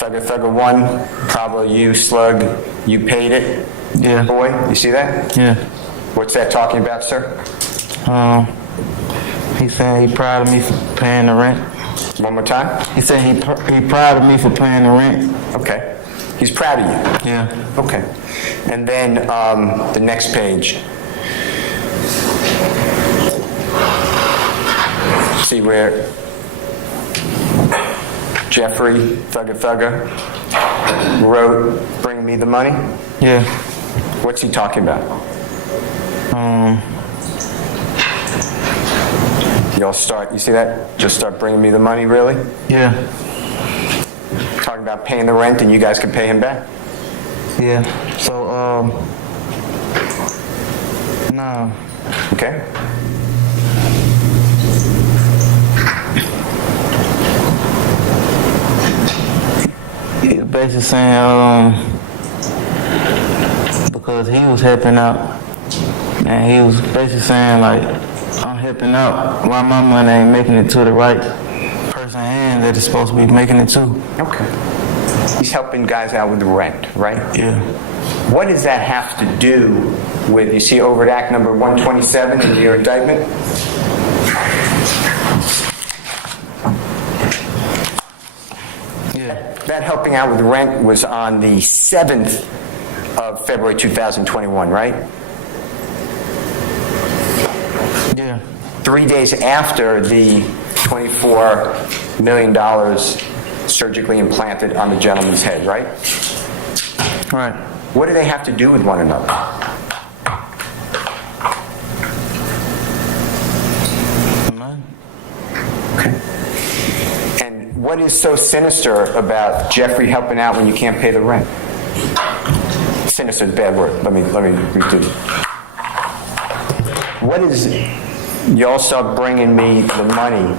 Thugger 1, probably you slug, you paid it. Yeah. Boy, you see that? Yeah. What's that talking about, sir? He's saying he proud of me for paying the rent. One more time? He said he proud of me for paying the rent. Okay. He's proud of you. Yeah. Okay. And then the next page. See where Jeffrey Thugger wrote, "Bring me the money." Yeah. What's he talking about? Y'all start, you see that? Just start bringing me the money, really? Yeah. Talking about paying the rent and you guys can pay him back? Yeah. So, no. Okay. He's basically saying, because he was helping out, and he was basically saying, like, I'm helping out while my money ain't making it to the right person's hand that it's supposed to be making it to. Okay. He's helping guys out with the rent, right? Yeah. What does that have to do with, you see overt act number 127 in your indictment? Yeah. That helping out with rent was on the 7th of February 2021, right? Yeah. 3 days after the $24 million surgically implanted on the gentleman's head, right? Right. What do they have to do with one another? None. Okay. And what is so sinister about Jeffrey helping out when you can't pay the rent? Sinister is a bad word. Let me redo it. What is y'all start bringing me the money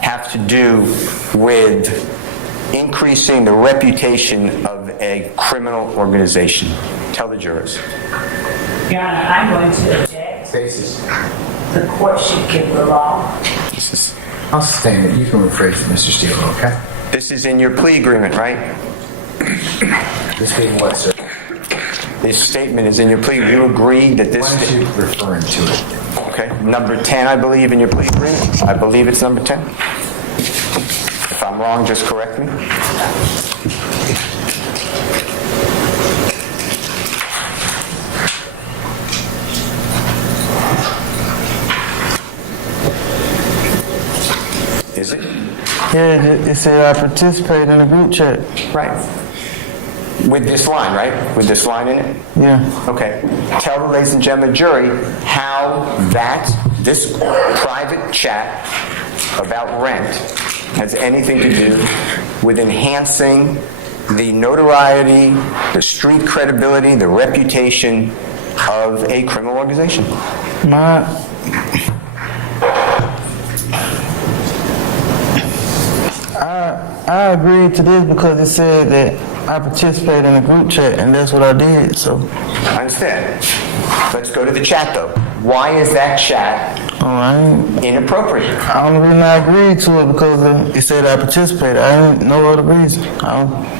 have to do with increasing the reputation of a criminal organization? Tell the jurors. Your Honor, I'm going to object. Basis. The court should give the law. I'll sustain it. You can rephrase it, Mr. Steele, okay? This is in your plea agreement, right? This being what, sir? This statement is in your plea. You agree that this... Why don't you referring to it? Okay, number 10, I believe, in your plea agreement. I believe it's number 10. If I'm wrong, just correct me. Is it? Yeah, it said I participated in a group chat. Right. With this line, right? With this line in it? Yeah. Okay. Tell the ladies and gentlemen jury how this private chat about rent has anything to do with enhancing the notoriety, the street credibility, the reputation of a criminal organization. I agreed to this because it said that I participated in a group chat, and that's what I did, so. I understand. Let's go to the chat, though. Why is that chat inappropriate? I don't really agree to it because it said I participated. I ain't no other reason.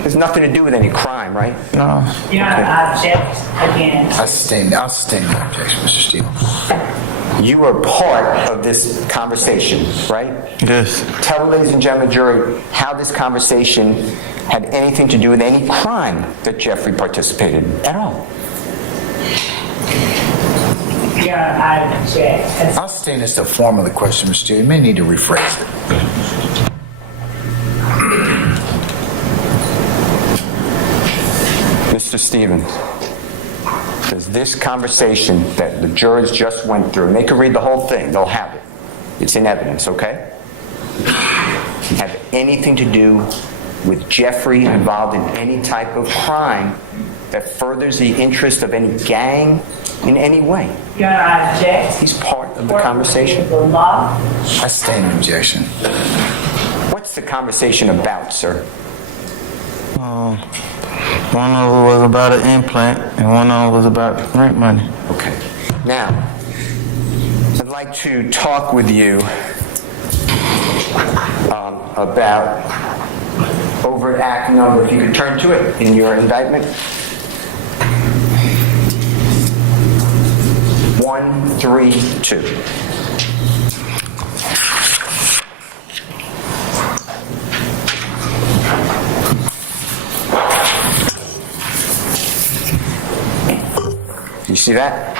There's nothing to do with any crime, right? No. Your Honor, I object again. I'll sustain the objection, Mr. Steele. You were part of this conversation, right? Yes. Tell the ladies and gentlemen, jury, how this conversation had anything to do with any crime that Jeffrey participated in at all. Your Honor, I object. I'll state as the form of the question, Mr. Chair. You may need to rephrase it. Mr. Stephens, does this conversation that the jurors just went through, and they can read the whole thing, they'll have it. It's in evidence, okay? Have anything to do with Jeffrey involved in any type of crime that furthers the interest of any gang in any way? Your Honor, I object. He's part of the conversation. The law. I stand in objection. What's the conversation about, sir? One of them was about an implant, and one of them was about rent money. Okay. Now, I'd like to talk with you about overt act number, if you could turn to it in your indictment. 132. You see that?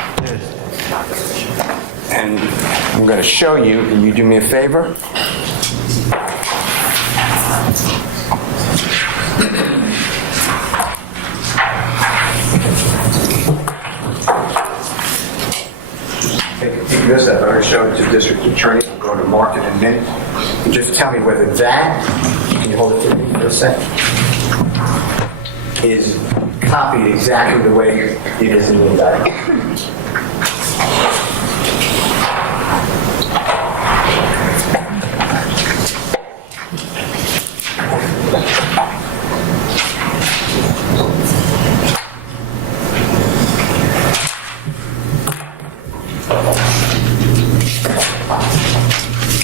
And I'm going to show you, and you do me a favor. Take this, I've already shown it to the district attorney. I'm going to mark it in a minute. And just tell me whether that, can you hold it for me for a second, is copied exactly the way it is in the indictment.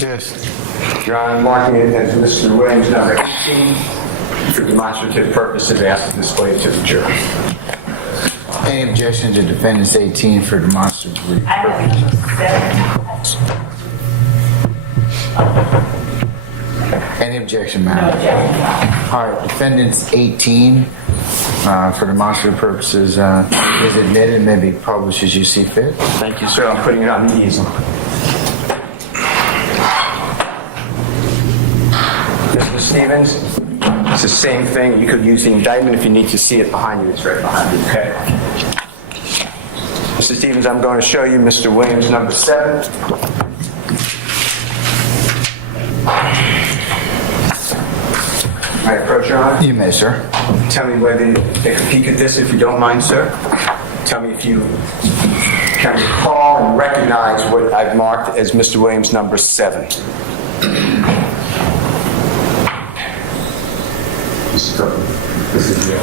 Yes. Your Honor, I'm marking it as Mr. Williams, number 18, for demonstrative purposes, asked to display it to the jury. Any objection to defendant's 18 for demonstrative? I have Any objection, no Madam? objection. All right, defendant's 18 for demonstrative purposes is admitted and may be published as you see fit. Thank you, sir. I'm putting it on the easel. Mr. Stephens, it's the same thing. You could use the indictment if you need to see it behind you. It's right behind you, okay? Mr. Stephens, I'm going to show you Mr. Williams, number 7. May I approach, Your Honor? You may, sir. Tell me whether you take a peek at this, if you don't mind, sir. Tell me if you can recall and recognize what I've marked as Mr. Williams, number 7. This is it.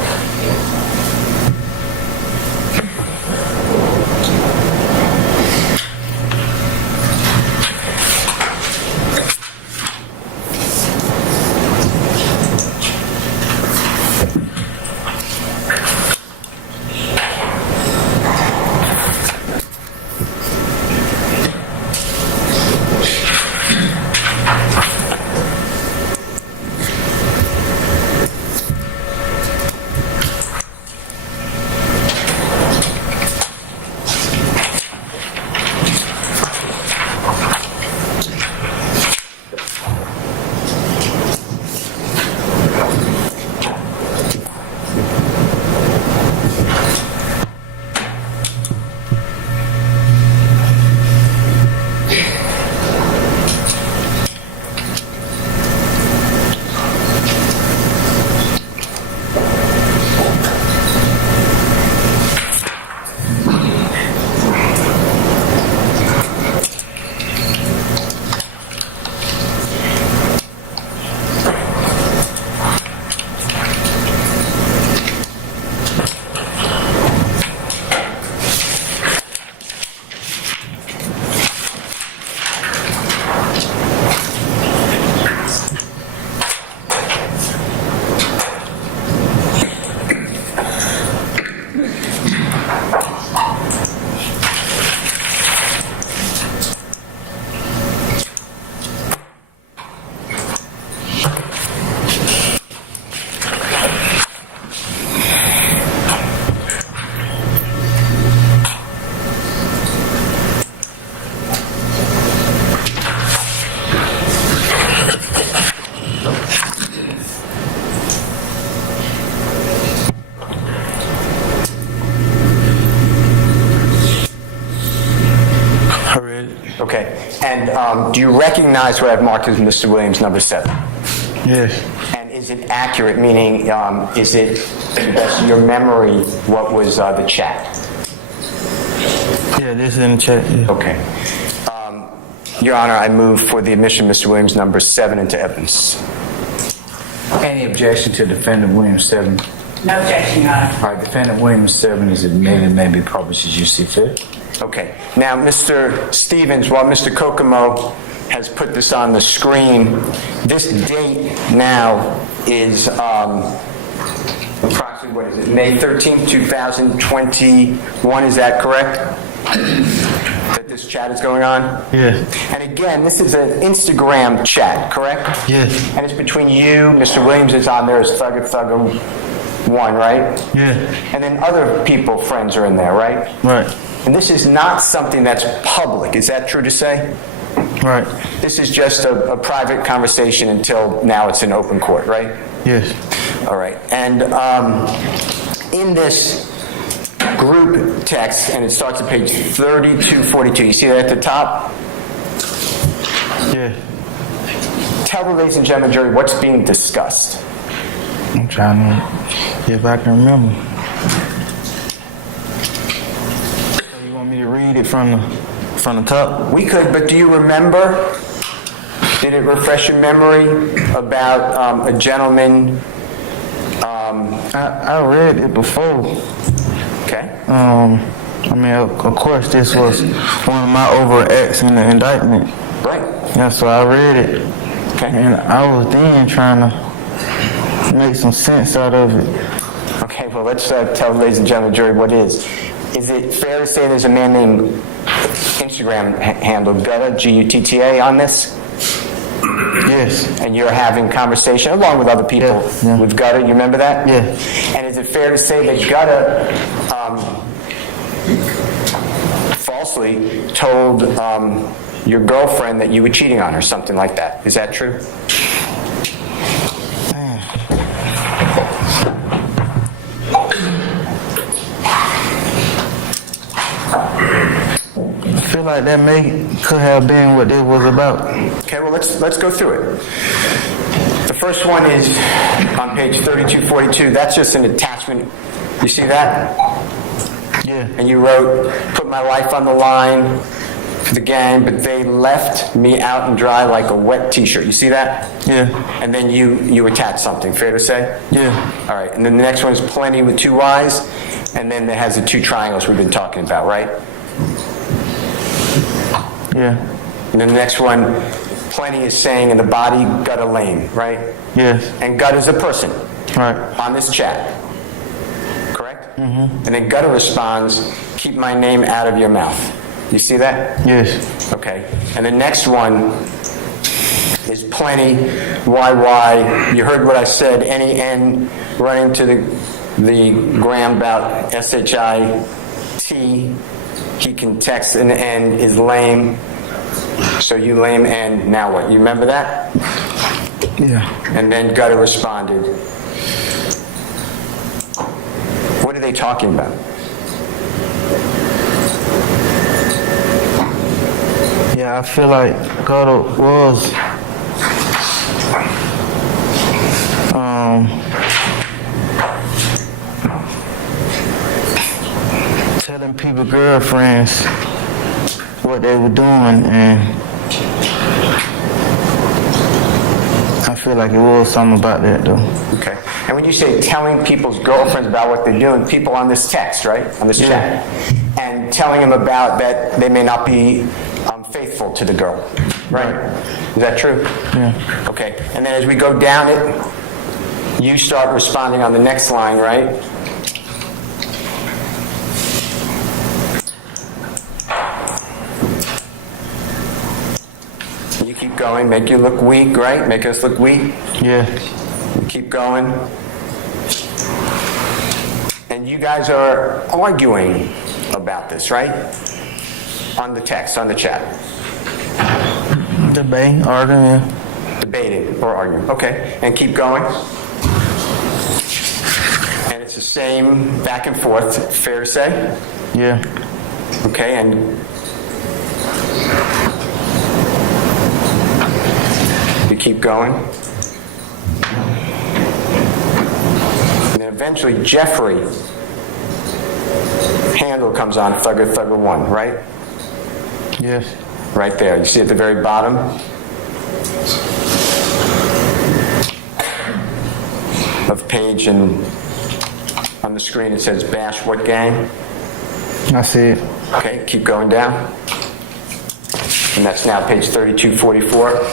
And do you recognize what I've marked as Mr. Williams number 7? Yes. And is it accurate, meaning is it, to the best of your memory, what was the chat? Yeah, this is in the chat. Yeah. Okay. Your Honor, I move for the admission of Mr. Williams number 7 into evidence. Any objection to defendant Williams 7? No objection, Your Honor. All right, defendant Williams 7 is admitted and may be published as you see fit. Okay. Now, Mr. Stephens, while Mr. Kokomo has put this on the screen, this date now is approximately, what is it, May 13th, 2021, is that correct? That this chat is going on? Yeah. And again, this is an Instagram chat, correct? Yes. And it's between you, Mr. Williams is on there as Thug 1, right? Yeah. And then other people, friends are in there, right? Right. And this is not something that's public, is that true to say? Right. This is just a private conversation until now it's in open court, right? Yes. All right. And in this group text, and it starts at page 3242, you see that at the top? Yeah. Tell the ladies and gentlemen, jury, what's being discussed. I'm trying to see if I can remember. So you want me to read it from the top? We could, but do you remember? Did it refresh your memory about a gentleman? I read it before. Okay. I mean, of course, this was one of my overacts in the indictment. Right. Yeah, so I read it. Okay. And I was then trying to make some sense out of it. Okay, well, let's tell the ladies and gentlemen, jury, what is. Is it fair to say there's a man named Instagram handle, Gutta, Gutta, on this? Yes. And you're having conversation along with other people Yeah. with Gutta, you remember that? Yeah. And is it fair to say that Gutta falsely told your girlfriend that you were cheating on her, something like that? Is that true? I feel like that could have been what it was about. Okay, well, let's go through it. The first one is on page 3242. That's just an attachment. You see that? Yeah. And you wrote, put my life on the line for the gang, but they left me out and dry like a wet t-shirt. You see that? Yeah. And then you attach something, fair to say? Yeah. All right, and then the next one is plenty with 2 Y's, and then it has the 2 triangles we've been talking about, right? Yeah. And then the next one, plenty is saying in the body, Gutta lame, right? Yes. And Gutta is a person Right. on this chat, correct? Mm-hmm. And then Gutta responds, keep my name out of your mouth. You see that? Yes. Okay. And the next one is plenty, YY. You heard what I said, any N running to the gram about SHIT. He can text an N is lame. So you lame N, now what? You remember that? Yeah. And then Gutta responded. What are they talking about? Yeah, I feel like God was telling people, girlfriends, what they were doing, and I feel like it was something about that though. Okay. And when you say telling people's girlfriends about what they're doing, people on this text, right? On this chat. And telling them about that they may not be faithful to the girl, right? Is that true? Yeah. Okay. And then as we go down it, you start responding on the next line, right? You keep going, make you look weak, right? Make us look weak. Yeah. Keep going. And you guys are arguing about this, right? On the text, on the chat. Debate, arguing. Debating or arguing. Okay. And keep going. And it's the same back and forth, fair to say? Yeah. Okay. And keep going. And then eventually Jeffrey handle comes on Thugger 1, right? Yes. Right there. You see at the very bottom? Of page, and on the screen it says Bash What Gang? I see it. Okay, keep going down. And that's now page 3244.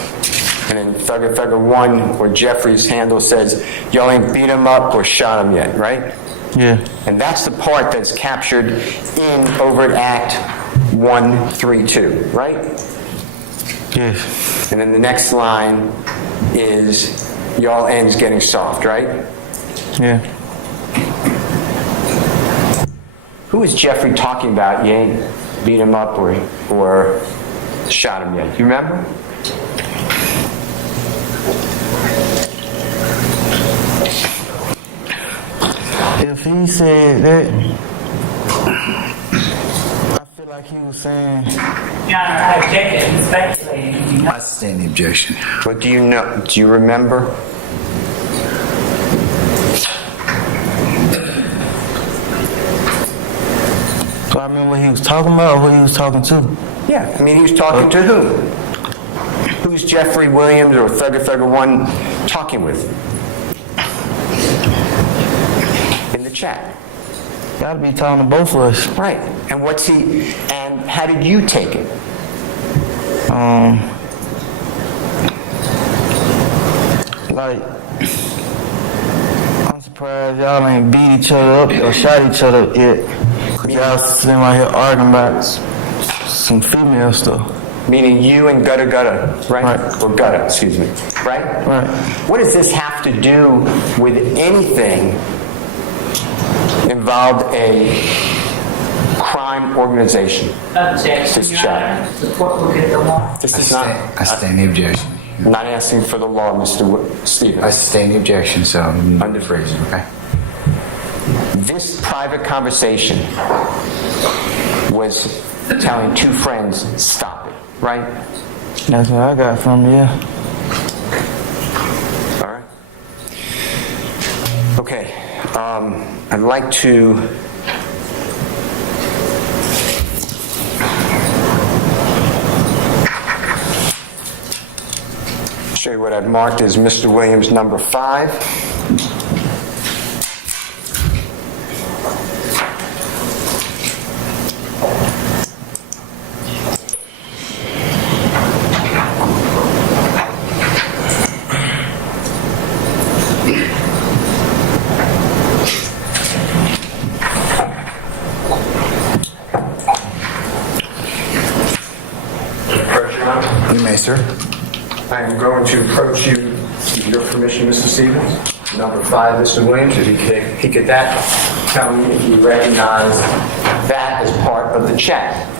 And then Thugger 1, where Jeffrey's handle says, y'all ain't beat him up or shot him yet, right? Yeah. And that's the part that's captured in Overt Act 132, right? Yes. And then the next line is, y'all ends getting soft, right? Yeah. Who is Jeffrey talking about? You ain't beat him up or shot him yet. You remember? If he said that, I feel like he was saying, Your Honor, I object to speculating. I sustain the objection. What do you know? Do you remember? so I remember what he was talking about or who he was talking to. Yeah, I mean, he was talking to who? Who's Jeffrey Williams or Thugger 1 talking with? In the chat. Gotta be talking to both of us. Right. And what's he, and how did you take it? Like, I'm surprised y'all ain't beat each other up or shot each other yet. Cause y'all sitting right here arguing about some female stuff. Meaning you and Gutta, right? Right. Or Gutta, excuse me. Right? Right. What does this have to do with anything involved a crime organization? Objection, This Your chat. Honor. The court will get the law. This I is not, sustain the objection. I'm not asking for the law, Mr. I Stephens. sustain the objection, so unphrase it, okay? This private conversation was telling two friends, stop it, right? That's what I got from you. All right. Okay. I'd like to show you what I've marked as Mr. Williams number 5. You may, sir. I am going to approach you, with your permission, Mr. Stephens. Number 5, Mr. Williams, if you could take a peek at that, tell me if you recognize that as part of the chat.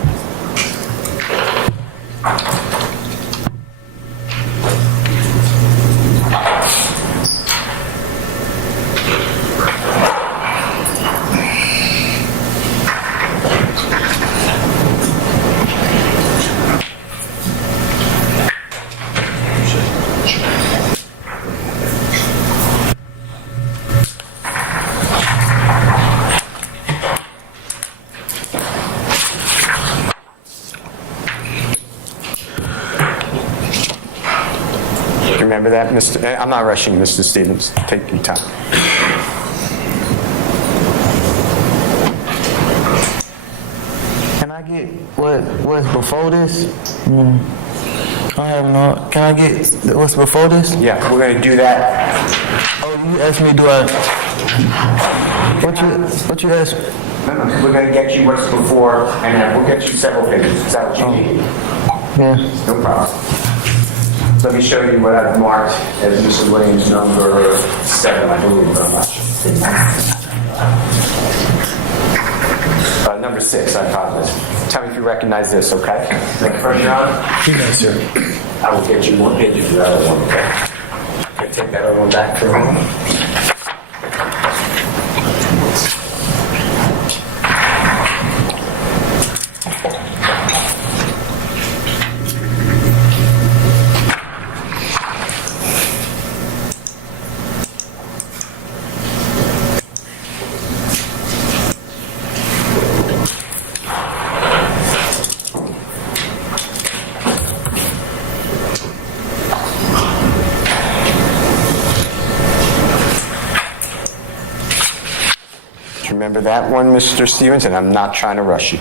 Remember that, Mr. I'm not rushing, Mr. Stephens. Take your time. Can I get what's before this? I have no. Can I get what's before this? Yeah, we're going to do that. Oh, you asked me, do I? What you asked? No, we're going to get you what's before, and then we'll get you several pages. Is that what you need? Yeah. No problem. Let me show you what I've marked as Mr. Williams number 7, I believe, very much. Number 6, I apologize. Tell me if you recognize this, okay? First, Your Honor? You may, sir. I will get you more pages of the other one, okay? Can I take that other one back for a moment? remember that one, Mr. Stephens? And I'm not trying to rush you.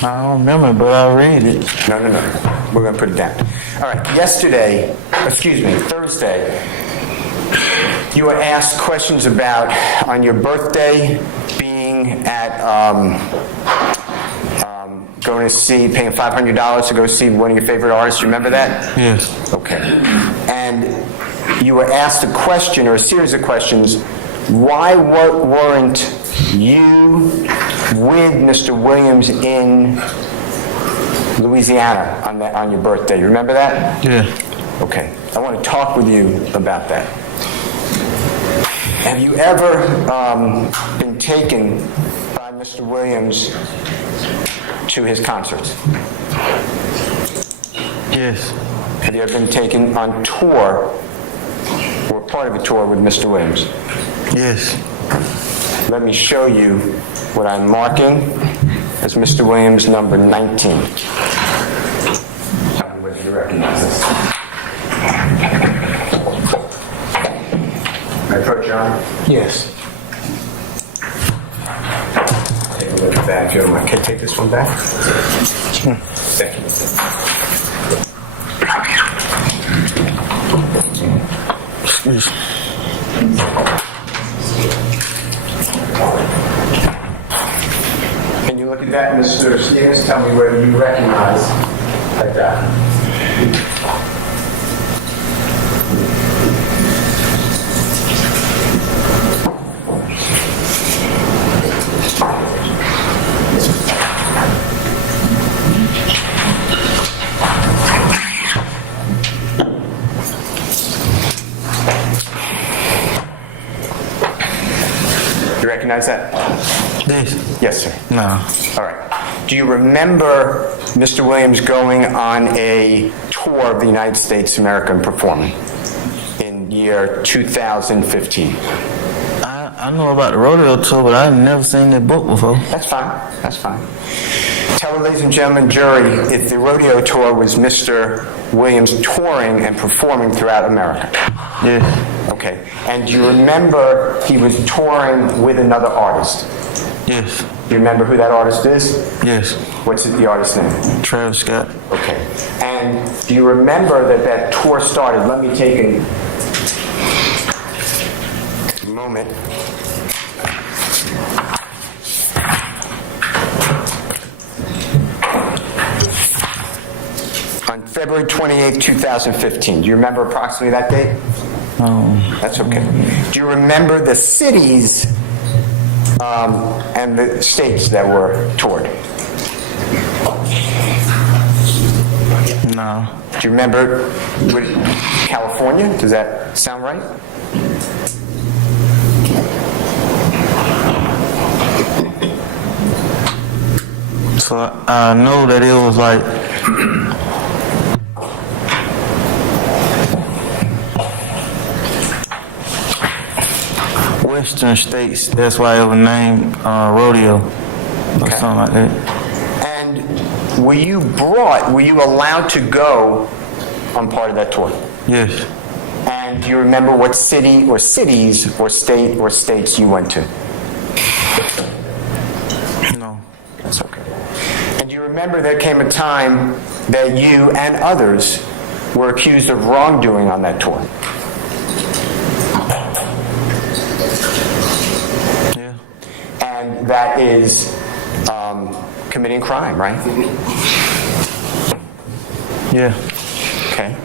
I don't remember, but I read it. No. We're going to put it down. All right. Thursday, you were asked questions about, on your birthday, being at, going to see, paying $500 to go see one of your favorite artists. You remember that? Yes. Okay. And you were asked a question, or a series of questions. Why weren't you with Mr. Williams in Louisiana on your birthday? You remember that? Yeah. Okay. I want to talk with you about that. Have you ever been taken by Mr. Williams to his concerts? Yes. Have you ever been taken on tour or part of a tour with Mr. Williams? Yes. Let me show you what I'm marking as Mr. Williams number 19. Tell me whether you recognize this. May I approach your honor? Yes. Take a look at that. If you don't mind, can I take this one back? Thank you. Can you look at that, Mr. Stephens? Tell me whether you recognize that. You recognize that? This? Yes, sir. No. All right. Do you remember Mr. Williams going on a tour of the United States of America and performing in year 2015? I know about the rodeo tour, but I've never seen that book before. That's fine. That's fine. Tell the ladies and gentlemen, jury, if the rodeo tour was Mr. Williams touring and performing throughout America. Yes. Okay. And do you remember he was touring with another artist? Yes. Do you remember who that artist is? Yes. What's the artist's name? Travis Scott. Okay. And do you remember that tour started? Let me take a moment. On February 28, 2015. Do you remember approximately that date? That's okay. Do you remember the cities and the states that were toured? No. Do you remember California? Does that sound right? So I know that it was like Western states. That's why it was named rodeo or something like that. And were you allowed to go on part of that tour? Yes. And do you remember what city or cities or state or states you went to? No. That's okay. And do you remember there came a time that you and others were accused of wrongdoing on that tour? Yeah. And that is committing crime, right? Yeah. Okay.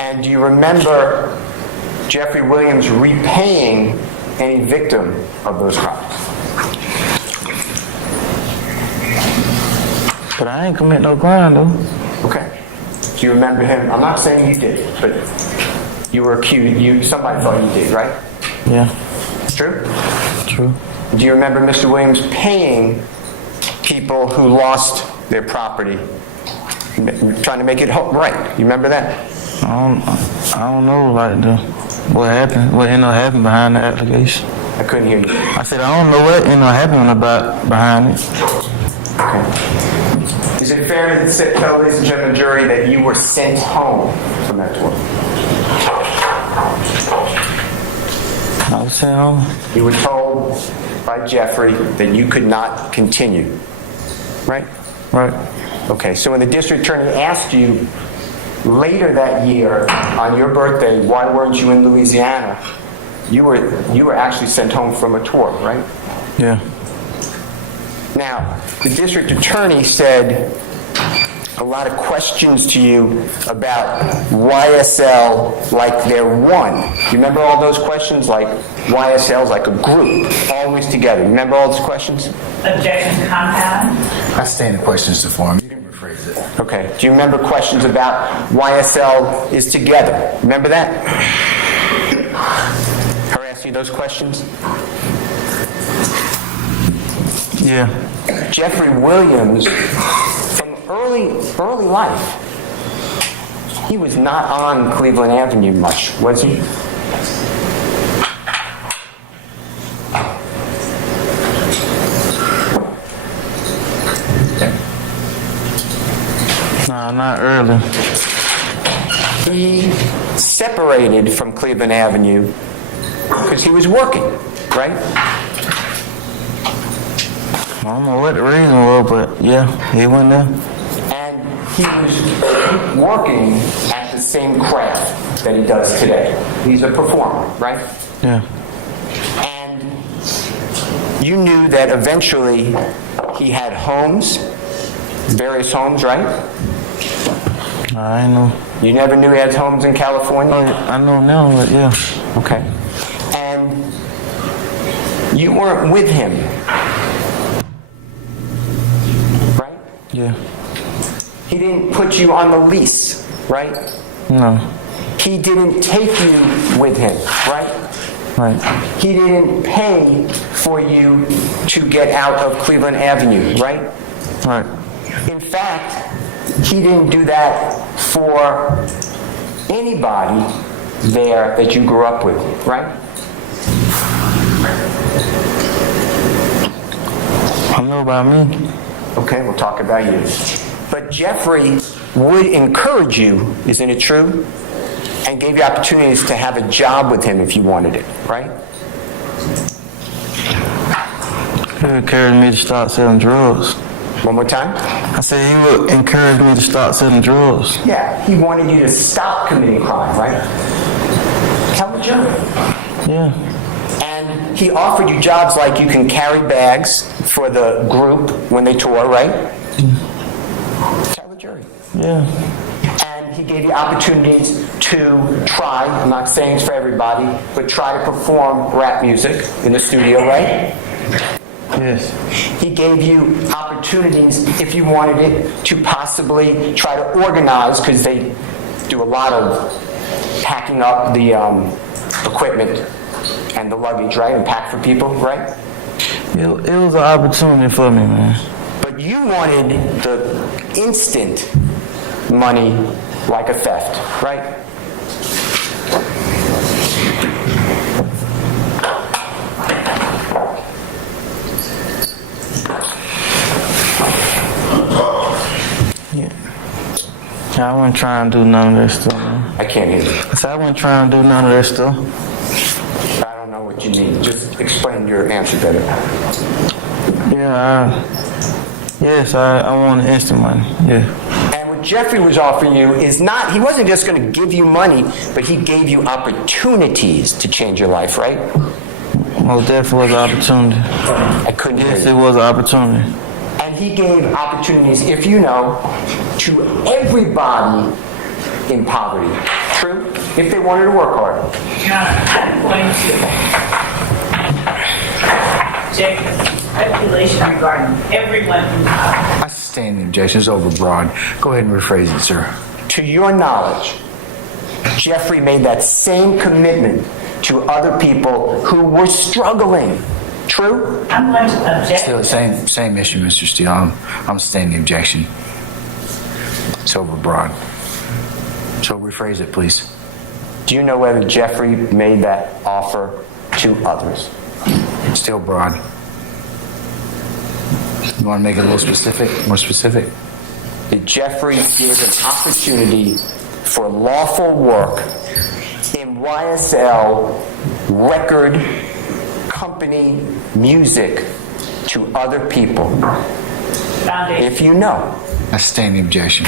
And do you remember Jeffrey Williams repaying any victim of those crimes? But I ain't commit no crime though. Okay. Do you remember him? I'm not saying you did, but you were accused. Somebody thought you did, right? Yeah. True? True. Do you remember Mr. Williams paying people who lost their property, trying to make it right? You remember that? I don't know like what happened, what ended up happening behind the application. I couldn't hear you. I said I don't know what ended up happening about behind it. Okay. Is it fair to tell ladies and gentlemen jury that you were sent home from that tour? sent home. You were told by Jeffrey that you could not continue, right? Right. Okay, so when the district attorney asked you later that year on your birthday, why weren't you in Louisiana? You were actually sent home from a tour, right? Yeah. Now, the district attorney said a lot of questions to you about YSL like they're one. You remember all those questions? Like YSL's like a group, always together. Remember all those questions? Objection to compound. I stand the questions to form. You can rephrase it. Okay. Do you remember questions about YSL is together? Remember that? Her asking you those questions? Yeah. Jeffrey Williams, from early life, he was not on Cleveland Avenue much, was he? Nah, not early. He separated from Cleveland Avenue because he was working, right? I don't know what the reason was, but yeah, he went there. And he was working at the same craft that he does today. He's a performer, right? Yeah. And you knew that eventually he had homes, various homes, right? I know. You never knew he had homes in California? I know now, but yeah. Okay. And you weren't with him, right? Yeah. He didn't put you on the lease, right? No. He didn't take you with him, right? Right. He didn't pay for you to get out of Cleveland Avenue, right? Right. In fact, he didn't do that for anybody there that you grew up with, right? I know about me. Okay, we'll talk about you. But Jeffrey would encourage you, isn't it true? And gave you opportunities to have a job with him if you wanted it, right? He would encourage me to start selling drugs. One more time? I said he would encourage me to start selling drugs. Yeah, he wanted you to stop committing crime, right? Tell the jury. Yeah. And he offered you jobs like you can carry bags for the group when they tour, right? Tell the jury. Yeah. And he gave you opportunities to try, I'm not saying it's for everybody, but try to perform rap music in the studio, right? Yes. He gave you opportunities, if you wanted it, to possibly try to organize, because they do a lot of packing up the equipment and the luggage, right? And pack for people, right? It was an opportunity for me, man. But you wanted the instant money like a theft, right? I wasn't trying to do none of that stuff, man. I can't hear you. I said I wasn't trying to do none of that stuff. I don't know what you mean. Just explain your answer better. Yeah, I want instant money. Yeah. And what Jeffrey was offering you is not, he wasn't just going to give you money, but he gave you opportunities to change your life, right? Most definitely was an opportunity. I couldn't hear Yes, you. it was an opportunity. And he gave opportunities, if you know, to everybody in poverty. True? If they wanted to work hard. I'm going to check speculation regarding everyone in power. I sustain the objection. It's overbroad. Go ahead and rephrase it, sir. To your knowledge, Jeffrey made that same commitment to other people who were struggling. True? I'm going to object. Still the same issue, Mr. Steele. I'm sustaining the objection. It's overbroad. So rephrase it, please. Do you know whether Jeffrey made that offer to others? Still broad. You want to make it a little specific, more specific? Did Jeffrey give an opportunity for lawful work in YSL record company music to other people? Foundation. If you know. I stand the objection.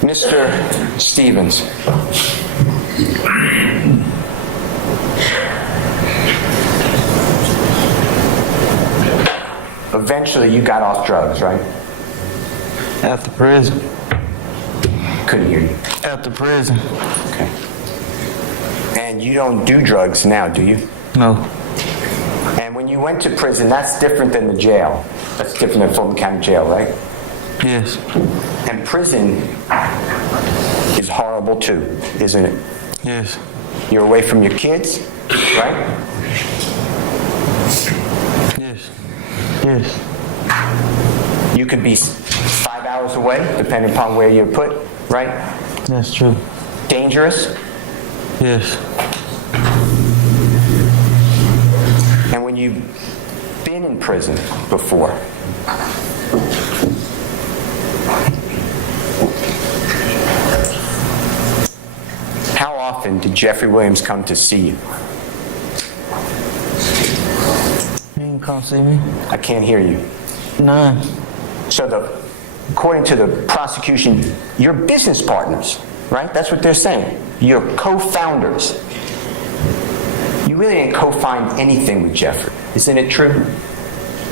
Mr. Stephens. Eventually you got off drugs, right? After prison. Couldn't hear you. After prison. Okay. And you don't do drugs now, do you? No. And when you went to prison, that's different than the jail. That's different than Fulton County Jail, right? Yes. And prison is horrible too, isn't it? Yes. You're away from your kids, right? Yes. Yes. You could be 5 hours away, depending upon where you're put, right? That's true. Dangerous. Yes. And when you've been in prison before, how often did Jeffrey Williams come to see you? You can come see me. I can't hear you. None. So according to the prosecution, you're business partners, right? That's what they're saying. You're co-founders. You really didn't co-found anything with Jeffrey. Isn't it true?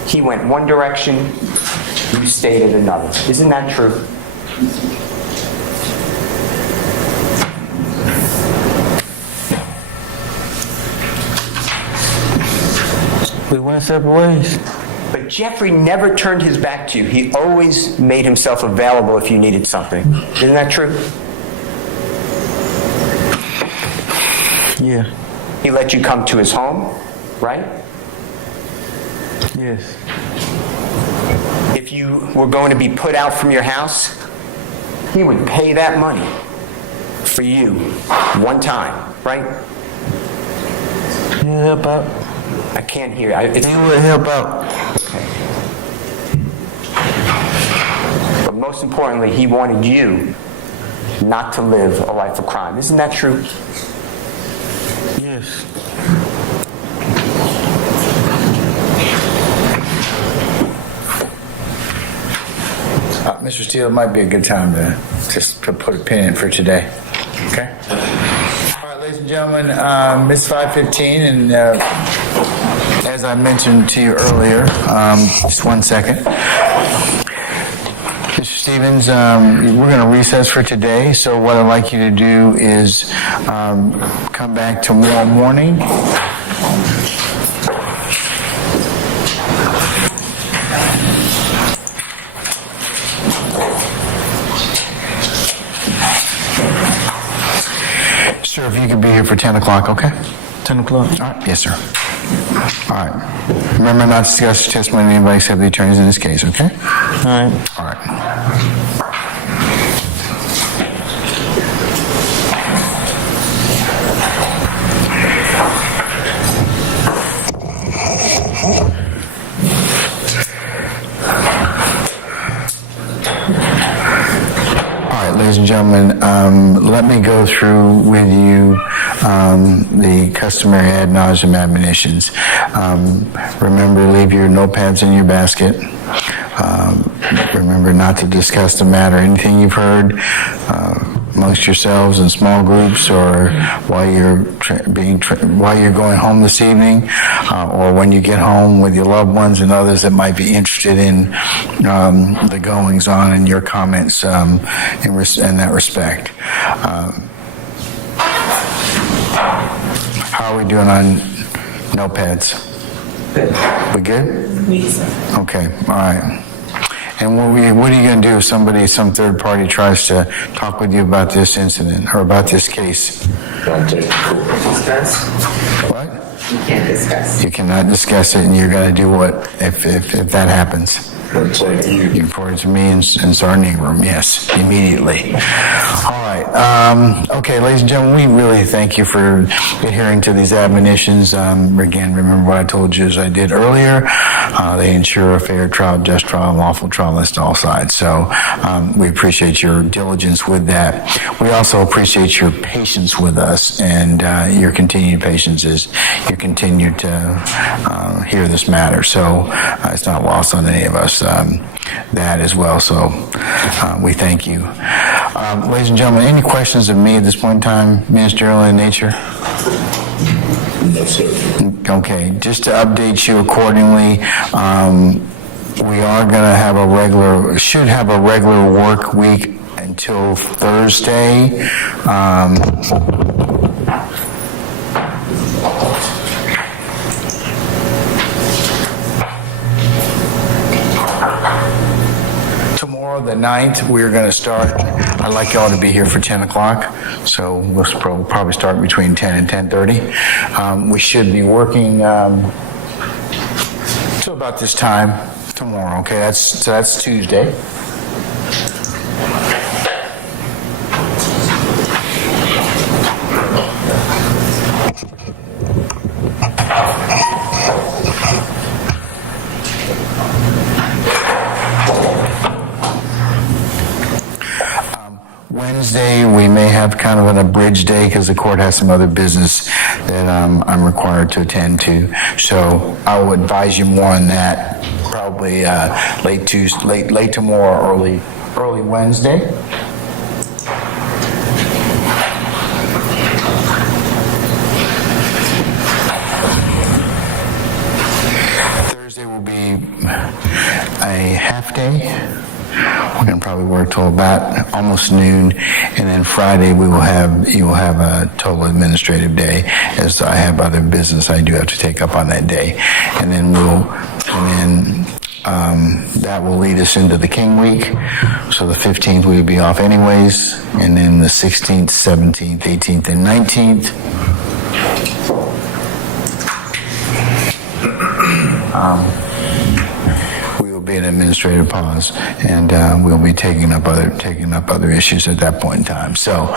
He went one direction, you stayed in another. Isn't that true? We went separate ways. But Jeffrey never turned his back to you. He always made himself available if you needed something. Isn't that true? Yeah. He let you come to his home, right? Yes. If you were going to be put out from your house, he would pay that money for you one time, right? He would help out. I can't hear. He would help out. But most importantly, he wanted you not to live a life of crime. Isn't that true? Yes. Mr. Steele, it might be a good time to just to put a pin in for today. Okay? All right, ladies and gentlemen, it's 5:15, and as I mentioned to you earlier, just 1 second. Mr. Stephens, we're going to recess for today, so what I'd like you to do is come back tomorrow morning. Sir, if you could be here for 10 o'clock, okay? 10 o'clock. All right. Yes, sir. All right. Remember not to discuss testimony of anybody except the attorneys in this case, okay? All right. All right. Ladies and gentlemen, let me go through with you the customary ad nauseum admonitions. Remember, leave your notepads in your basket. Remember not to discuss the matter, anything you've heard amongst yourselves in small groups, or while you're going home this evening, or when you get home with your loved ones and others that might be interested in the goings on and your comments in that respect. How are we doing on notepads? We good? Okay, all right. And what are you going to do if some third party tries to talk with you about this incident or about this case? Discuss. What? You can't discuss. You cannot discuss it, and you're going to do what if that happens? Report to you. You report it to me in Sarnia room, yes, immediately. All right. Okay, ladies and gentlemen, we really thank you for adhering to these admonitions. Again, remember what I told you as I did earlier. They ensure a fair trial, just trial, and lawful trial as to all sides. So we appreciate your diligence with that. We also appreciate your patience with us and your continued patience as you continue to hear this matter. So it's not lost on any of us that as well. So we thank you. Ladies and gentlemen, any questions of me at this point in time, ministerial in nature? No, sir. Okay, just to update you accordingly, we are going to have should have a regular work week until Thursday. Tomorrow, the 9th, we're going to start. I'd like y'all to be here for 10 o'clock, so we'll probably start between 10 and 10:30. We should be working till about this time tomorrow, okay? That's Tuesday. Wednesday, we may have kind of an abridged day because the court has some other business that I'm required to attend to. So I will advise you more on that probably late tomorrow, early Wednesday. Thursday will be a half day. We're going to probably work till about almost noon, and then Friday you will have a total administrative day, as I have other business I do have to take up on that day, and then that will lead us into the King Week. So the 15th we will be off anyways, and then the 16th, 17th, 18th, and 19th. Be an administrative pause, and we'll be taking up other issues at that point in time. So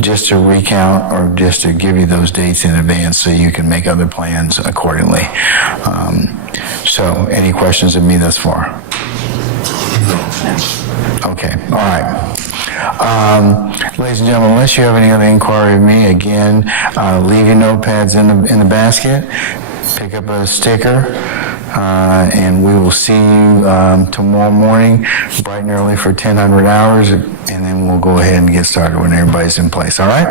just to recount, or just to give you those dates in advance, so you can make other plans accordingly. So, any questions of me thus far? Okay. All right. Ladies and gentlemen, unless you have any other inquiry of me, again, leave your notepads in the basket. Pick up a sticker. And we will see you tomorrow morning, bright and early, for 1000 hours, and then we'll go ahead and get started when everybody's in place. All right?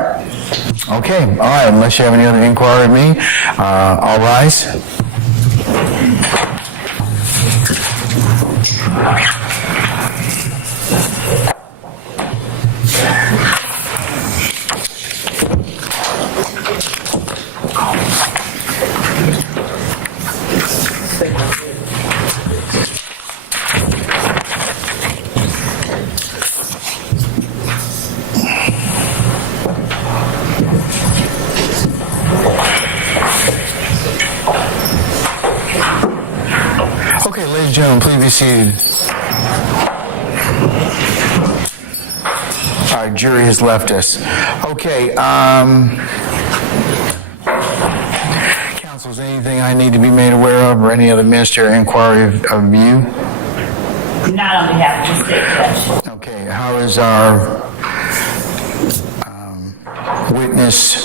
Okay. All right. Unless you have any other inquiry of me, all rise. Okay, ladies and gentlemen, please be seated. Our jury has left us. Okay, counsel, is anything I need to be made aware of, or any other ministerial inquiry of you? Not on behalf of the state judge. Okay, how is our witness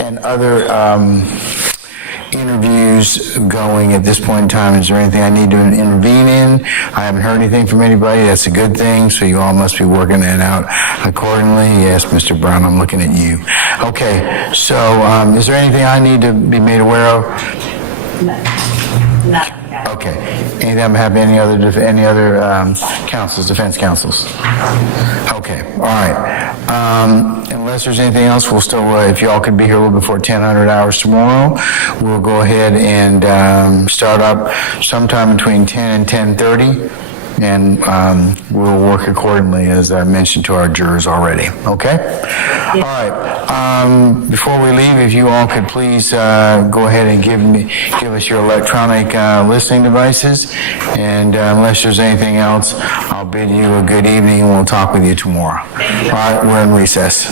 and other interviews going at this point in time? Is there anything I need to intervene in? I haven't heard anything from anybody. That's a good thing. So you all must be working that out accordingly. Yes, Mr. Brown, I'm looking at you. Okay, so is there anything I need to be made aware of? No. Not. Okay. Any of them have any other counsels, defense counsels? Okay. All right. Unless there's anything else, we'll still, if you all could be here a little before 1000 hours tomorrow, we'll go ahead and start up sometime between 10 and 10:30. and we'll work accordingly, as I mentioned to our jurors already. Okay? All right. Before we leave, if you all could please go ahead and give us your electronic listening devices, and unless there's anything else, I'll bid you a good evening, and we'll talk with you tomorrow. All right, we're in recess.